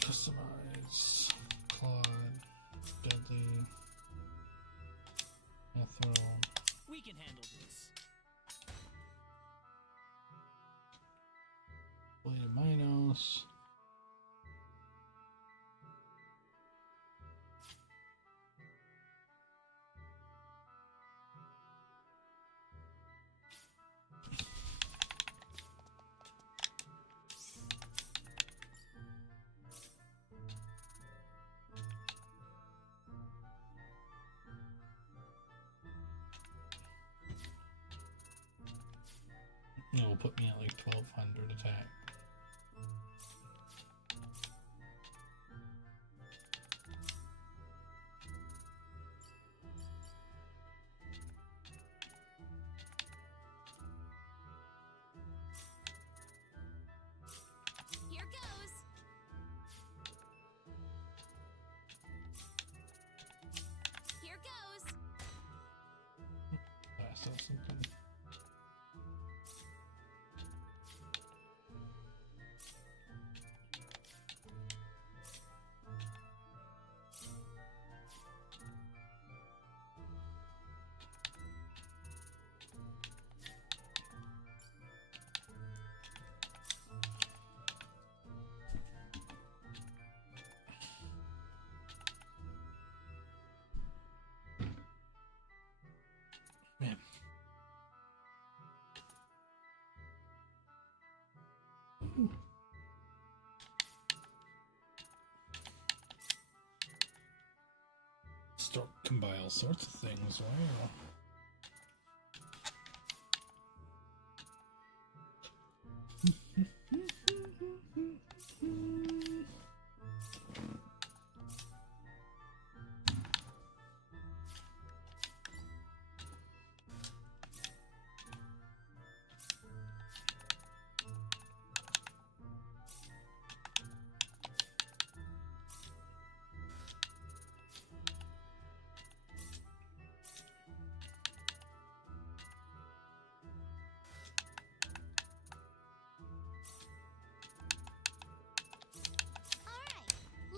Customize. Claude. Deadly. Ethereal. We can handle this. Blade of Minos. It will put me at like 1200 attack. Here goes. Here goes. I saw something. can buy all sorts of things. Wow.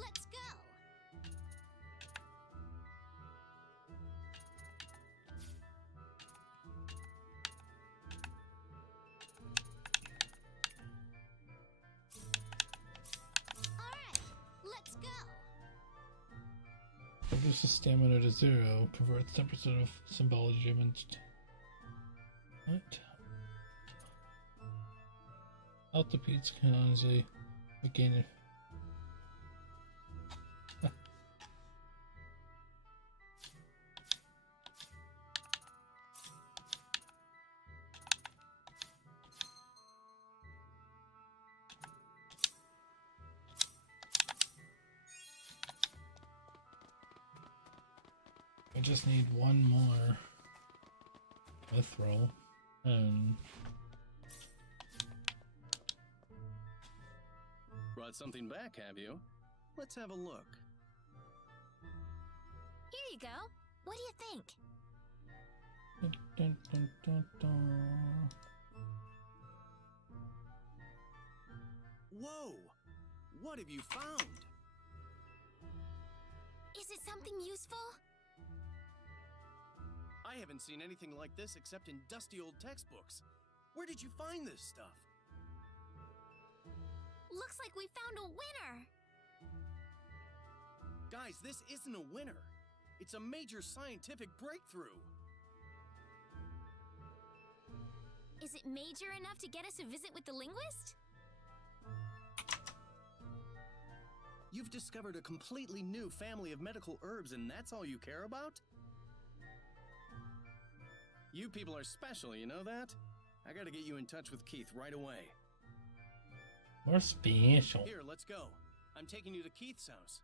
Let's go. Let's go. Reduces stamina to 0. Converts 10% of symbology damage. What? Altipedes can honestly gain it. I just need one more mithril and Brought something back, have you? Let's have a look. Here you go. What do you think? dun, dun, dun, dun. Whoa! What have you found? Is it something useful? I haven't seen anything like this except in dusty old textbooks. Where did you find this stuff? Looks like we found a winner. Guys, this isn't a winner. It's a major scientific breakthrough. Is it major enough to get us a visit with the linguist? You've discovered a completely new family of medical herbs, and that's all you care about? You people are special, you know that? I gotta get you in touch with Keith right away. We're special. Here, let's go. I'm taking you to Keith's house.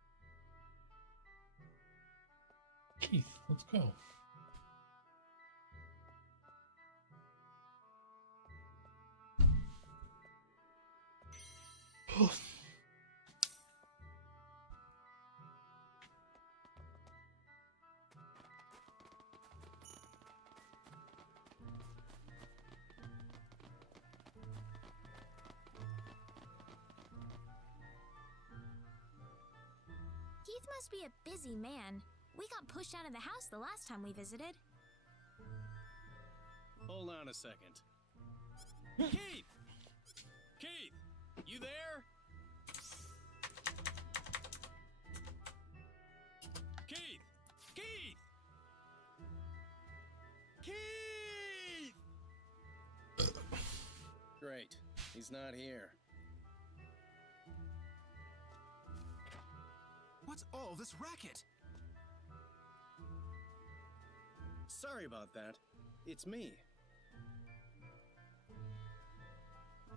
Keith, let's go. Keith must be a busy man. We got pushed out of the house the last time we visited. Hold on a second. Keith! Keith! You there? Keith! Keith! Keith! Great. He's not here. What's all this racket? Sorry about that. It's me.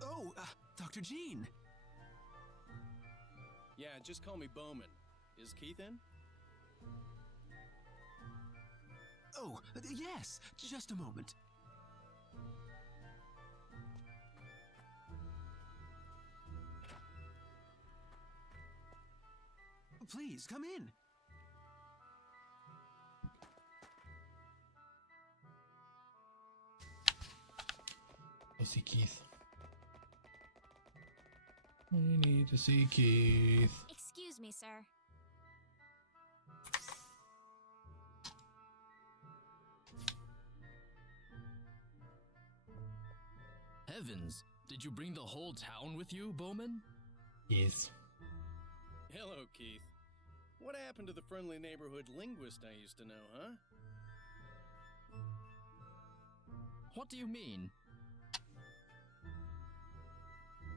Oh, Dr. Jean. Yeah, just call me Bowman. Is Keith in? Oh, yes. Just a moment. Please, come in. Go see Keith. We need to see Keith. Excuse me, sir. Heavens, did you bring the whole town with you, Bowman? Yes. Hello, Keith. What happened to the friendly neighborhood linguist I used to know, huh? What do you mean?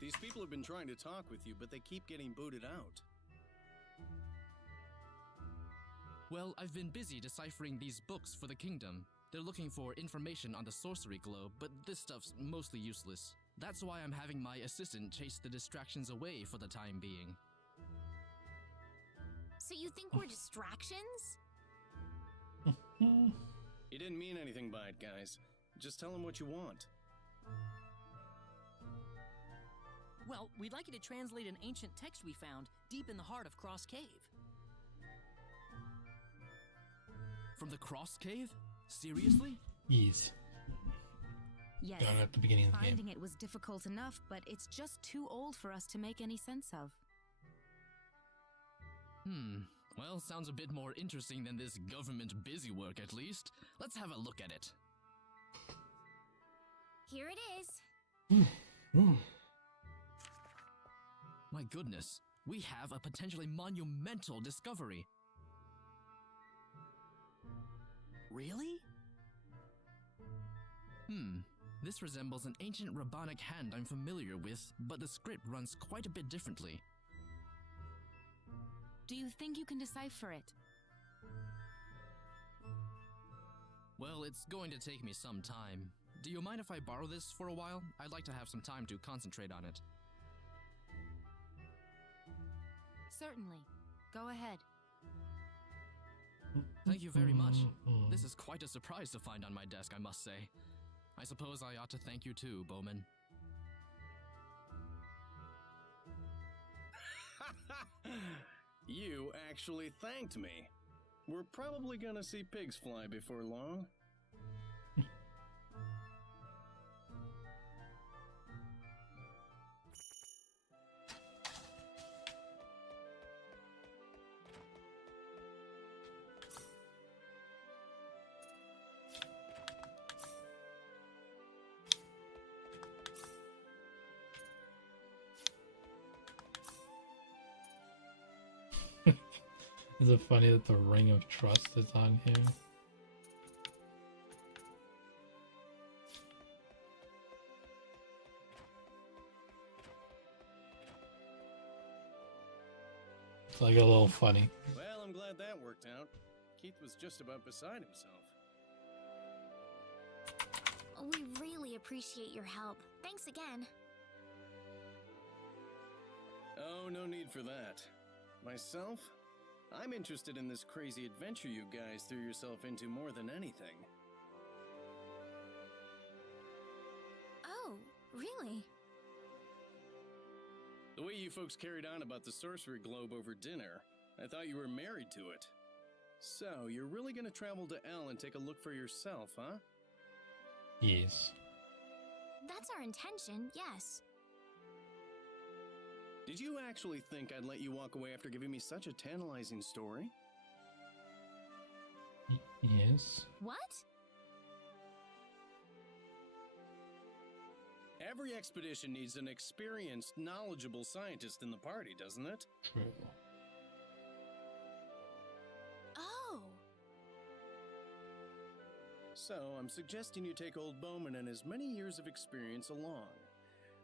These people have been trying to talk with you, but they keep getting booted out. Well, I've been busy deciphering these books for the kingdom. They're looking for information on the sorcery globe, but this stuff's mostly useless. That's why I'm having my assistant chase the distractions away for the time being. So you think we're distractions? He didn't mean anything by it, guys. Just tell him what you want. Well, we'd like you to translate an ancient text we found deep in the heart of Cross Cave. From the Cross Cave? Seriously? Yes. Yes, Got it at the beginning of the finding game. it was difficult enough, but it's just too old for us to make any sense of. Well, sounds a bit more interesting than this government busywork, at least. Let's have a look at it. Here it is. My goodness, we have a potentially monumental discovery. Really? This resembles an ancient rabbinic hand I'm familiar with, but the script runs quite a bit differently. Do you think you can decipher it? Well, it's going to take me some time. Do you mind if I borrow this for a while? I'd like to have some time to concentrate on it. Certainly. Go ahead. Thank you very much. This is quite a surprise to find on my desk, I must say. I suppose I ought to thank you too, Bowman. You actually thanked me. We're probably gonna see pigs fly before long. Is it funny that the Ring of Trust is on here? It's like a little funny. Well, I'm glad that worked out. Keith was just about beside himself. We really appreciate your help. Thanks again. Oh, no need for that. Myself? I'm interested in this crazy adventure you guys threw yourself into more than anything. Oh, really? The way you folks carried on about the sorcery globe over dinner, I thought you were married to it. So, you're really gonna travel to L and take a look for yourself, huh? Yes. That's our intention, yes. Did you actually think I'd let you walk away after giving me such a tantalizing story? Yes. What? Every expedition needs an experienced, knowledgeable scientist in the party, doesn't it? True. Oh. So, I'm suggesting you take old Bowman and his many years of experience along.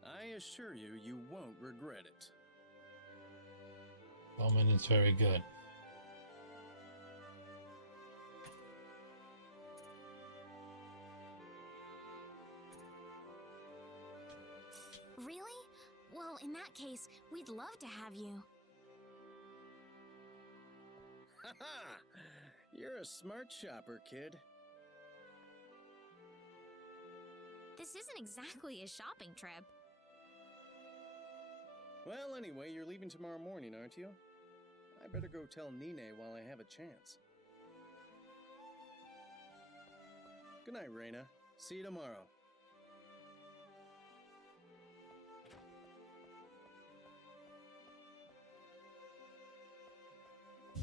I assure you, you won't regret it. Bowman is very good. Really? Well, in that case, we'd love to have you. Haha! You're a smart shopper, kid. This isn't exactly a shopping trip. Well, anyway, you're leaving tomorrow morning, aren't you? I better go tell Nine while I have a chance. Good night, Reina. See you tomorrow.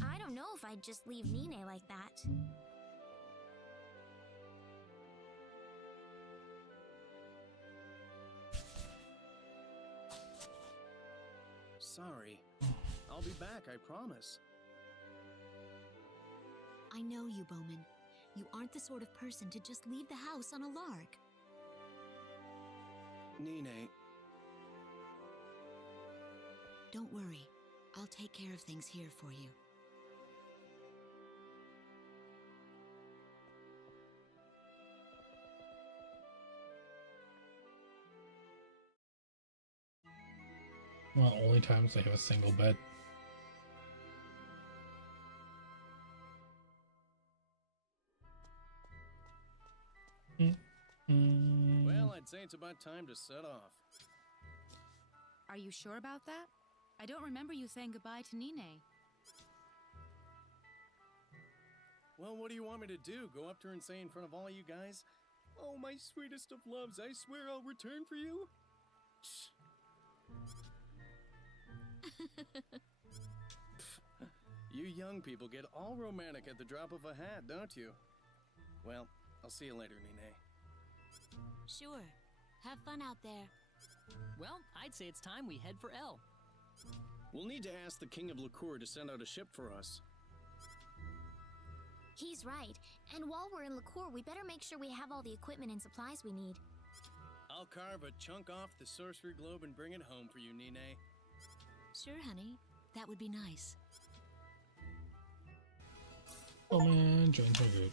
I don't know if I'd just leave Nine like that. Sorry. I'll be back, I promise. I know you, Bowman. You aren't the sort of person to just leave the house on a lark. Nine. Don't worry. I'll take care of things here for you. Well, only times they have a single bed. Well, I'd say it's about time to set off. Are you sure about that? I don't remember you saying goodbye to Nine. Well, what do you want me to do? Go up to her and say in front of all you guys, "Oh, my sweetest of loves, I swear I'll return for you"? You young people get all romantic at the drop of a hat, don't you? Well, I'll see you later, Nine. Sure. Have fun out there. Well, I'd say it's time we head for L. We'll need to ask the King of Liqueur to send out a ship for us. He's right. And while we're in Liqueur, we better make sure we have all the equipment and supplies we need. I'll carve a chunk off the sorcery globe and bring it home for you, Nine. Sure, honey. That would be nice. Oh man, joins my group.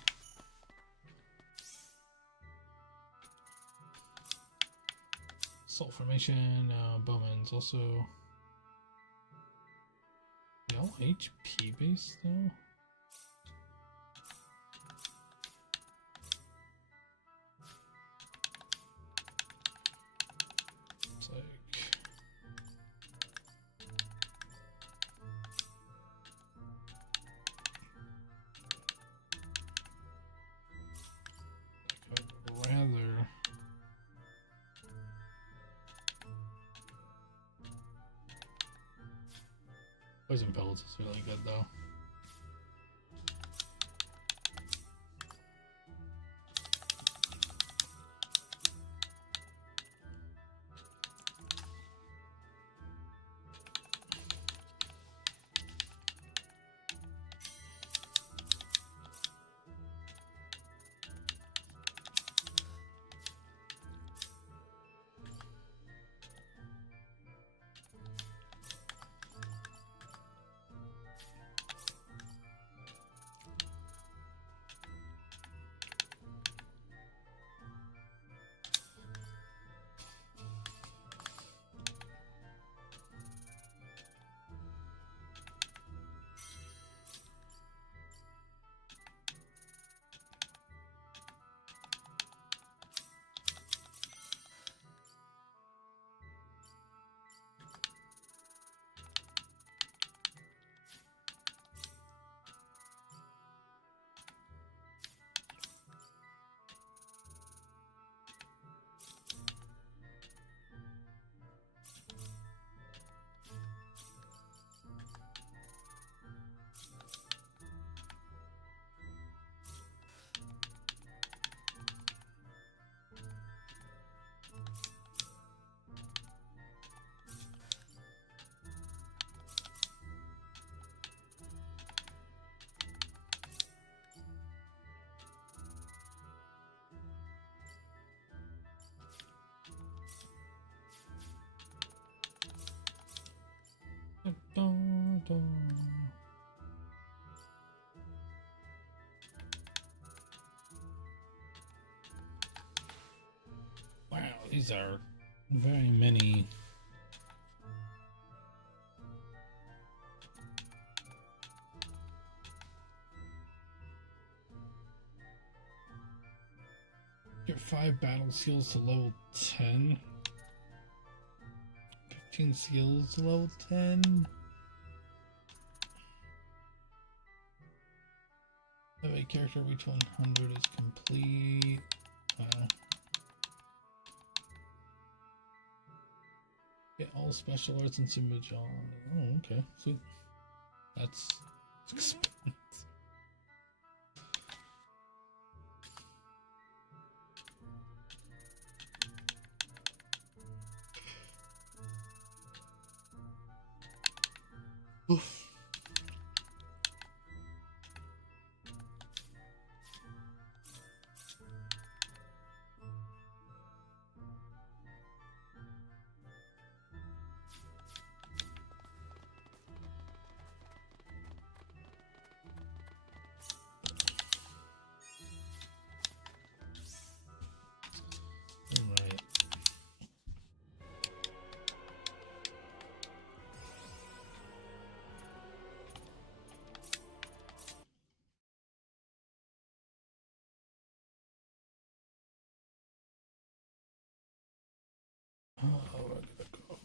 Salt formation, Bowman's also no HP base though. It's like I'd rather Poison pellets is really good though. Wow, these are very many. Get 5 battle skills to level 10. 15 skills to level 10. Every character reach 100 is complete. Wow. Get all special arts and Simba. Oh, okay. Sweet. That's expensive. Oof. we're gonna go.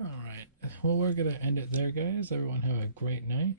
Alright, well, we're gonna end it there, guys. Everyone have a great night.